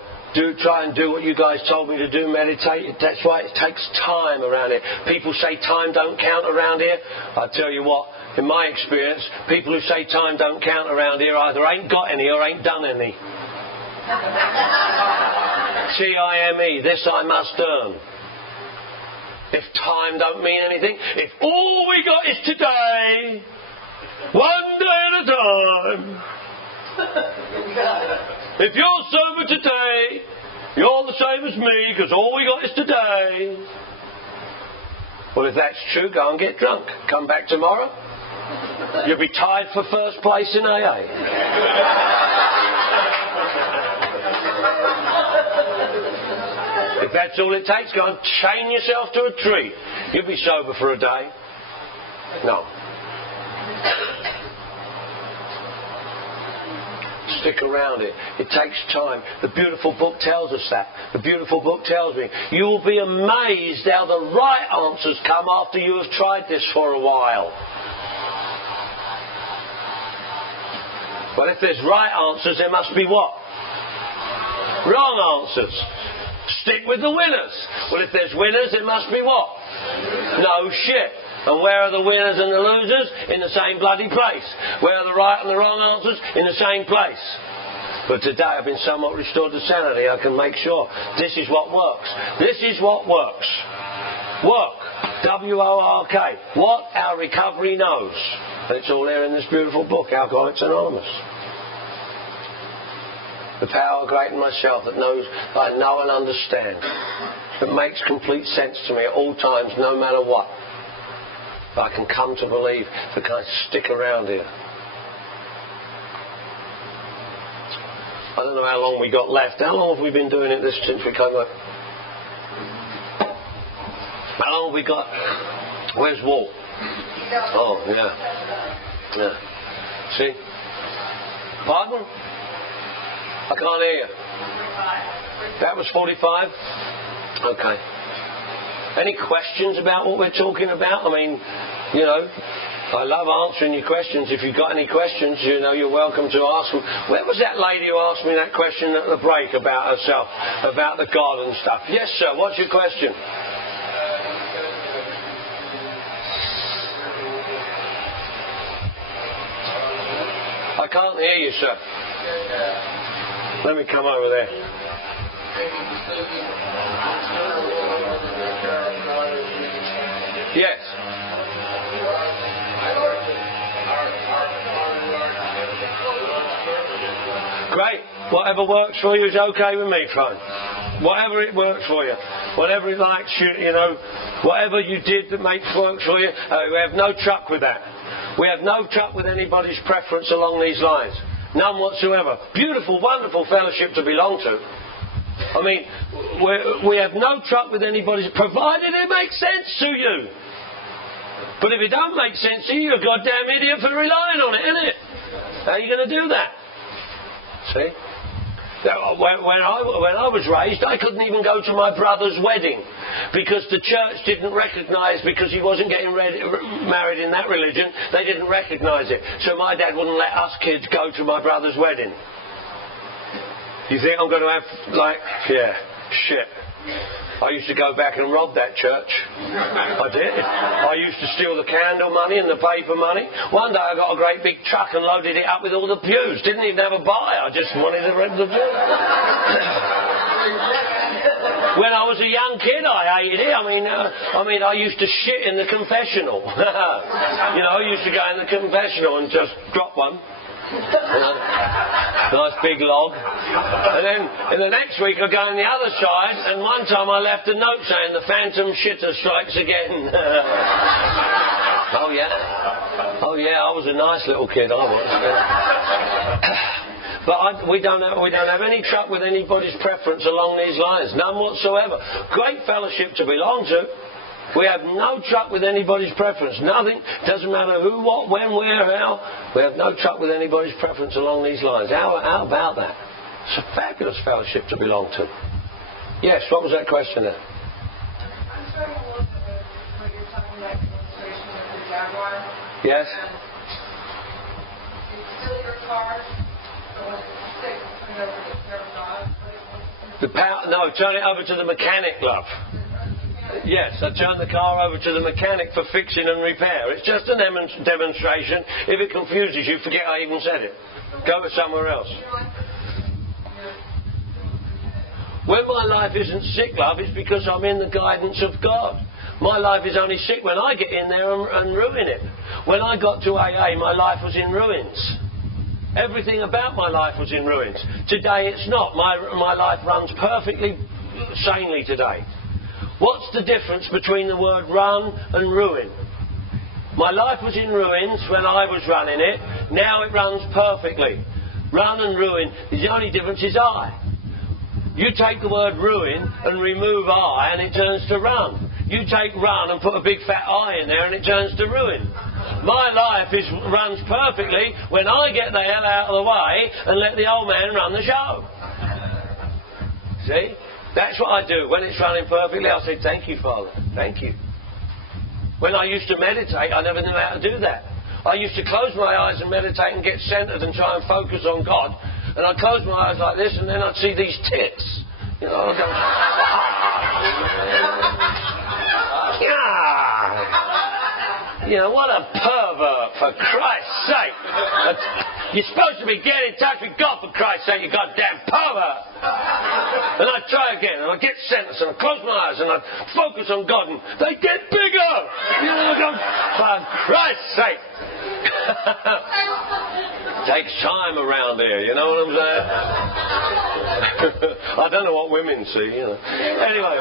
try and do what you guys told me to do, meditate. That's why it takes time around here. People say time don't count around here. I tell you what, in my experience, people who say time don't count around here either ain't got any or ain't done any. TIME, this I must earn. If time don't mean anything, if all we got is today, one day at a time. If you're sober today, you're the same as me because all we got is today. Well, if that's true, go and get drunk. Come back tomorrow. You'll be tied for first place in AA. If that's all it takes, go and chain yourself to a tree. You'll be sober for a day. No. Stick around it. It takes time. The beautiful book tells us that. The beautiful book tells me you will be amazed how the right answers come after you have tried this for a while. Well, if there's right answers, there must be what? Wrong answers. Stick with the winners. Well, if there's winners, it must be what? No shit. And where are the winners and the losers? In the same bloody place. Where are the right and the wrong answers? In the same place. But today I've been somewhat restored to sanity. I can make sure this is what works. This is what works. Work. W-O-R-K. What our recovery knows. And it's all there in this beautiful book, Alcoholics Anonymous. The power greater than myself that knows, that I know and understand. That makes complete sense to me at all times, no matter what. I can come to believe that I stick around here. I don't know how long we got left. How long have we been doing it since we came up? How long have we got? Where's Walt? Oh, yeah. Yeah. See? Pardon? I can't hear you. That was 45? Okay. Any questions about what we're talking about? I mean, you know, I love answering your questions. If you've got any questions, you know, you're welcome to ask them. Where was that lady who asked me that question at the break about herself, about the God and stuff? Yes, sir. What's your question? I can't hear you, sir. Let me come over there. Yes. Great. Whatever works for you is okay with me, fine. Whatever it works for you. Whatever it likes you, you know, whatever you did that makes work for you, we have no truck with that. We have no truck with anybody's preference along these lines. None whatsoever. Beautiful, wonderful fellowship to belong to. I mean, we have no truck with anybody's, provided it makes sense to you. But if it don't make sense to you, you're a goddamn idiot for relying on it, isn't it? How are you going to do that? See? When I was raised, I couldn't even go to my brother's wedding because the church didn't recognise, because he wasn't getting married in that religion, they didn't recognise it. So my dad wouldn't let us kids go to my brother's wedding. You think I'm going to have, like, yeah, shit. I used to go back and rob that church. I did. I used to steal the candle money and the paper money. One day I got a great big truck and loaded it up with all the pews. Didn't even have a buy. I just wanted to rent the pews. When I was a young kid, I hated it. I mean, I used to shit in the confessional. You know, I used to go in the confessional and just drop one. Nice big log. And then in the next week I go on the other side, and one time I left a note saying the phantom shitter strikes again. Oh yeah, I was a nice little kid, I was. But we don't have any truck with anybody's preference along these lines, none whatsoever. Great fellowship to belong to. We have no truck with anybody's preference. Nothing. Doesn't matter who, what, when, where, how. We have no truck with anybody's preference along these lines. How about that? It's a fabulous fellowship to belong to. Yes, what was that question there? I'm starting to look at what you're talking about, the illustration of the Jaguar. Yes. And you steal your car, so when it's sick, turn it over to the care of God. No, turn it over to the mechanic, love. Yes, I turn the car over to the mechanic for fixing and repair. It's just a demonstration. If it confuses you, forget I even said it. Go to somewhere else. When my life isn't sick, love, it's because I'm in the guidance of God. My life is only sick when I get in there and ruin it. When I got to AA, my life was in ruins. Everything about my life was in ruins. Today it's not. My life runs perfectly sanely today. What's the difference between the word run and ruin? My life was in ruins when I was running it. Now it runs perfectly. Run and ruin, the only difference is I. You take the word ruin and remove I and it turns to run. You take run and put a big fat I in there and it turns to ruin. My life runs perfectly when I get the hell out of the way and let the old man run the show. See? That's what I do. When it's running perfectly, I say, thank you, Father. Thank you. When I used to meditate, I never knew how to do that. I used to close my eyes and meditate and get centered and try and focus on God. And I'd close my eyes like this, and then I'd see these tits. You know, I'd go, you know, what a pervert, for Christ's sake. You're supposed to be getting in touch with God, for Christ's sake, you goddamn pervert. And I'd try again, and I'd get centered, and I'd close my eyes, and I'd focus on God, and they get bigger. You know, I'd go, for Christ's sake. Takes time around here, you know what I'm saying? I don't know what women see, you know. Anyway.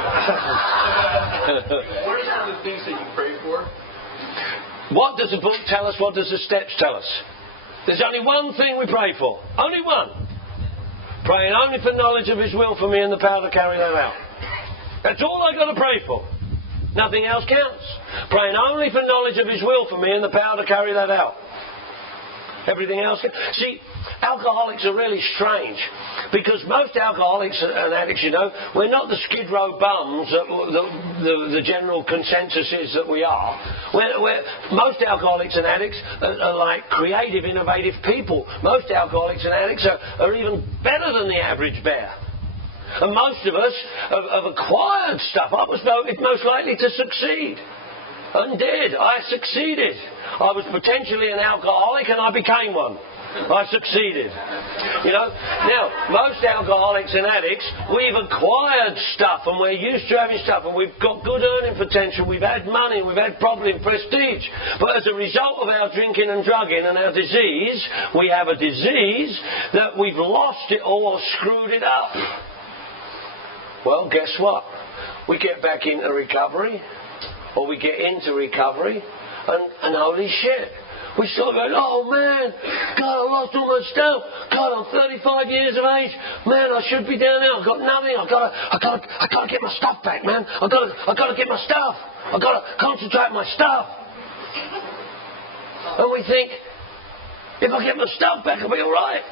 What are some of the things that you pray for? What does the book tell us? What does the steps tell us? There's only one thing we pray for. Only one. Praying only for knowledge of His will for me and the power to carry that out. That's all I've got to pray for. Nothing else counts. Praying only for knowledge of His will for me and the power to carry that out. Everything else. See, alcoholics are really strange, because most alcoholics and addicts, you know, we're not the Skid Row bums that the general consensus is that we are. Most alcoholics and addicts are like creative, innovative people. Most alcoholics and addicts are even better than the average bear. And most of us have acquired stuff. I was most likely to succeed. And did. I succeeded. I was potentially an alcoholic and I became one. I succeeded. You know, now, most alcoholics and addicts, we've acquired stuff and we're used to having stuff and we've got good earning potential, we've had money, we've had probably prestige. But as a result of our drinking and drugging and our disease, we have a disease that we've lost it all or screwed it up. Well, guess what? We get back into recovery, or we get into recovery, and holy shit, we start going, oh man, God, I lost all my stuff. God, I'm 35 years of age. Man, I should be down there. I've got nothing. I gotta get my stuff back, man. I gotta get my stuff. I gotta concentrate on my stuff. And we think, if I get my stuff back, I'll be all right.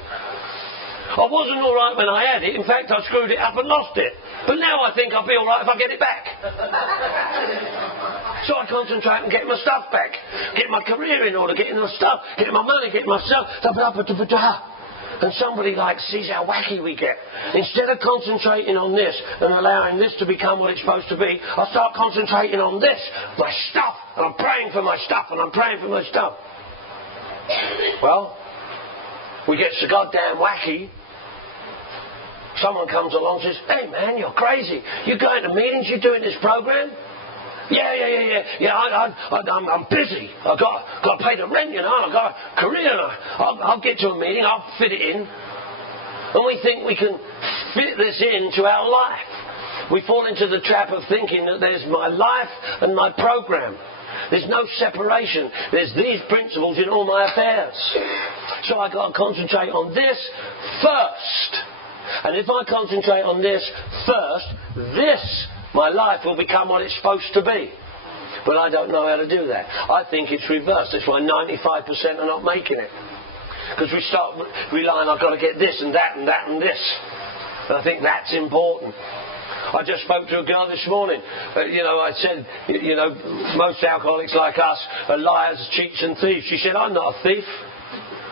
I wasn't all right when I had it. In fact, I screwed it up and lost it. But now I think I'll be all right if I get it back. So I concentrate on getting my stuff back, get my career in order, getting my stuff, getting my money, getting myself. And somebody like sees how wacky we get. Instead of concentrating on this and allowing this to become what it's supposed to be, I start concentrating on this, my stuff, and I'm praying for my stuff, and I'm praying for my stuff. Well, we get so goddamn wacky. Someone comes along and says, hey man, you're crazy. You're going to meetings, you're doing this program? Yeah, I'm busy. I've got to pay the rent, you know, I've got a career. I'll get to a meeting, I'll fit it in. And we think we can fit this into our life. We fall into the trap of thinking that there's my life and my program. There's no separation. There's these principles in all my affairs. So I've got to concentrate on this first. And if I concentrate on this first, my life will become what it's supposed to be. But I don't know how to do that. I think it's reversed. That's why 95% are not making it. Because we start relying, I've got to get this and that and that and this. And I think that's important. I just spoke to a girl this morning. I said, most alcoholics like us are liars, cheats and thieves. She said, I'm not a thief.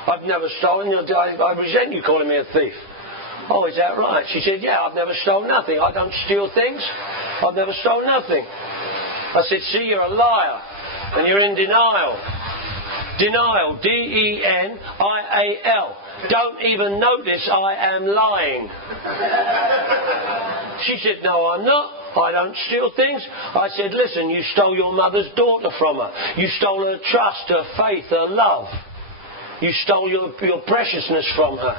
I've never stolen. I resent you calling me a thief. Oh, is that right? She said, yeah, I've never stolen nothing. I don't steal things. I've never stolen nothing. I said, see, you're a liar. And you're in denial. Denial. D-E-N-I-A-L. Don't even notice I am lying. She said, no, I'm not. I don't steal things. I said, listen, you stole your mother's daughter from her. You stole her trust, her faith, her love. You stole your preciousness from her.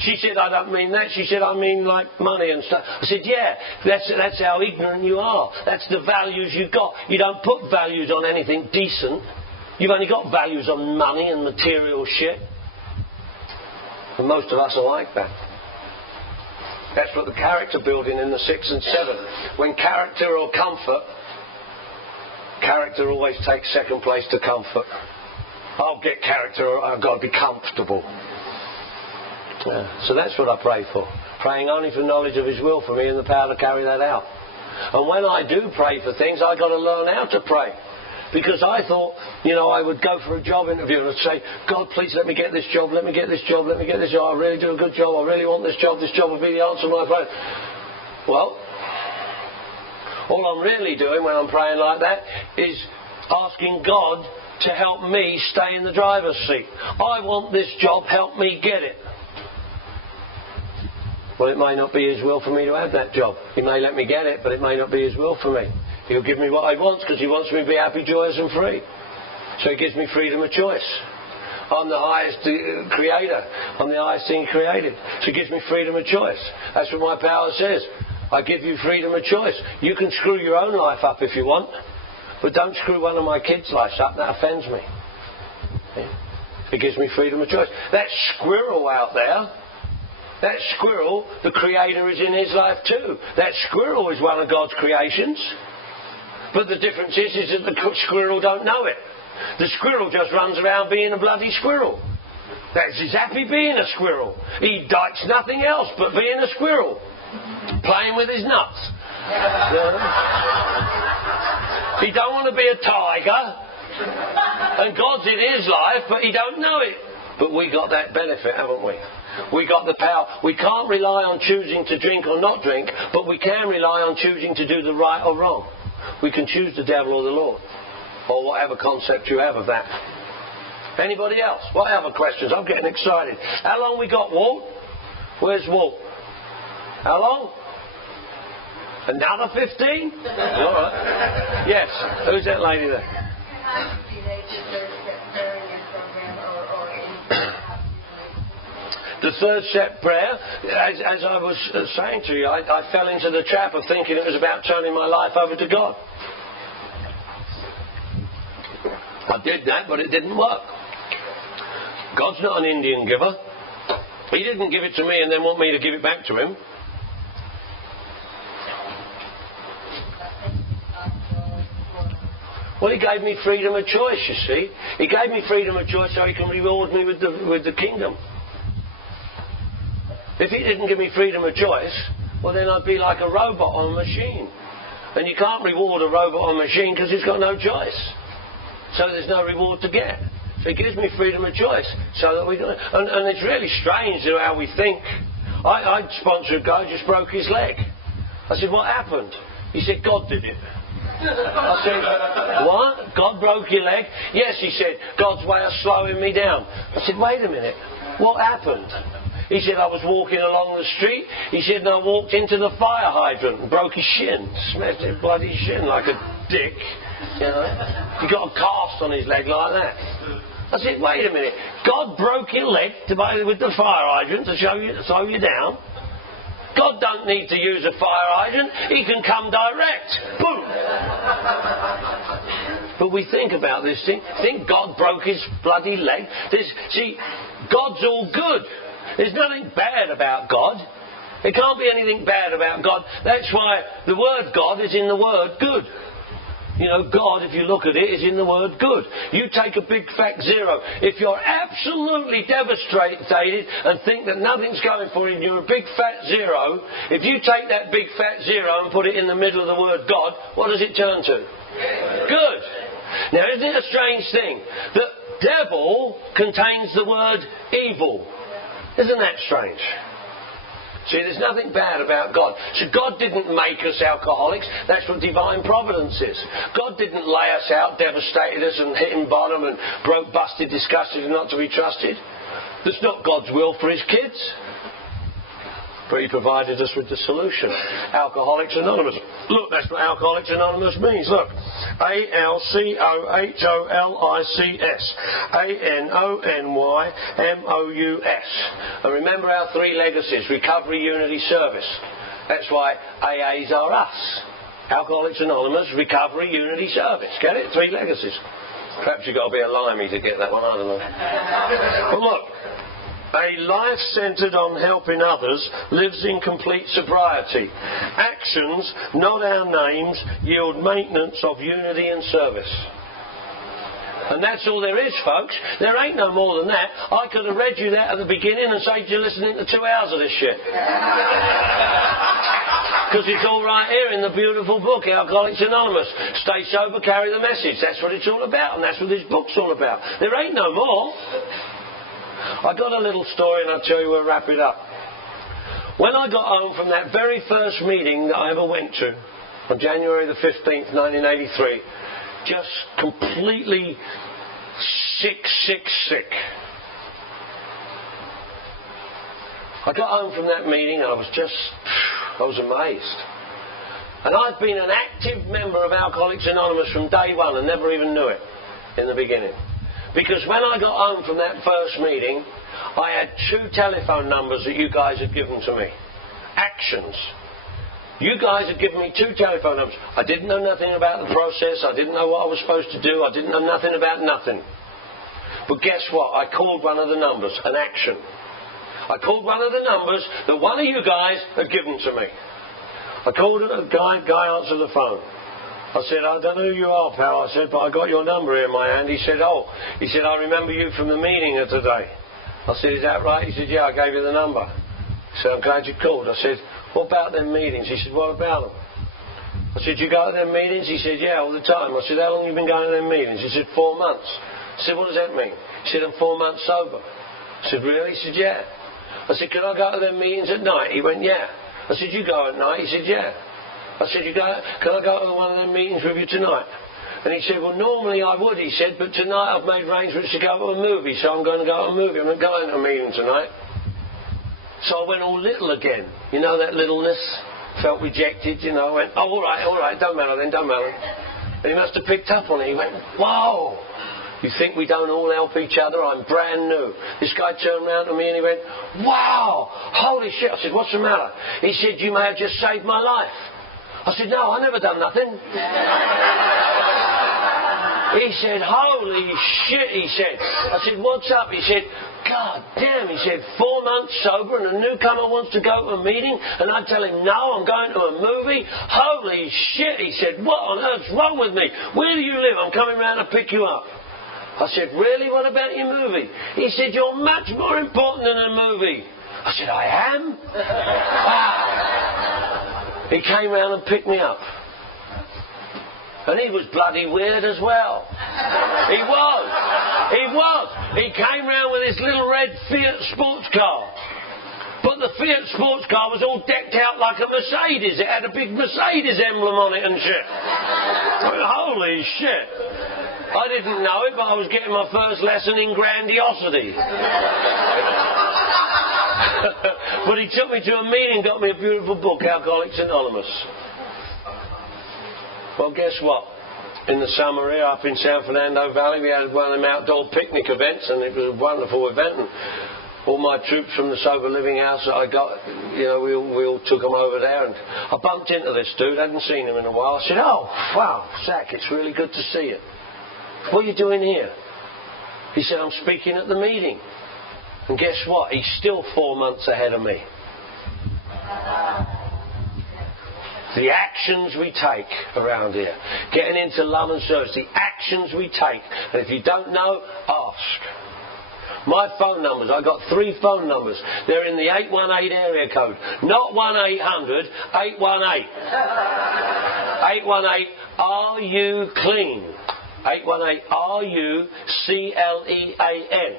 She said, I don't mean that. She said, I mean like money and stuff. I said, yeah, that's how ignorant you are. That's the values you've got. You don't put values on anything decent. You've only got values on money and material shit. And most of us are like that. That's what the character building in the 6 and 7. When character or comfort, character always takes second place to comfort. I'll get character, or I've got to be comfortable. Yeah. So that's what I pray for. Praying only for knowledge of His will for me and the power to carry that out. And when I do pray for things, I've got to learn how to pray. Because I thought, I would go for a job interview and I'd say, God, please let me get this job, let me get this job, let me get this job. I really do a good job. I really want this job. This job will be the answer to my prayer. Well, all I'm really doing when I'm praying like that is asking God to help me stay in the driver's seat. I want this job, help me get it. Well, it may not be His will for me to have that job. He may let me get it, but it may not be His will for me. He'll give me what I want because He wants me to be happy, joyous and free. So He gives me freedom of choice. I'm the highest creator. I'm the highest thing created. So He gives me freedom of choice. That's what my power says. I give you freedom of choice. You can screw your own life up if you want, but don't screw one of my kids' lives up. That offends me. It gives me freedom of choice. That squirrel out there, that squirrel, the Creator is in his life too. That squirrel is one of God's creations. But the difference is that the squirrel don't know it. The squirrel just runs around being a bloody squirrel. That's he's happy being a squirrel. He likes nothing else but being a squirrel. Playing with his nuts. You know? He don't want to be a tiger. And God's in his life, but he don't know it. But we got that benefit, haven't we? We got the power. We can't rely on choosing to drink or not drink, but we can rely on choosing to do the right or wrong. We can choose the devil or the Lord. Or whatever concept you have of that. Anybody else? What other questions? I'm getting excited. How long we got, Walt? Where's Walt? How long? Another 15? All right. Yes. Who's that lady there? The third step prayer, as I was saying to you, I fell into the trap of thinking it was about turning my life over to God. I did that, but it didn't work. God's not an Indian giver. He didn't give it to me and then want me to give it back to him. Well, he gave me freedom of choice, you see. He gave me freedom of choice so he can reward me with the kingdom. If he didn't give me freedom of choice, well then I'd be like a robot on a machine. And you can't reward a robot on a machine because it's got no choice. So there's no reward to get. So he gives me freedom of choice. So that we don't, and it's really strange how we think. I sponsored a guy who just broke his leg. I said, what happened? He said, God did it. I said, what? God broke your leg? Yes, he said, God's way of slowing me down. I said, wait a minute. What happened? He said, I was walking along the street. He said, and I walked into the fire hydrant and broke his shin. Smashed his bloody shin like a dick. You know? He got a cast on his leg like that. I said, wait a minute. God broke your leg with the fire hydrant to slow you down. God don't need to use a fire hydrant. He can come direct. Boom. But we think about this thing. Think God broke his bloody leg. See, God's all good. There's nothing bad about God. There can't be anything bad about God. That's why the word God is in the word good. You know, God, if you look at it, is in the word good. You take a big fat zero. If you're absolutely devastated and think that nothing's going for you and you're a big fat zero, if you take that big fat zero and put it in the middle of the word God, what does it turn to? Good. Now, isn't it a strange thing? The devil contains the word evil. Isn't that strange? See, there's nothing bad about God. So God didn't make us alcoholics. That's what divine providence is. God didn't lay us out, devastated us and hitting bottom and broke, busted, disgusted and not to be trusted. That's not God's will for his kids. But he provided us with the solution. Alcoholics Anonymous. Look, that's what Alcoholics Anonymous means. Look. ALCOHOLICS. ANONYMOUS. And remember our three legacies. Recovery, unity, service. That's why AAs are us. Alcoholics Anonymous, recovery, unity, service. Get it? Three legacies. Perhaps you've got to be a limey to get that one. I don't know. But look. A life centred on helping others lives in complete sobriety. Actions, not our names, yield maintenance of unity and service. And that's all there is, folks. There ain't no more than that. I could have read you that at the beginning and saved you listening to 2 hours of this shit. Because it's all right here in the beautiful book, Alcoholics Anonymous. Stay sober, carry the message. That's what it's all about, and that's what this book's all about. There ain't no more. I got a little story and I'll tell you we'll wrap it up. When I got home from that very first meeting that I ever went to, on January the 15th, 1983, just completely sick. I got home from that meeting and I was amazed. And I've been an active member of Alcoholics Anonymous from day one and never even knew it in the beginning. Because when I got home from that first meeting, I had 2 telephone numbers that you guys had given to me. Actions. You guys had given me 2 telephone numbers. I didn't know nothing about the process. I didn't know what I was supposed to do. I didn't know nothing about nothing. But guess what? I called one of the numbers, an action. I called one of the numbers that one of you guys had given to me. I called it, a guy answered the phone. I said, I don't know who you are, pal. I said, but I got your number here in my hand. He said, I remember you from the meeting of today. I said, is that right? He said, yeah, I gave you the number. He said, I'm glad you called. I said, what about them meetings? He said, what about them? I said, you go to them meetings? He said, yeah, all the time. I said, how long have you been going to them meetings? He said, 4 months. I said, what does that mean? He said, I'm 4 months sober. I said, really? He said, yeah. I said, can I go to them meetings at night? He went, yeah. I said, you go at night? He said, yeah. I said, can I go to one of them meetings with you tonight? And he said, well, normally I would, he said, but tonight I've made arrangements to go to a movie, so I'm going to go to a movie. I'm not going to a meeting tonight. So I went all little again. You know that littleness? Felt rejected, you know. I went, oh, all right, don't matter then, don't matter. And he must have picked up on it. He went, whoa, you think we don't all help each other? I'm brand new. This guy turned around to me and he went, wow, holy shit. I said, what's the matter? He said, you may have just saved my life. I said, no, I never done nothing. He said, holy shit, he said. I said, what's up? He said, God damn, he said, 4 months sober and a newcomer wants to go to a meeting and I tell him, no, I'm going to a movie. Holy shit, he said, what on earth's wrong with me? Where do you live? I'm coming round to pick you up. I said, really? What about your movie? He said, you're much more important than a movie. I said, I am? Wow. He came round and picked me up. And he was bloody weird as well. He was. He came round with his little red Fiat sports car. But the Fiat sports car was all decked out like a Mercedes. It had a big Mercedes emblem on it and shit. Holy shit. I didn't know it, but I was getting my first lesson in grandiosity. But he took me to a meeting and got me a beautiful book, Alcoholics Anonymous. Well, guess what? In the summer here up in San Fernando Valley, we had one of them outdoor picnic events, and it was a wonderful event. And all my troops from the sober living house that I got, you know, we all took them over there. And I bumped into this dude, hadn't seen him in a while. I said, oh, wow, Zach, it's really good to see you. What are you doing here? He said, I'm speaking at the meeting. And guess what? He's still 4 months ahead of me. The actions we take around here, getting into love and service, the actions we take. And if you don't know, ask. My phone numbers, I've got 3 phone numbers. They're in the 818 area code. Not 1-800, 818. 818, are you clean? 818, are you CLEAN?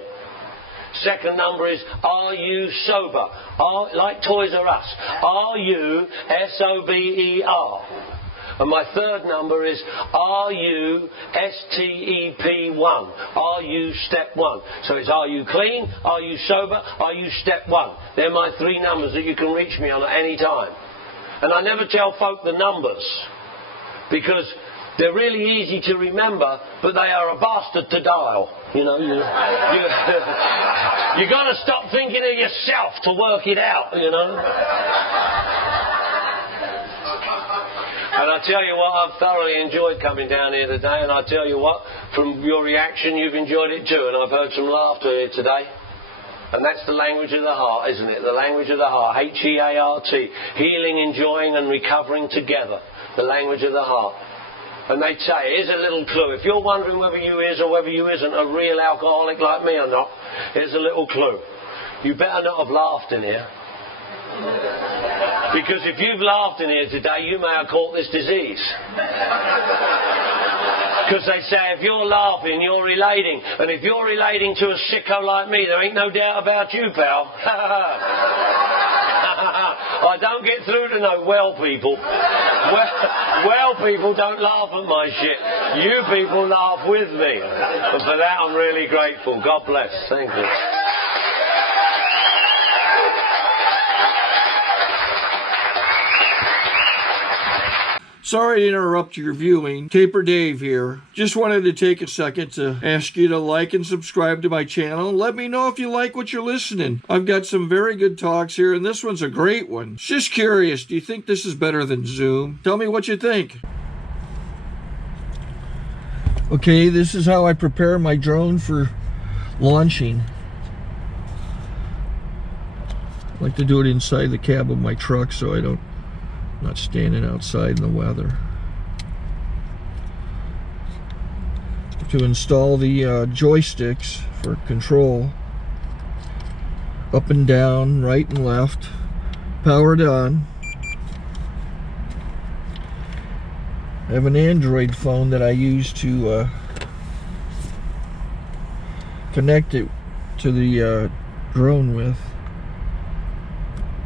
Second number is, are you sober? Like Toys R Us. Are you SOBER? And my third number is, are you STEP1? Are you step 1? So it's, are you clean? Are you sober? Are you step 1? They're my 3 numbers that you can reach me on at any time. And I never tell folk the numbers, because they're really easy to remember, but they are a bastard to dial. You know, you got to stop thinking of yourself to work it out, you know. And I tell you what, I've thoroughly enjoyed coming down here today, and I tell you what, from your reaction, you've enjoyed it too, and I've heard some laughter here today. And that's the language of the heart, isn't it? The language of the heart, H-E-A-R-T, healing, enjoying and recovering together, the language of the heart. And they say, here's a little clue. If you're wondering whether you is or whether you isn't a real alcoholic like me or not, here's a little clue. You better not have laughed in here. Because if you've laughed in here today, you may have caught this disease. Because they say, if you're laughing, you're relating. And if you're relating to a sicko like me, there ain't no doubt about you, pal. I don't get through to no well people. Well people don't laugh at my shit. You people laugh with me. And for that I'm really grateful. God bless. Thank you. Sorry to interrupt your viewing. Taper Dave here. Just wanted to take a second to ask you to like and subscribe to my channel. Let me know if you like what you're listening. I've got some very good talks here, and this one's a great one. Just curious, do you think this is better than Zoom? Tell me what you think. Okay, this is how I prepare my drone for launching. I like to do it inside the cab of my truck so I'm not standing outside in the weather. To install the joysticks for control, up and down, right and left, powered on. I have an Android phone that I use to connect it to the drone with.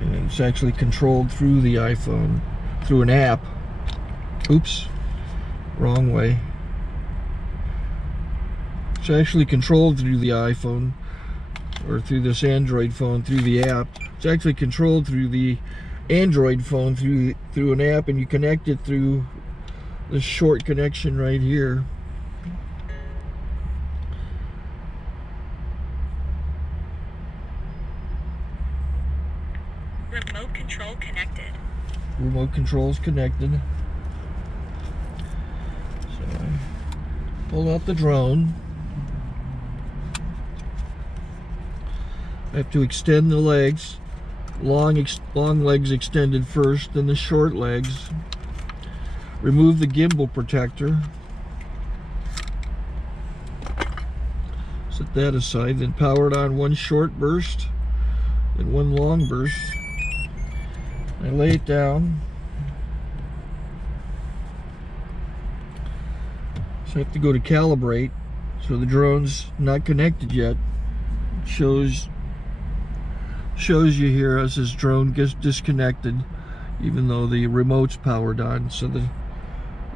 And it's actually controlled through the iPhone, through an app. Oops, wrong way. It's actually controlled through the iPhone, or through this Android phone, through the app. It's actually controlled through the Android phone, through an app, and you connect it through this short connection right here. Remote control connected. Remote control's connected. So I pull out the drone. I have to extend the legs. Long legs extended first, then the short legs. Remove the gimbal protector. Set that aside. Then power it on one short burst and one long burst. I lay it down. So I have to go to calibrate. So the drone's not connected yet. It shows you here as this drone gets disconnected, even though the remote's powered on. So the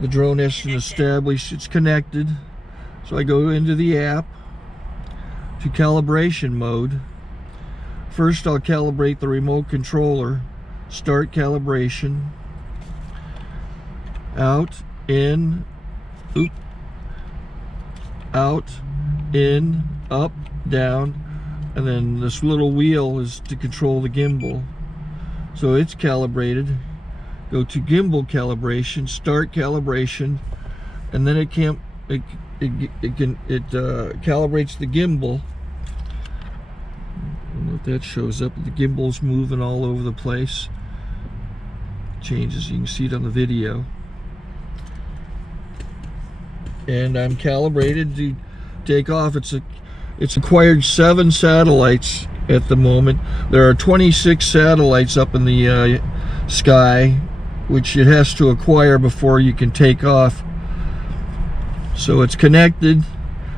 drone has to establish it's connected. So I go into the app to calibration mode. First I'll calibrate the remote controller. Start calibration. Out, in, oop, out, in, up, down, and then this little wheel is to control the gimbal. So it's calibrated. Go to gimbal calibration, start calibration, and then it calibrates the gimbal. I don't know if that shows up. The gimbal's moving all over the place. Changes, you can see it on the video. And I'm calibrated to take off. It's acquired 7 satellites at the moment. There are 26 satellites up in the sky, which it has to acquire before you can take off. So it's connected.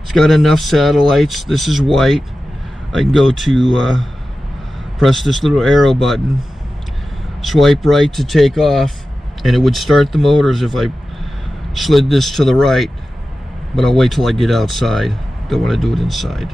It's got enough satellites. This is white. I can go to press this little arrow button, swipe right to take off, and it would start the motors if I slid this to the right. But I'll wait till I get outside. Don't want to do it inside.